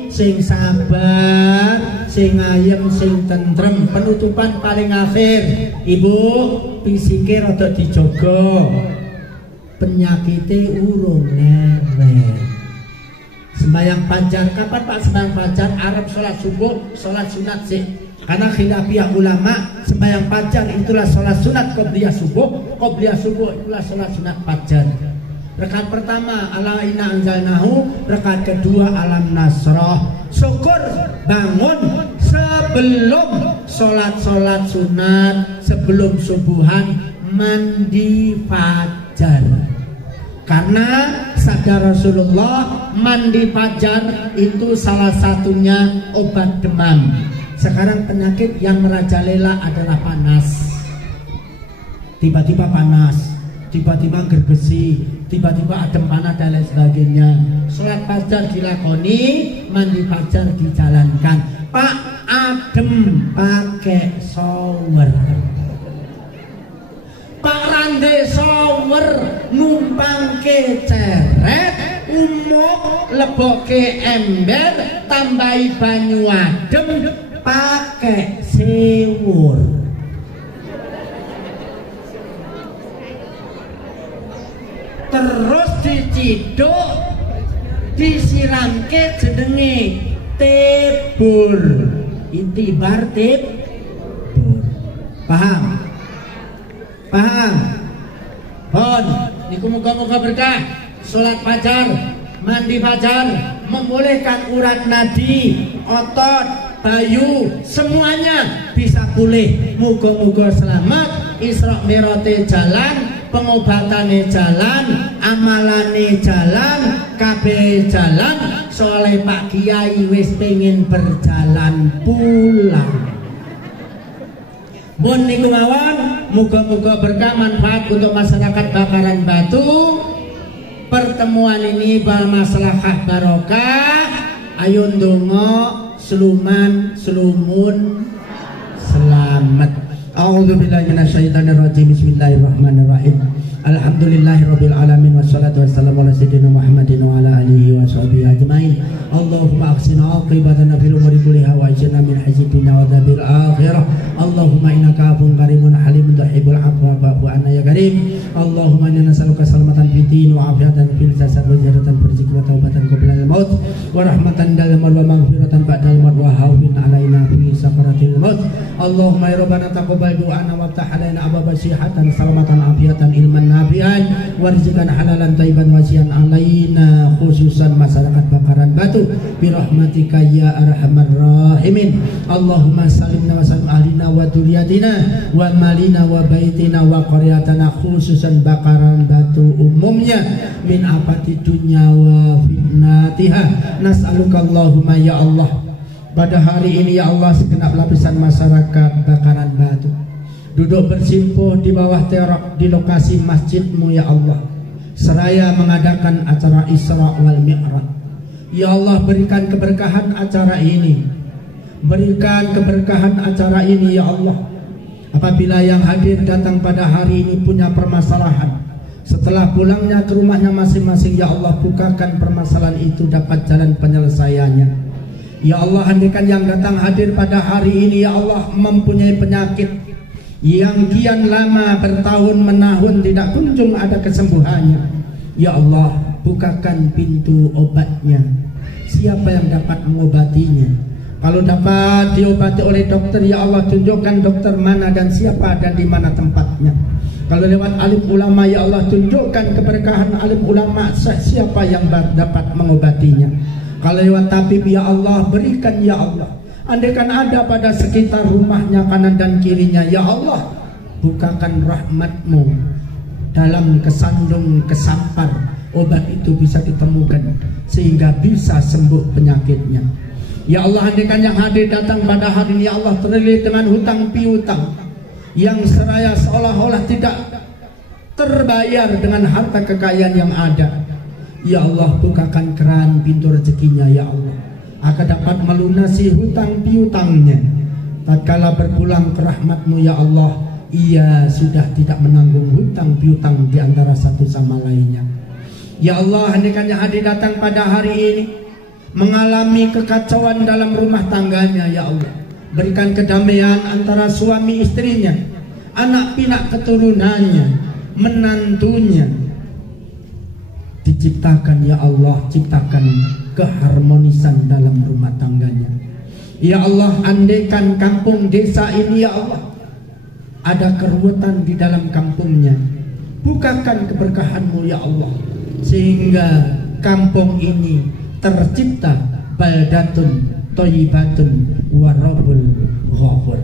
sing sabar, sing ayem, sing tentrem. Penutupan paling akhir, Ibu, pisike rada dijogo. Penyakite urung ngerek. Sembayang fajar, kapan Pak sembayang fajar? Arab sholat subuh, sholat sunat sih. Karena khilafiyah ulama, sembayang fajar itulah sholat sunat, qobliyah subuh itulah sholat sunat fajar. Rakaat pertama ala inna anzalnahu, rakaat kedua alam nasrah. Syukur bangun sebelum sholat sunat, sebelum subuhan mandi fajar. Karena sabda Rasulullah, mandi fajar itu salah satunya obat demam. Sekarang penyakit yang merajalela adalah panas. Tiba-tiba panas, tiba-tiba gergesi, tiba-tiba adem panas dan lain sebagainya. Sholat fajar dilakoni, mandi fajar dijalankan. Pak, adem pakai shower. Pak rande shower, numpang ke ceret, umuk lebok ke ember, tambahi banyu adem, pakai sewur. Terus diciduk, disiramke jenenge tebur. Intibar tebur. Paham? Paham? Pon, niku muga-muga berkah. Sholat fajar, mandi fajar, memulihkan urat nadi, otot, bayu, semuanya bisa pulih. Muga-muga selamat. Isra Mi'raj jalan, pengobatannya jalan, amalannya jalan, kabeh jalan. Soalnya Pak Kiai wis pengen berjalan pulang. Mun niku mawon, muga-muga berkah manfaat untuk masyarakat Bakaran Batu. Pertemuan ini bermaslahah barokah. Ayo ndonga sluman slumun selamat. A'udzubillahi minasyaitonirrajim. Bismillahirrahmanirrahim. Alhamdulillahirabbil alamin wassalatu wassalamu ala sayyidina Muhammadin wa ala alihi wa sahbihi ajmain. Allahumma aqsina aqibatana fil umuri kulliha wa ajirna min hazzid dunya wa adzabil akhirah. Allahumma innaka afuwwun karimun halimun tuhibbul afwa fa'fu anna ya karim. Allahumma inna nas'aluka salamatan fid din wa afiatan fil jasad wa ziyadatan fil rizqi wa taubatan qabla al-maut wa rahmatan dalam wa maghfiratan ba'da al-maut wa hawfin alaina fi sakaratil maut. Allahumma ya rabbana taqabbal du'ana wa ftah alaina abwaaba sihhatan salamatan afiatan ilman nafi'an wa rizqan halalan thayyiban wasi'an alaina khususan masyarakat Bakaran Batu bi rahmatika ya arhamar rahimin. Allahumma salimna wa salim ahlina wa dzurriyyatina wa malina wa baitina wa qaryatana khususan Bakaran Batu umumnya min afati dunya wa fitnatiha. Nas'aluka Allahumma ya Allah, pada hari ini ya Allah segenap lapisan masyarakat Bakaran Batu duduk bersimpuh di bawah terok di lokasi masjid-Mu ya Allah, seraya mengadakan acara Isra wal Mi'raj. Ya Allah, berikan keberkahan acara ini, berikan keberkahan acara ini ya Allah. Apabila yang hadir datang pada hari ini punya permasalahan, setelah pulangnya ke rumahnya masing-masing ya Allah, bukakan permasalahan itu dapat jalan penyelesaiannya. Ya Allah, andaikan yang datang hadir pada hari ini ya Allah mempunyai penyakit yang kian lama bertahun menahun tidak kunjung ada kesembuhannya, ya Allah bukakan pintu obatnya. Siapa yang dapat mengobatinya? Kalau dapat diobati oleh dokter ya Allah, tunjukkan dokter mana dan siapa dan di mana tempatnya. Kalau lewat alim ulama ya Allah, tunjukkan keberkahan alim ulama siapa yang dapat mengobatinya. Kalau lewat tabib ya Allah, berikan ya Allah. Andaikan ada pada sekitar rumahnya kanan dan kirinya ya Allah, bukakan rahmat-Mu dalam kesandung kesampar, obat itu bisa ditemukan sehingga bisa sembuh penyakitnya. Ya Allah, andaikan yang hadir datang pada hari ini ya Allah terlilit dengan hutang piutang yang seraya seolah-olah tidak terbayar dengan harta kekayaan yang ada, ya Allah bukakan keran pintu rezekinya ya Allah, akan dapat melunasi hutang piutangnya. Tatkala berpulang ke rahmat-Mu ya Allah, ia sudah tidak menanggung hutang piutang di antara satu sama lainnya. Ya Allah, andaikan yang hadir datang pada hari ini mengalami kekacauan dalam rumah tangganya ya Allah, berikan kedamaian antara suami istrinya, anak pinak keturunannya, menantunya. Diciptakan ya Allah, ciptakan keharmonisan dalam rumah tangganya. Ya Allah, andaikan kampung desa ini ya Allah ada keruwetan di dalam kampungnya, bukakan keberkahan-Mu ya Allah sehingga kampung ini tercipta baldatun thayyibatun wa rabbul ghafur.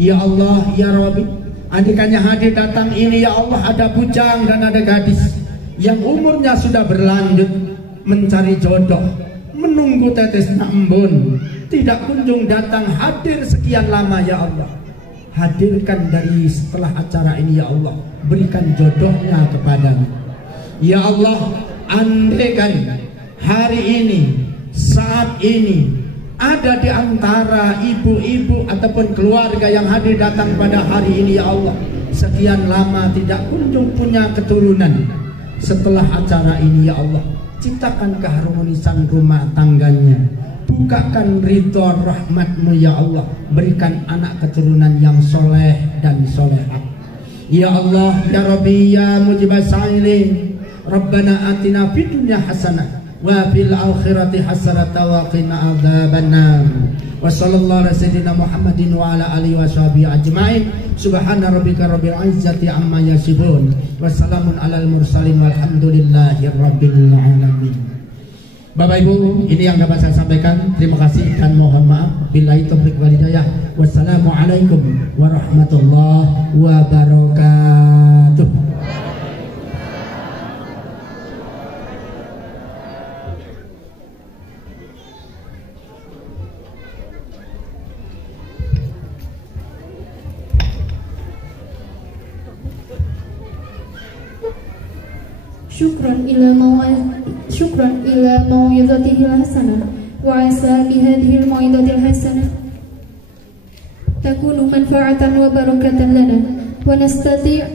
Ya Allah ya Rabbi, andaikan yang hadir datang ini ya Allah ada bujang dan ada gadis yang umurnya sudah berlanjut mencari jodoh, menunggu tetesnya embun, tidak kunjung datang hadir sekian lama ya Allah. Hadirkan dari setelah acara ini ya Allah, berikan jodohnya kepadanya. Ya Allah, andaikan hari ini, saat ini ada di antara ibu-ibu ataupun keluarga yang hadir datang pada hari ini ya Allah, sekian lama tidak kunjung punya keturunan, setelah acara ini ya Allah ciptakan keharmonisan rumah tangganya, bukakan ridho rahmat-Mu ya Allah, berikan anak keturunan yang soleh dan solehat. Ya Allah ya Rabbi ya mujibas sa'ilin, Rabbana atina fid dunya hasanah wa fil akhirati hasanatan wa qina adzabannar. Wa sallallahu ala sayyidina Muhammadin wa ala alihi washabihi ajmain. Subhana rabbika rabbil izzati amma yasifun wa salamun alal mursalin walhamdulillahi rabbil alamin. Bapak Ibu, ini yang dapat saya sampaikan. Terima kasih dan mohon maaf. Billahi taufiq wal hidayah. Wassalamualaikum warahmatullahi wabarakatuh. syukran ila mau'izatihil hasanah wa asa bihadhil mau'izatil hasanah takunu manfaatan wa barakatan lana wa nastati'